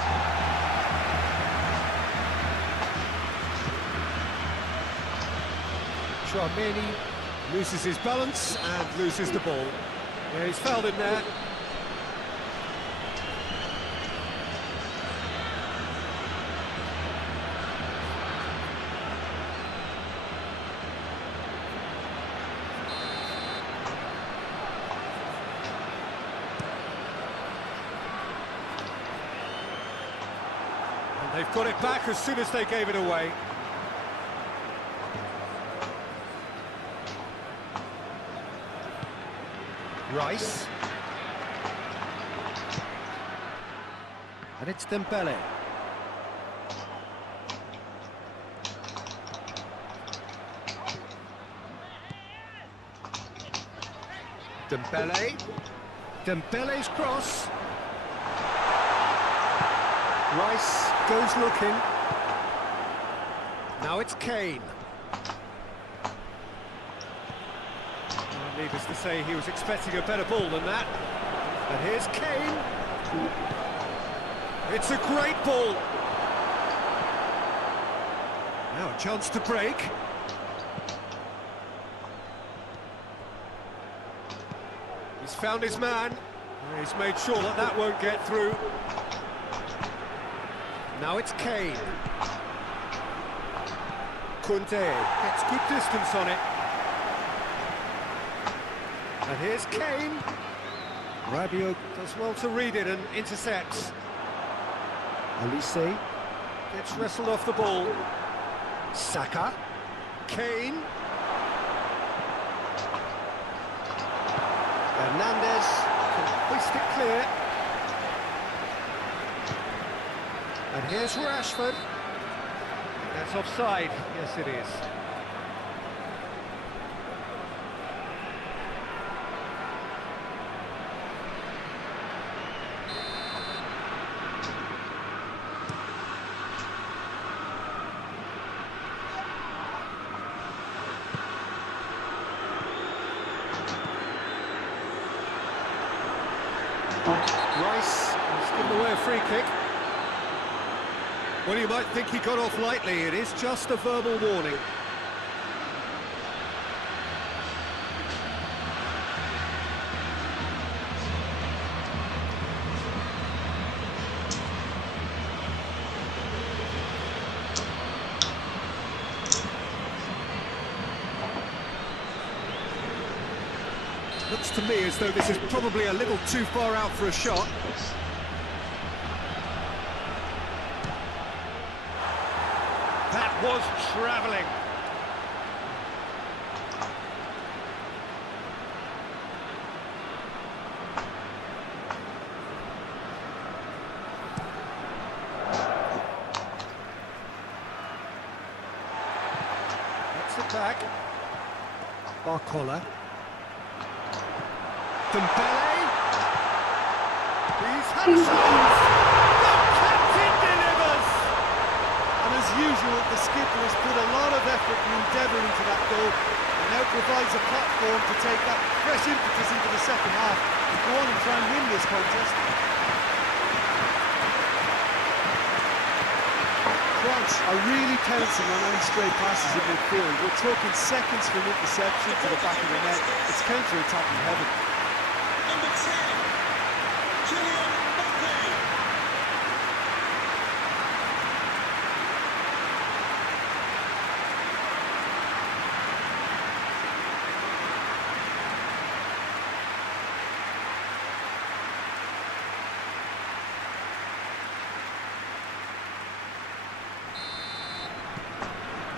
Tchouaméni loses his balance and loses the ball. Yeah, he's fouled him there. And they've got it back as soon as they gave it away. Rice. And it's Dembele. Dembele. Dembele's cross. Rice goes looking. Now it's Kane. Needless to say, he was expecting a better ball than that. And here's Kane. It's a great ball. Now a chance to break. He's found his man. He's made sure that that won't get through. Now it's Kane. Kunte gets good distance on it. And here's Kane. Rabiot does well to read it and intercepts. Elise gets wrestled off the ball. Saka. Kane. Hernandez can hoist it clear. And here's Rashford. That's offside. Yes, it is. Rice has given away a free kick. Well, you might think he got off lightly. It is just a verbal warning. Looks to me as though this is probably a little too far out for a shot. That was travelling. Gets it back. Barcola. Dembele. He's had a chance. The captain delivers. And as usual, the skipper has put a lot of effort and endeavour into that goal, and now provides a platform to take that fresh impetus into the second half and go on and try and win this contest. France are really pouncing on any stray passes in midfield. We're talking seconds from interception to the back of the net. It's counter-attacking heaven. Number 10, Kylian Mbappe.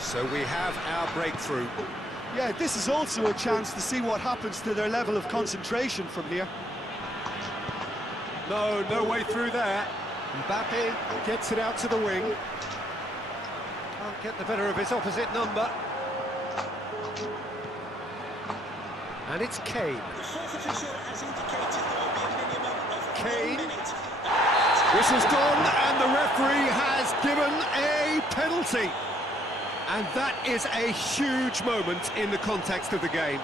So we have our breakthrough. Yeah, this is also a chance to see what happens to their level of concentration from here. No way through there. Mbappe gets it out to the wing. Can't get the better of his opposite number. And it's Kane. The fourth official has indicated there will be a minimum of Kane. 1 minute. Whistle's gone, and the referee has given a penalty. And that is a huge moment in the context of the game.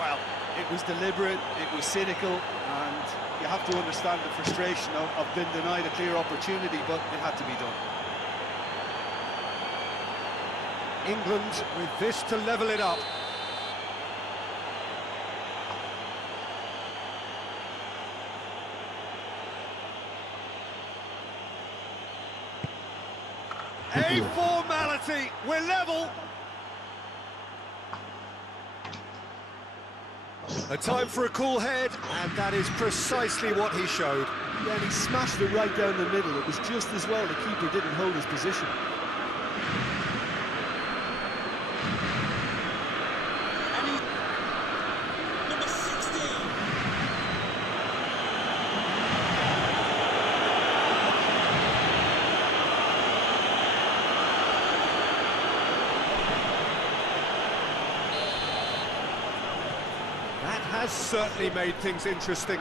Well, it was deliberate, it was cynical, and you have to understand the frustration of being denied a clear opportunity, but it had to be done. England with this to level it up. A formality, we're level. A time for a cool head, and that is precisely what he showed. Yeah, and he smashed it right down the middle. It was just as well the keeper didn't hold his position. Number 16. That has certainly made things interesting.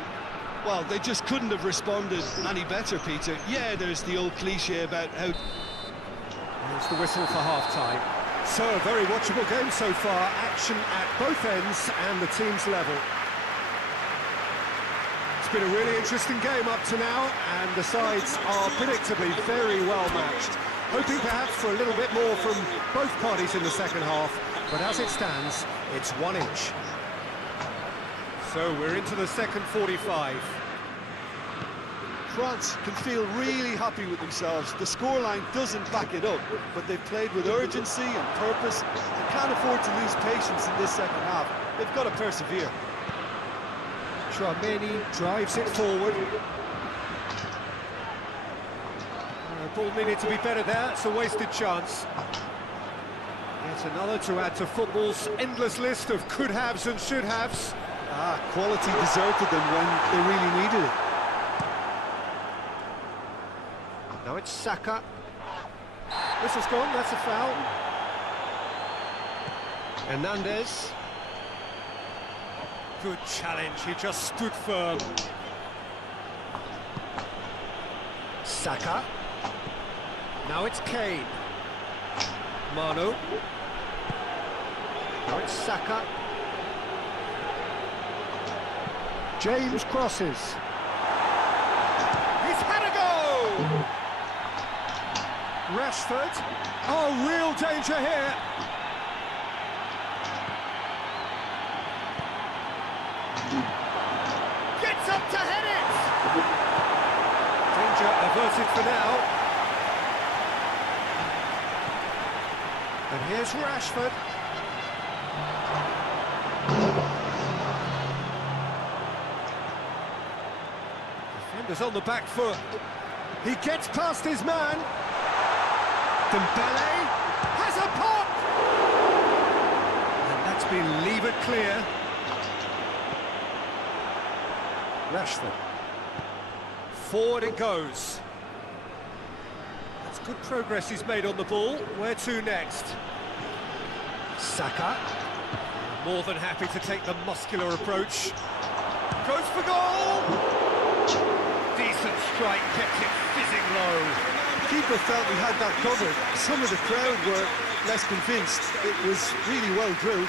Well, they just couldn't have responded any better, Peter. Yeah, there's the old cliche about how... There's the whistle for half-time. So, a very watchable game so far. Action at both ends and the team's level. It's been a really interesting game up to now, and the sides are predictably very well matched. Hoping perhaps for a little bit more from both parties in the second half, but as it stands, it's 1 inch. So we're into the second 45. France can feel really happy with themselves. The scoreline doesn't back it up, but they've played with urgency and purpose and can't afford to lose patience in this second half. They've got to persevere. Tchouameni drives it forward. Ball needed to be better there, it's a wasted chance. Yet another to add to football's endless list of could-haves and should-haves. Quality deserted them when they really needed it. Now it's Saka. Whistle's gone, that's a foul. Hernandez. Good challenge, he just stood firm. Saka. Now it's Kane. Manu. Now it's Saka. James crosses. He's had a go! Rashford. Oh, real danger here. Gets up to head it! Danger averted for now. And here's Rashford. Defender's on the back foot. He gets past his man. Dembele simply leave it clear. Rashford. Forward it goes. That's good progress he's made on the ball. Where to next? Saka. More than happy to take the muscular approach. Goes for goal! Decent strike, kept it fizzing low. Keeper felt he had that covered. Some of the crowd were less convinced. It was really well drilled.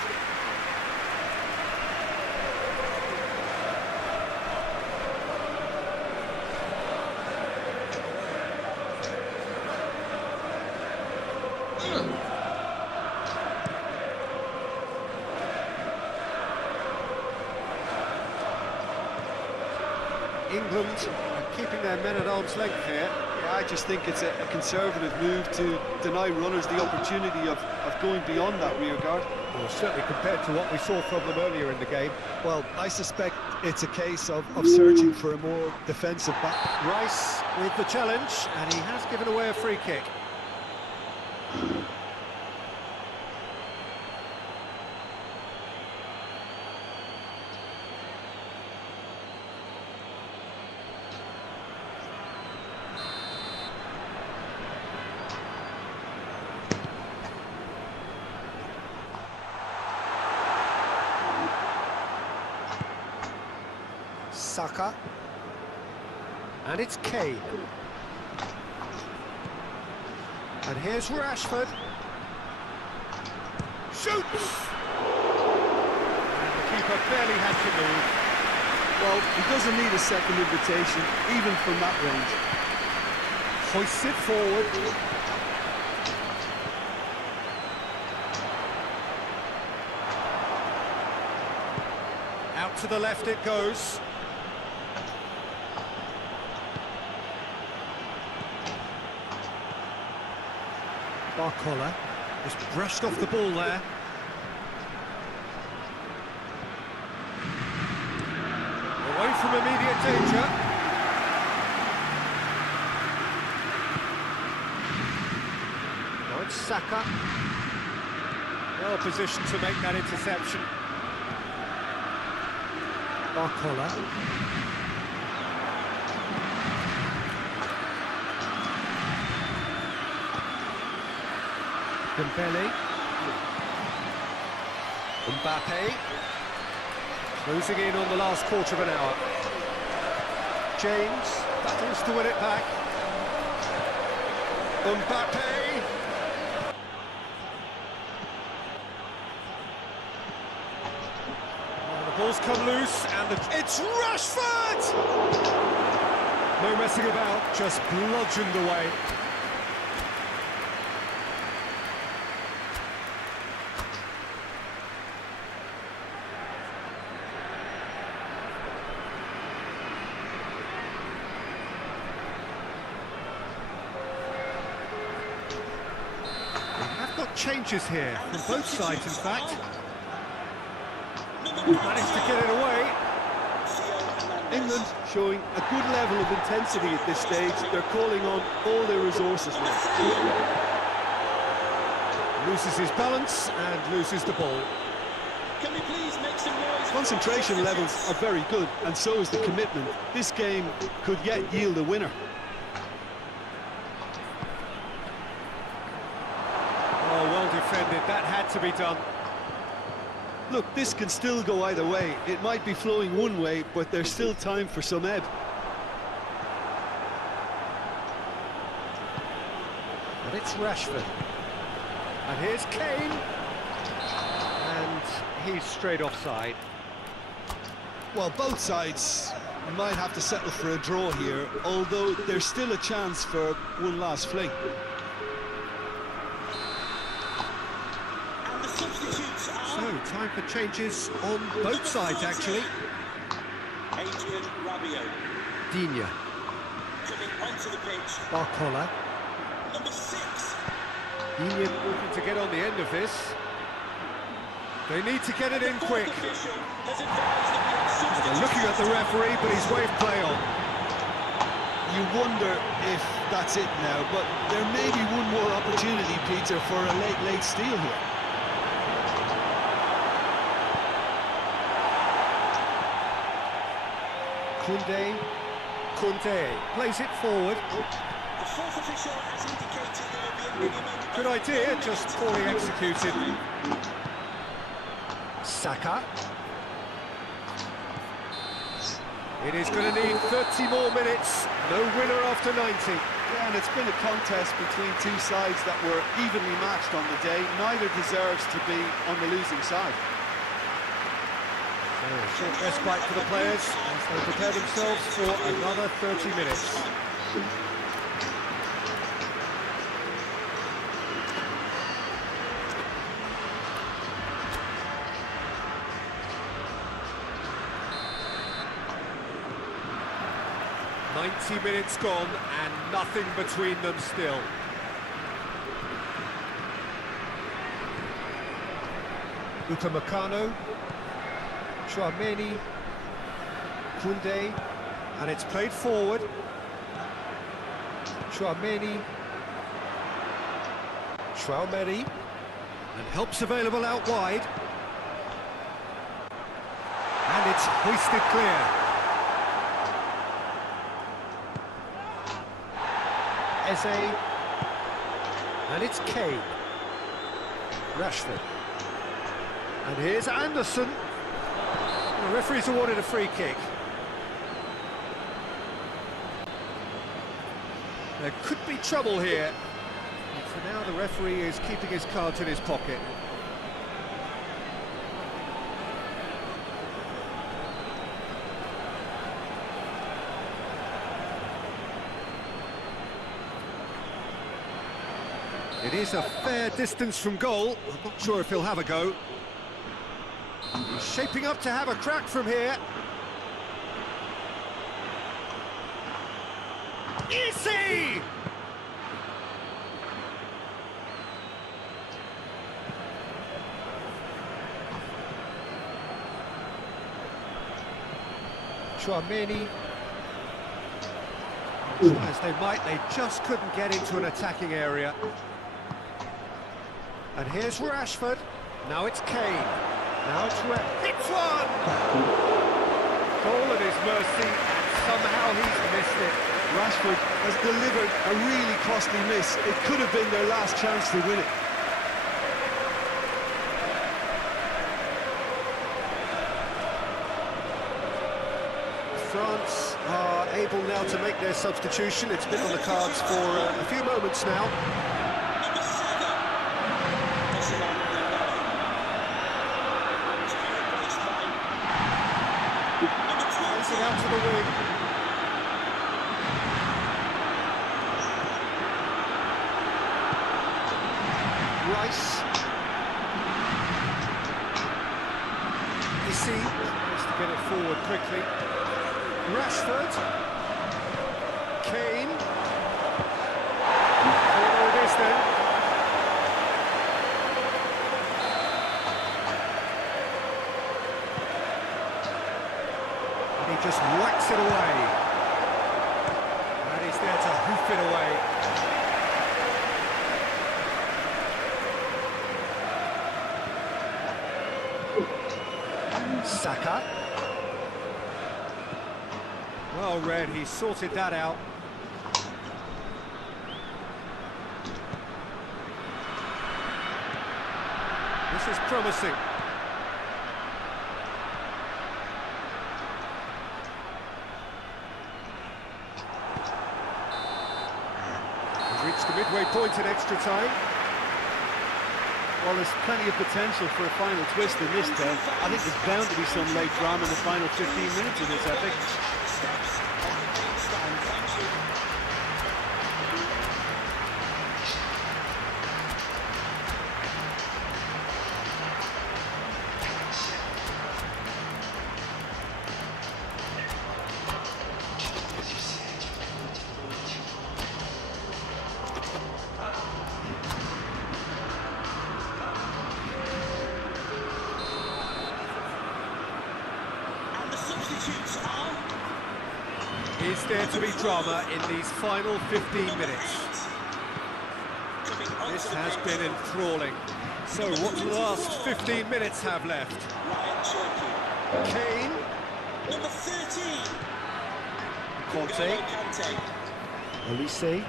England are keeping their men at arm's length here. Yeah, I just think it's a conservative move to deny runners the opportunity of going beyond that rear guard. Well, certainly compared to what we saw from them earlier in the game. Well, I suspect it's a case of searching for a more defensive back. Rice with the challenge, and he has given away a free kick. Saka, and it's Kane, and here's Rashford, shoots, and the keeper barely had to move. Well, he doesn't need a second invitation, even from that range. Hoists it forward. Out to the left it goes. Barcola just brushed off the ball there. Away from immediate danger. Now it's Saka. Well positioned to make that interception. Barcola. Dembele. Mbappe. Closing in on the last quarter of an hour. James battles to win it back. Mbappe. The ball's come loose and it's Rashford! No messing about, just bludgeoned away. Changes here from both sides, in fact. Managed to get it away. England showing a good level of intensity at this stage. They're calling on all their resources now. Loses his balance and loses the ball. Can we please make some noise? Concentration levels are very good, and so is the commitment. This game could yet yield a winner. Defended, that had to be done. Look, this can still go either way. It might be flowing one way, but there's still time for some ebb. And it's Rashford. And here's Kane. And he's straight offside. Well, both sides might have to settle for a draw here, although there's still a chance for one last fling. So, time for changes on both sides, actually. Adrian Rabiot Digne. coming onto the pitch. Barcola. Number 6. Digne looking to get on the end of this. They need to get it in quick. Official has advised that we have They're looking at the referee, but he's waved play on. You wonder if that's it now, but there may be one more opportunity, Peter, for a late steal here. Kunde plays it forward. The fourth official has indicated there will be a minimum. Good idea, just poorly executed. Saka. It is going to need 30 more minutes. No winner after 90. Yeah, and it's been a contest between two sides that were evenly matched on the day. Neither deserves to be on the losing side. So, short respite for the players as they prepare themselves for another 30 minutes. "90 minutes gone and nothing between them still." Upamecano, Tchouaméni, Kunde, and it's played forward. Tchouaméni, and help's available out wide. And it's hoisted clear. Eze, and it's Kane. Rashford. And here's Anderson. The referee's awarded a free kick. There could be trouble here. And for now, the referee is keeping his cards in his pocket. It is a fair distance from goal. I'm not sure if he'll have a go. He's shaping up to have a crack from here. Easy! Tchouaméni. As they might, they just couldn't get into an attacking area. And here's Rashford. Now it's Kane. Now it's hits one! Goal at his mercy, and somehow he's missed it. Rashford has delivered a really costly miss. It could have been their last chance to win it. France are able now to make their substitution. It's been on the cards for a few moments now. Out to the wing. Rice. Issy has to get it forward quickly. Rashford. Kane. Corner it is then. He just whacks it away. And he's there to hoof it away. Saka. Well read, he sorted that out. This is promising. Reached the midway point in extra time. Well, there's plenty of potential for a final twist in this game. I think there's bound to be some late drama in the final 15 minutes of this epic. Is there to be drama in these final 15 minutes? This has been enthralling. So what do the last 15 minutes have left? Ryan Cherky. Kane. Number 13. Conte. Olise.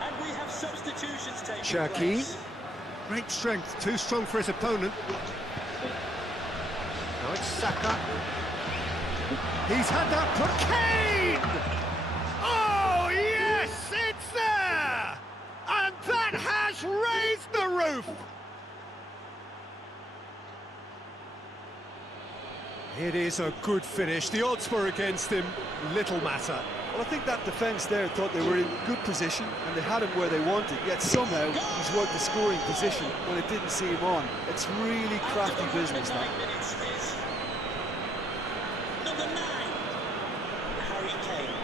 And we have substitutions taking Cherki. place. Great strength, too strong for his opponent. Now it's Saka. He's had that put. Kane! Oh, yes, it's there! And that has raised the roof! It is a good finish. The odds were against him. Little matter. Well, I think that defence there thought they were in good position and they had him where they wanted, yet somehow he's worked the scoring position when it didn't see him on. It's really crafty business now. Number 9, Harry Kane.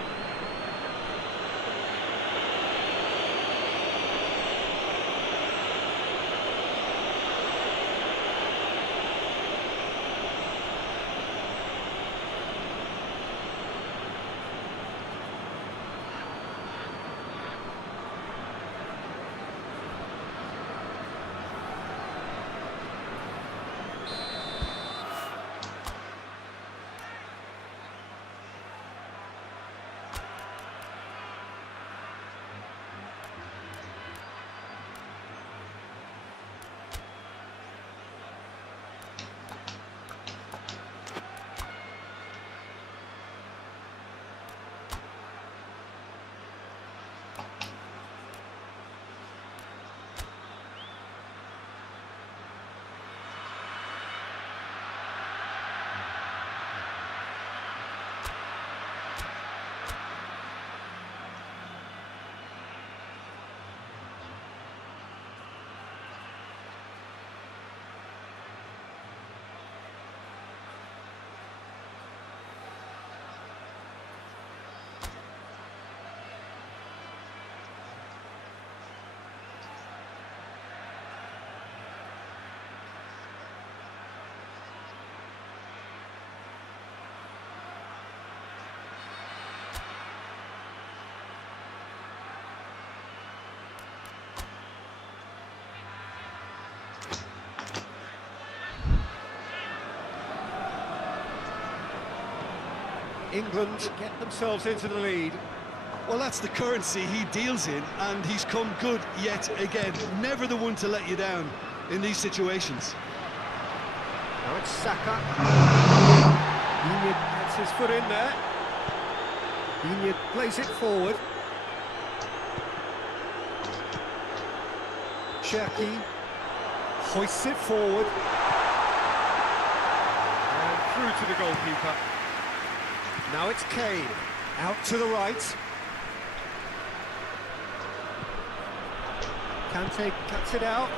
England get themselves into the lead. Well, that's the currency he deals in, and he's come good yet again. Never the one to let you down in these situations. Now it's Saka. Digne gets his foot in there. Digne plays it forward. Cherki hoists it forward. And through to the goalkeeper. Now it's Kane, out to the right. Kante cuts it out.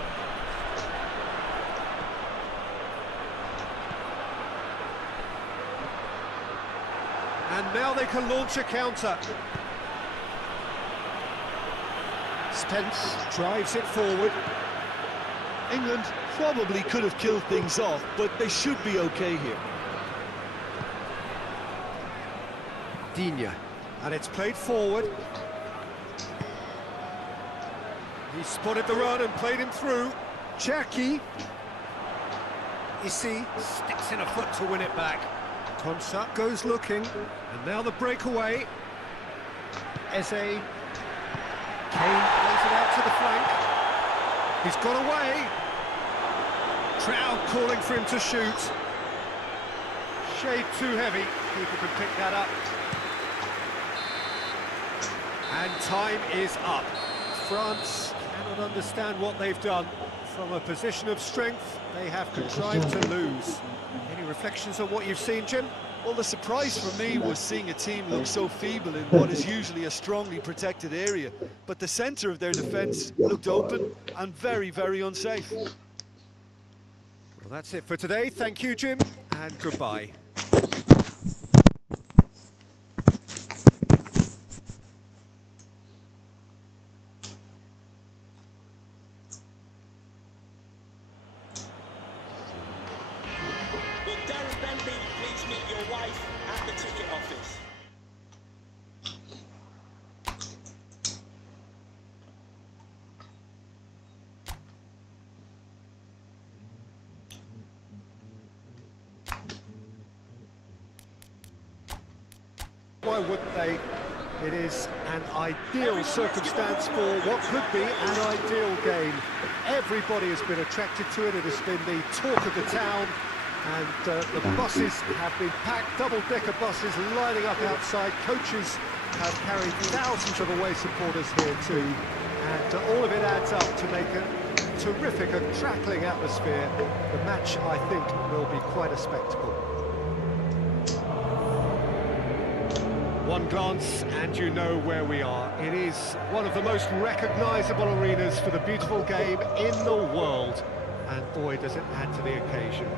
And now they can launch a counter. Spence drives it forward. England probably could have killed things off, but they should be okay here. Digne, and it's played forward. He spotted the run and played him through. Cherki. Issy sticks in a foot to win it back. Konsa goes looking, and now the breakaway. Eze. Kane plays it out to the flank. He's got away. Crowd calling for him to shoot. Shade too heavy. People can pick that up. And time is up. France cannot understand what they've done. From a position of strength, they have contrived to lose. Any reflections on what you've seen, Jim? Well, the surprise for me was seeing a team look so feeble in what is usually a strongly protected area. But the centre of their defence looked open and very, very unsafe. Well, that's it for today. Thank you, Jim, and goodbye. Please meet your wife at the ticket office. why wouldn't they? It is an ideal circumstance for what could be an ideal game. Everybody has been attracted to it. It has been the talk of the town, and the buses have been packed, double-decker buses lining up outside. Coaches have carried thousands of away supporters here too, and all of it adds up to make a terrific and crackling atmosphere. The match, I think, will be quite a spectacle. One glance and you know where we are. It is one of the most recognisable arenas for the beautiful game in the world, and boy does it add to the occasion.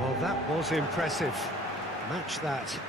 Well, that was impressive. Match that.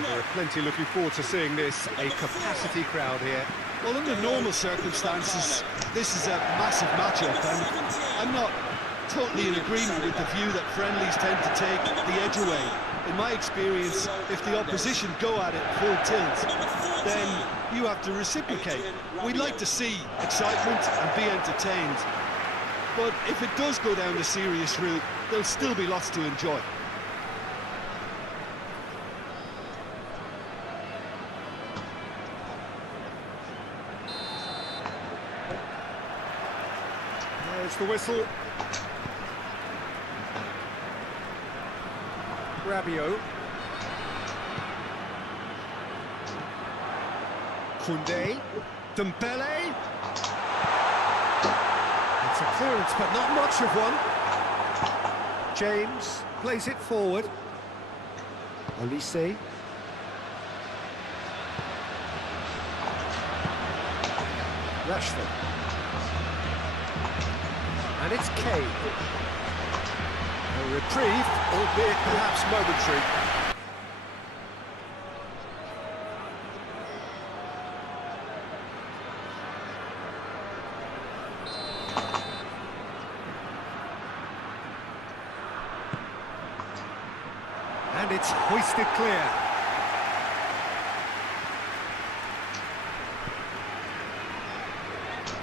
There are plenty looking forward to seeing this, a capacity crowd here. Well, under normal circumstances, this is a massive matchup, and I'm not totally in agreement with the view that friendlies tend to take the edge away. In my experience, if the opposition go at it full tilt, then you have to reciprocate. We'd like to see excitement and be entertained, but if it does go down the serious route, there'll still be lots to enjoy. There's the whistle. Rabiot. Koundé. Dembele. It's a clearance, but not much of one. James plays it forward. Olise. Rashford. And it's Kane. A reprieve, albeit perhaps momentary. And it's hoisted clear.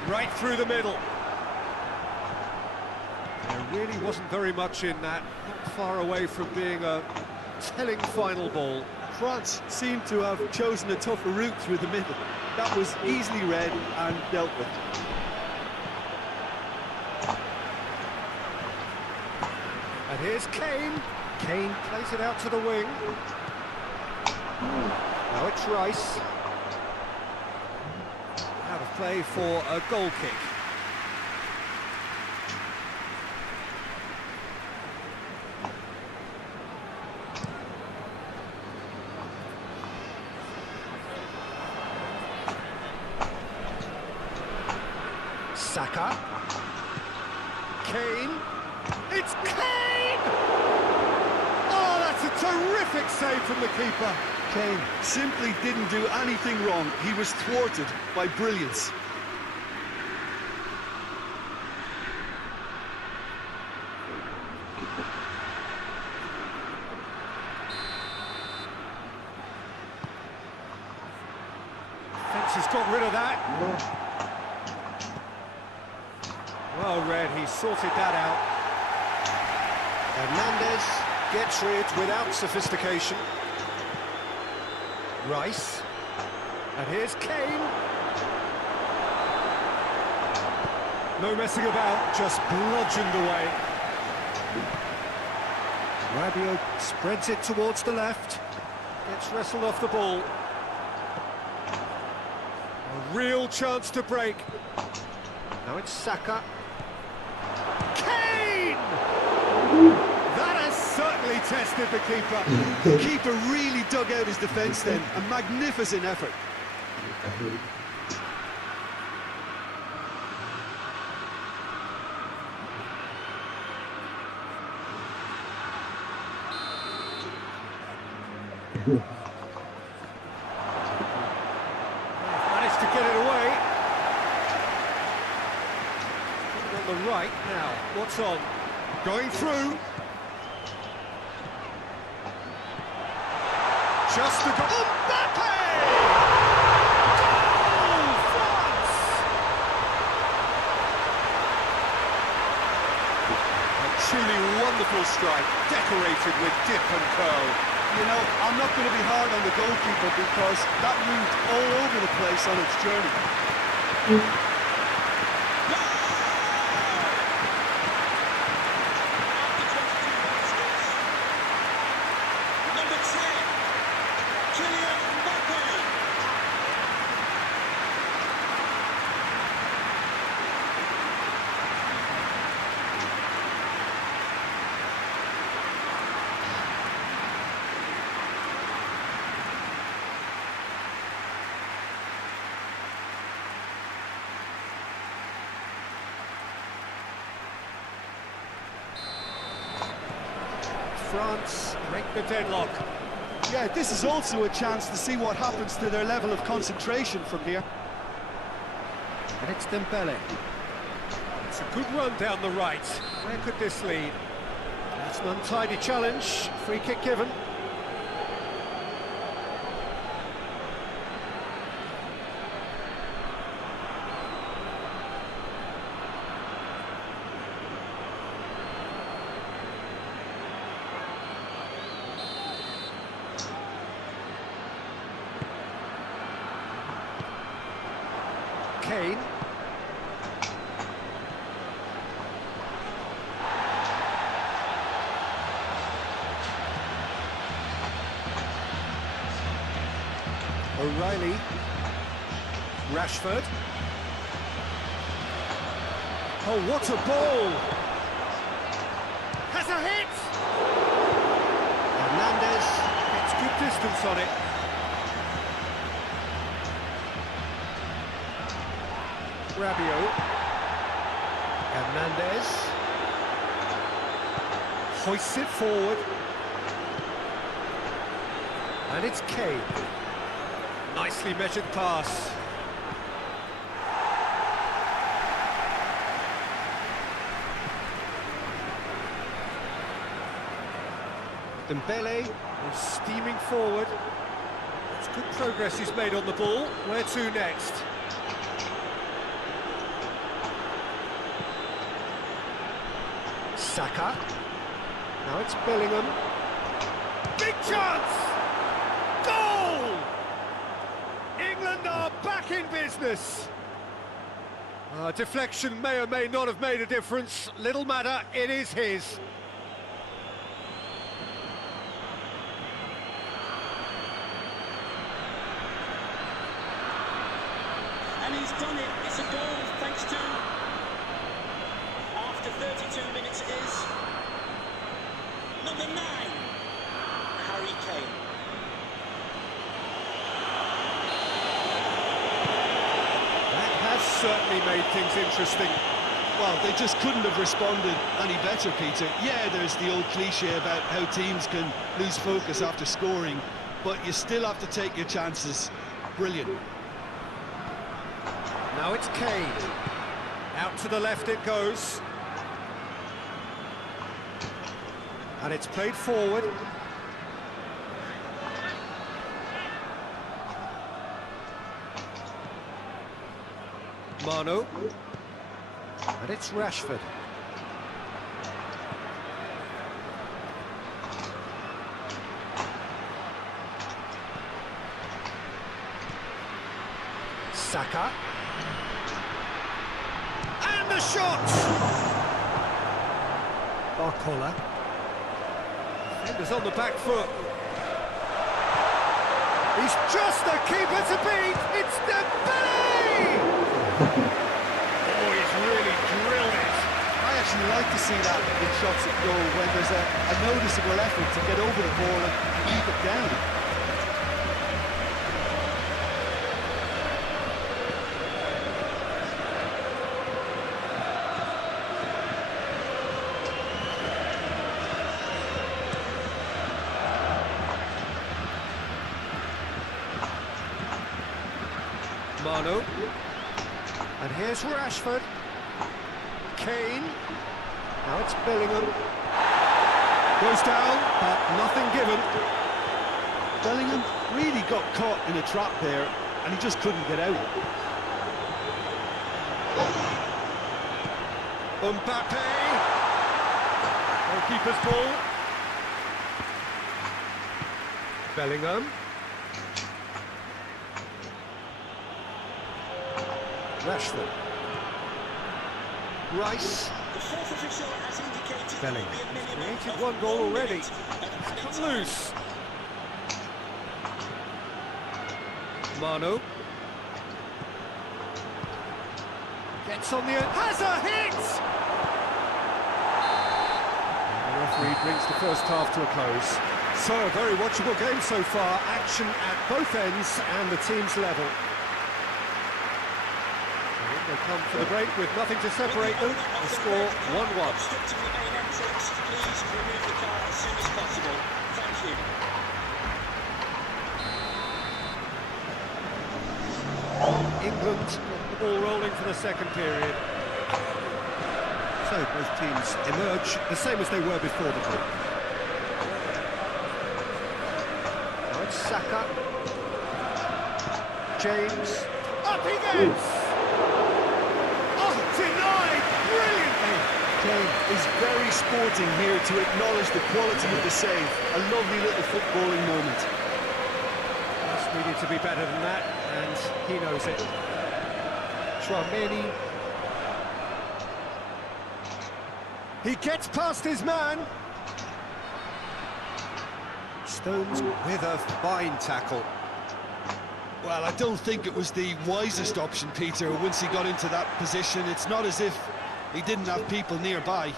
Right through the middle. There really wasn't very much in that, not far away from being a telling final ball. France seemed to have chosen a tougher route through the middle. That was easily read and dealt with. And here's Kane. Kane plays it out to the wing. Now it's Rice. Out of play for a goal kick. Saka. Kane. It's Kane! Oh, that's a terrific save from the keeper. Kane simply didn't do anything wrong. He was thwarted by brilliance. Fence has got rid of that. Well read, he sorted that out. Hernandez gets rid without sophistication. Rice. And here's Kane. No messing about, just bludgeoned away. Rabiot spreads it towards the left. Gets wrestled off the ball. A real chance to break. Now it's Saka. Kane! That has certainly tested the keeper. The keeper really dug out his defence then. A magnificent effort. Managed to get it away. On the right now. What's on? Going through. Just the goal. Mbappe! Goal! France! A truly wonderful strike, decorated with dip and curl. You know, I'm not going to be hard on the goalkeeper because that moved all over the place on its journey. Number 10, Kylian Mbappe. France break the deadlock. Yeah, this is also a chance to see what happens to their level of concentration from here. And it's Dembele. It's a good run down the right. Where could this lead? That's an untidy challenge. Free kick given. Kane. O'Reilly. Rashford. Oh, what a ball! Has a hit! Hernandez gets good distance on it. Rabiot. Hernandez. Hoists it forward. And it's Kane. Nicely measured pass. Dembele is steaming forward. It's good progress he's made on the ball. Where to next? Saka. Now it's Bellingham. Big chance! Goal! England are back in business. Deflection may or may not have made a difference. Little matter, it is his. And he's done it. It's a goal thanks to, after 32 minutes it is, number 9, Harry Kane. That has certainly made things interesting. Well, they just couldn't have responded any better, Peter. Yeah, there's the old cliche about how teams can lose focus after scoring, but you still have to take your chances. Brilliant. Now it's Kane. Out to the left it goes. And it's played forward. Manu. And it's Rashford. Saka. And the shot! Barcola. Defender's on the back foot. He's just the keeper to beat! It's Dembele! actually like to see that in shots at goal when there's a noticeable effort to get over the ball and keep it down. Manu. And here's Rashford. Kane. Now it's Bellingham. Goes down, but nothing given. Bellingham really got caught in a trap there, and he just couldn't get out. Mbappe. Goalkeeper's ball. Bellingham. Rashford. Rice. The fourth official has indicated Bellingham. there will be a minimum Created of one goal 1 already. minute. Come loose. Manu. Gets on the end. Has a hit! And the referee brings the first half to a close. So, a very watchable game so far. Action at both ends and the teams level. They come for the break with nothing to separate them. The score 1-1. Obstructing the main entrance, please remove the car as soon as possible. Thank you. England got the ball rolling for the second period. So both teams emerge the same as they were before the break. Now it's Saka. James. Up he goes! Denied brilliantly. Kane is very sporting here to acknowledge the quality of the save. A lovely little footballing moment. Just needed to be better than that, and he knows it. Tchouaméni. He gets past his man. Stones with a fine tackle. Well, I don't think it was the wisest option, Peter, once he got into that position. It's not as if he didn't have people nearby.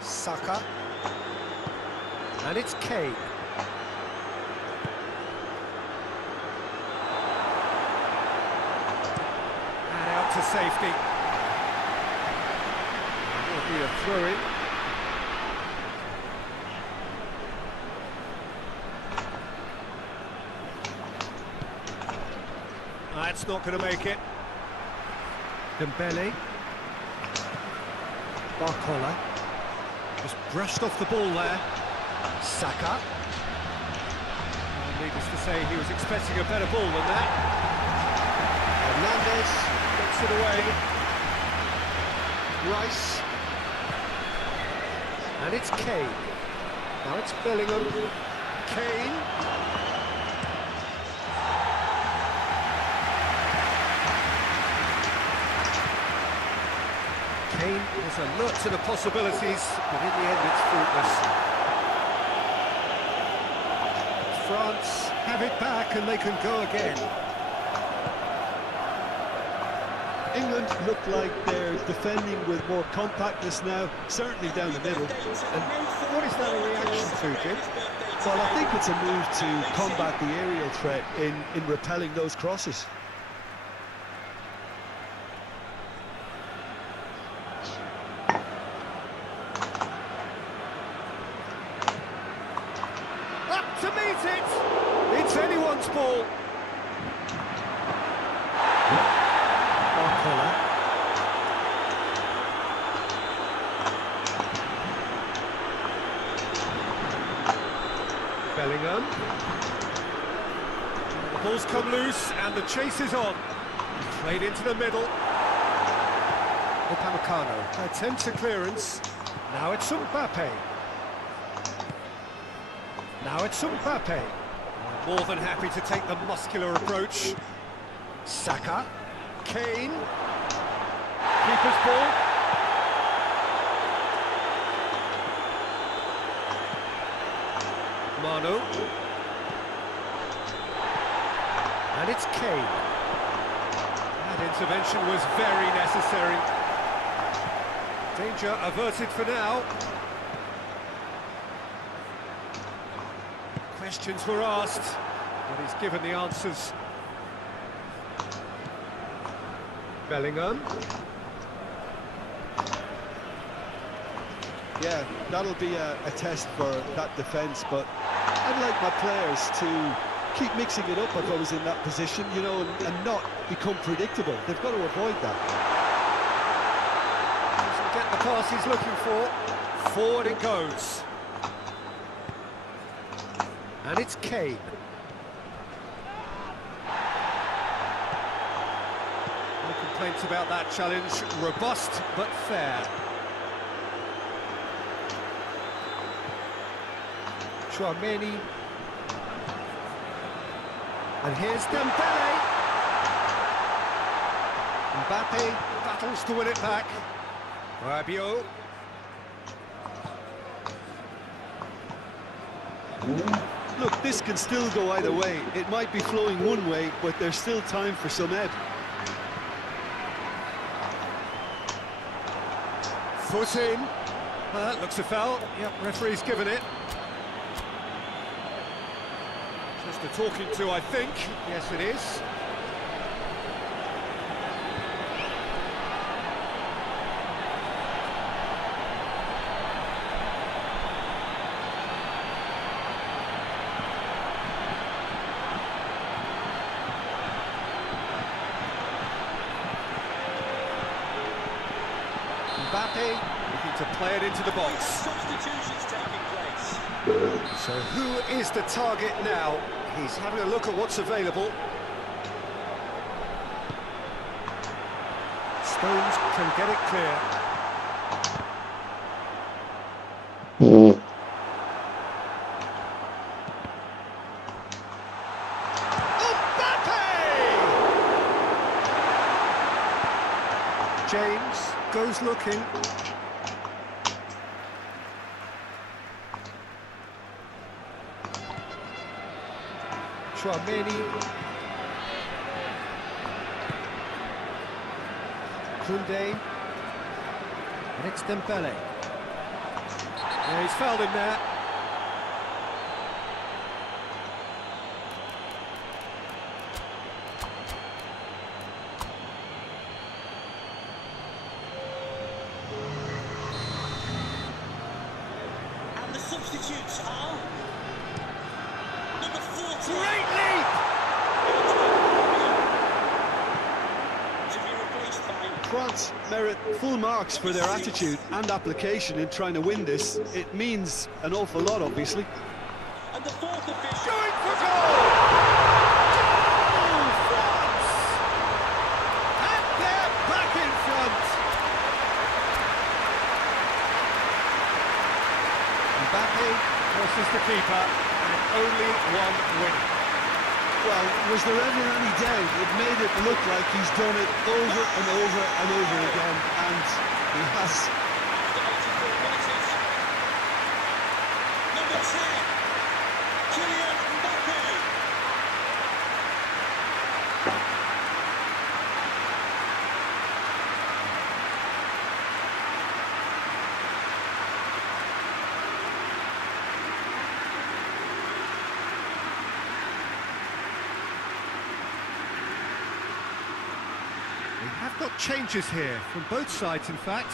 Saka. And it's Kane. And out to safety. Will be a throw-in. That's not going to make it. Dembele. Barcola. Just brushed off the ball there. Saka. Well, needless to say, he was expecting a better ball than that. Hernandez gets it away. Rice. And it's Kane. Now it's Bellingham. Kane. Kane is alert to the possibilities, but in the end it's fruitless. France have it back and they can go again. England look like they're defending with more compactness now, certainly down the middle. And what is that a reaction to, Jim? Well, I think it's a move to combat the aerial threat in repelling those crosses. Up to meet it! It's anyone's ball. Barcola. Bellingham. The ball's come loose and the chase is on. Played into the middle. Upamecano attempts a clearance. Now it's Mbappe. Now it's Mbappe. More than happy to take the muscular approach. Saka. Kane. Keeper's ball. Manu. And it's Kane. That intervention was very necessary. Danger averted for now. Questions were asked, but he's given the answers. Bellingham. Yeah, that'll be a test for that defence, but I'd like my players to keep mixing it up if I was in that position, you know, and not become predictable. They've got to avoid that. Doesn't get the pass he's looking for. Forward it goes. And it's Kane. No complaints about that challenge. Robust but fair. Chouameni. And here's Dembele. Mbappe battles to win it back. Rabiot. Look, this can still go either way. It might be flowing one way, but there's still time for some ebb. Foot in. Looks a foul. Yep, referee's given it. Just a talking to, I think. Yes, it is. Mbappe looking to play it into the box. Substitutions taking place. So who is the target now? He's having a look at what's available. Stones can get it clear. Mbappe! James goes looking. Chouameni. Koundé. And it's Dembele. Yeah, he's fouled him there. And the substitutes are number 40. Great leap! To be replaced by France merit full marks for their attitude and application in trying to win this. It means an awful lot, obviously. and the fourth official. Going for goal! Goal, France! And they're back in front! Mbappe versus the keeper, and only one winner. Well, was there ever any doubt? It made it look like he's done it over and over and over again, and he has. After 84 minutes. Number 10, Kylian Mbappe. We have got changes here, from both sides in fact.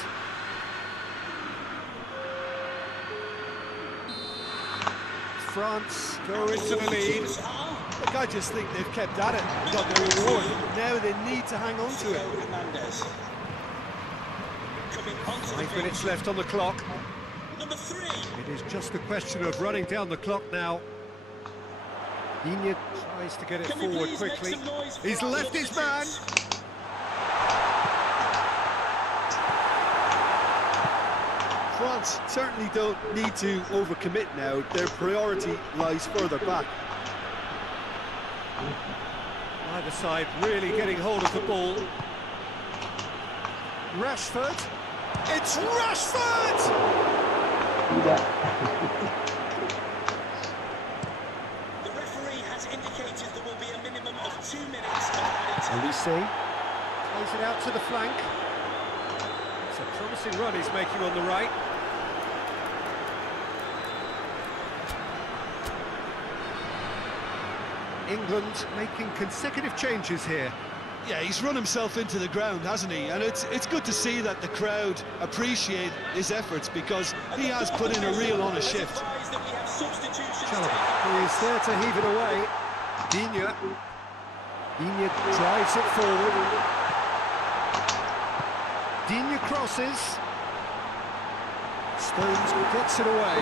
France go into the lead. Look, I just think they've kept at it and got their reward. Now they need to hang on to it. Hernandez. Coming onto the 5 minutes pitch. left on the clock. Number 3. It is just a question of running down the clock now. Digne tries to get it Can we forward please make quickly. some noise for He's our left his man. substitutes? France certainly don't need to overcommit now. Their priority lies further back. Either side really getting hold of the ball. Rashford. It's Rashford! The referee has indicated there will be a minimum of 2 minutes of added time. Olise. Plays it out to the flank. It's a promising run he's making on the right. England making consecutive changes here. Yeah, he's run himself into the ground, hasn't he? And it's good to see that the crowd appreciate his efforts, because he has put in a real honest shift. Chalobah, he's there to heave it away. Digne drives it forward. Digne crosses. Stones gets it away.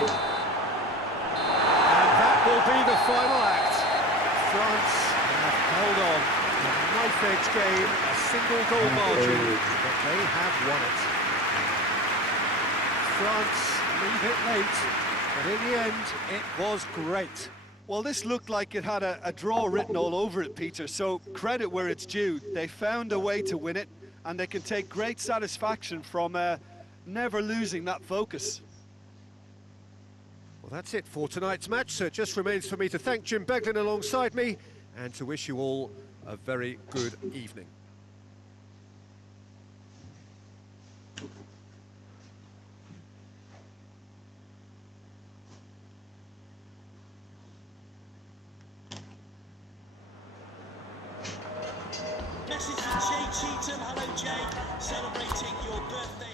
And that will be the final act. France have held on. A knife-edge game, a single goal margin, but they have won it. France leave it late, but in the end, it was great. Well, this looked like it had a draw written all over it, Peter, so credit where it's due. They found a way to win it, and they can take great satisfaction from never losing that focus. Well, that's it for tonight's match, so it just remains for me to thank Jim Beglin alongside me, and to wish you all a very good evening. Message from Jay Cheetham. Hello, Jay. Celebrating your birthday.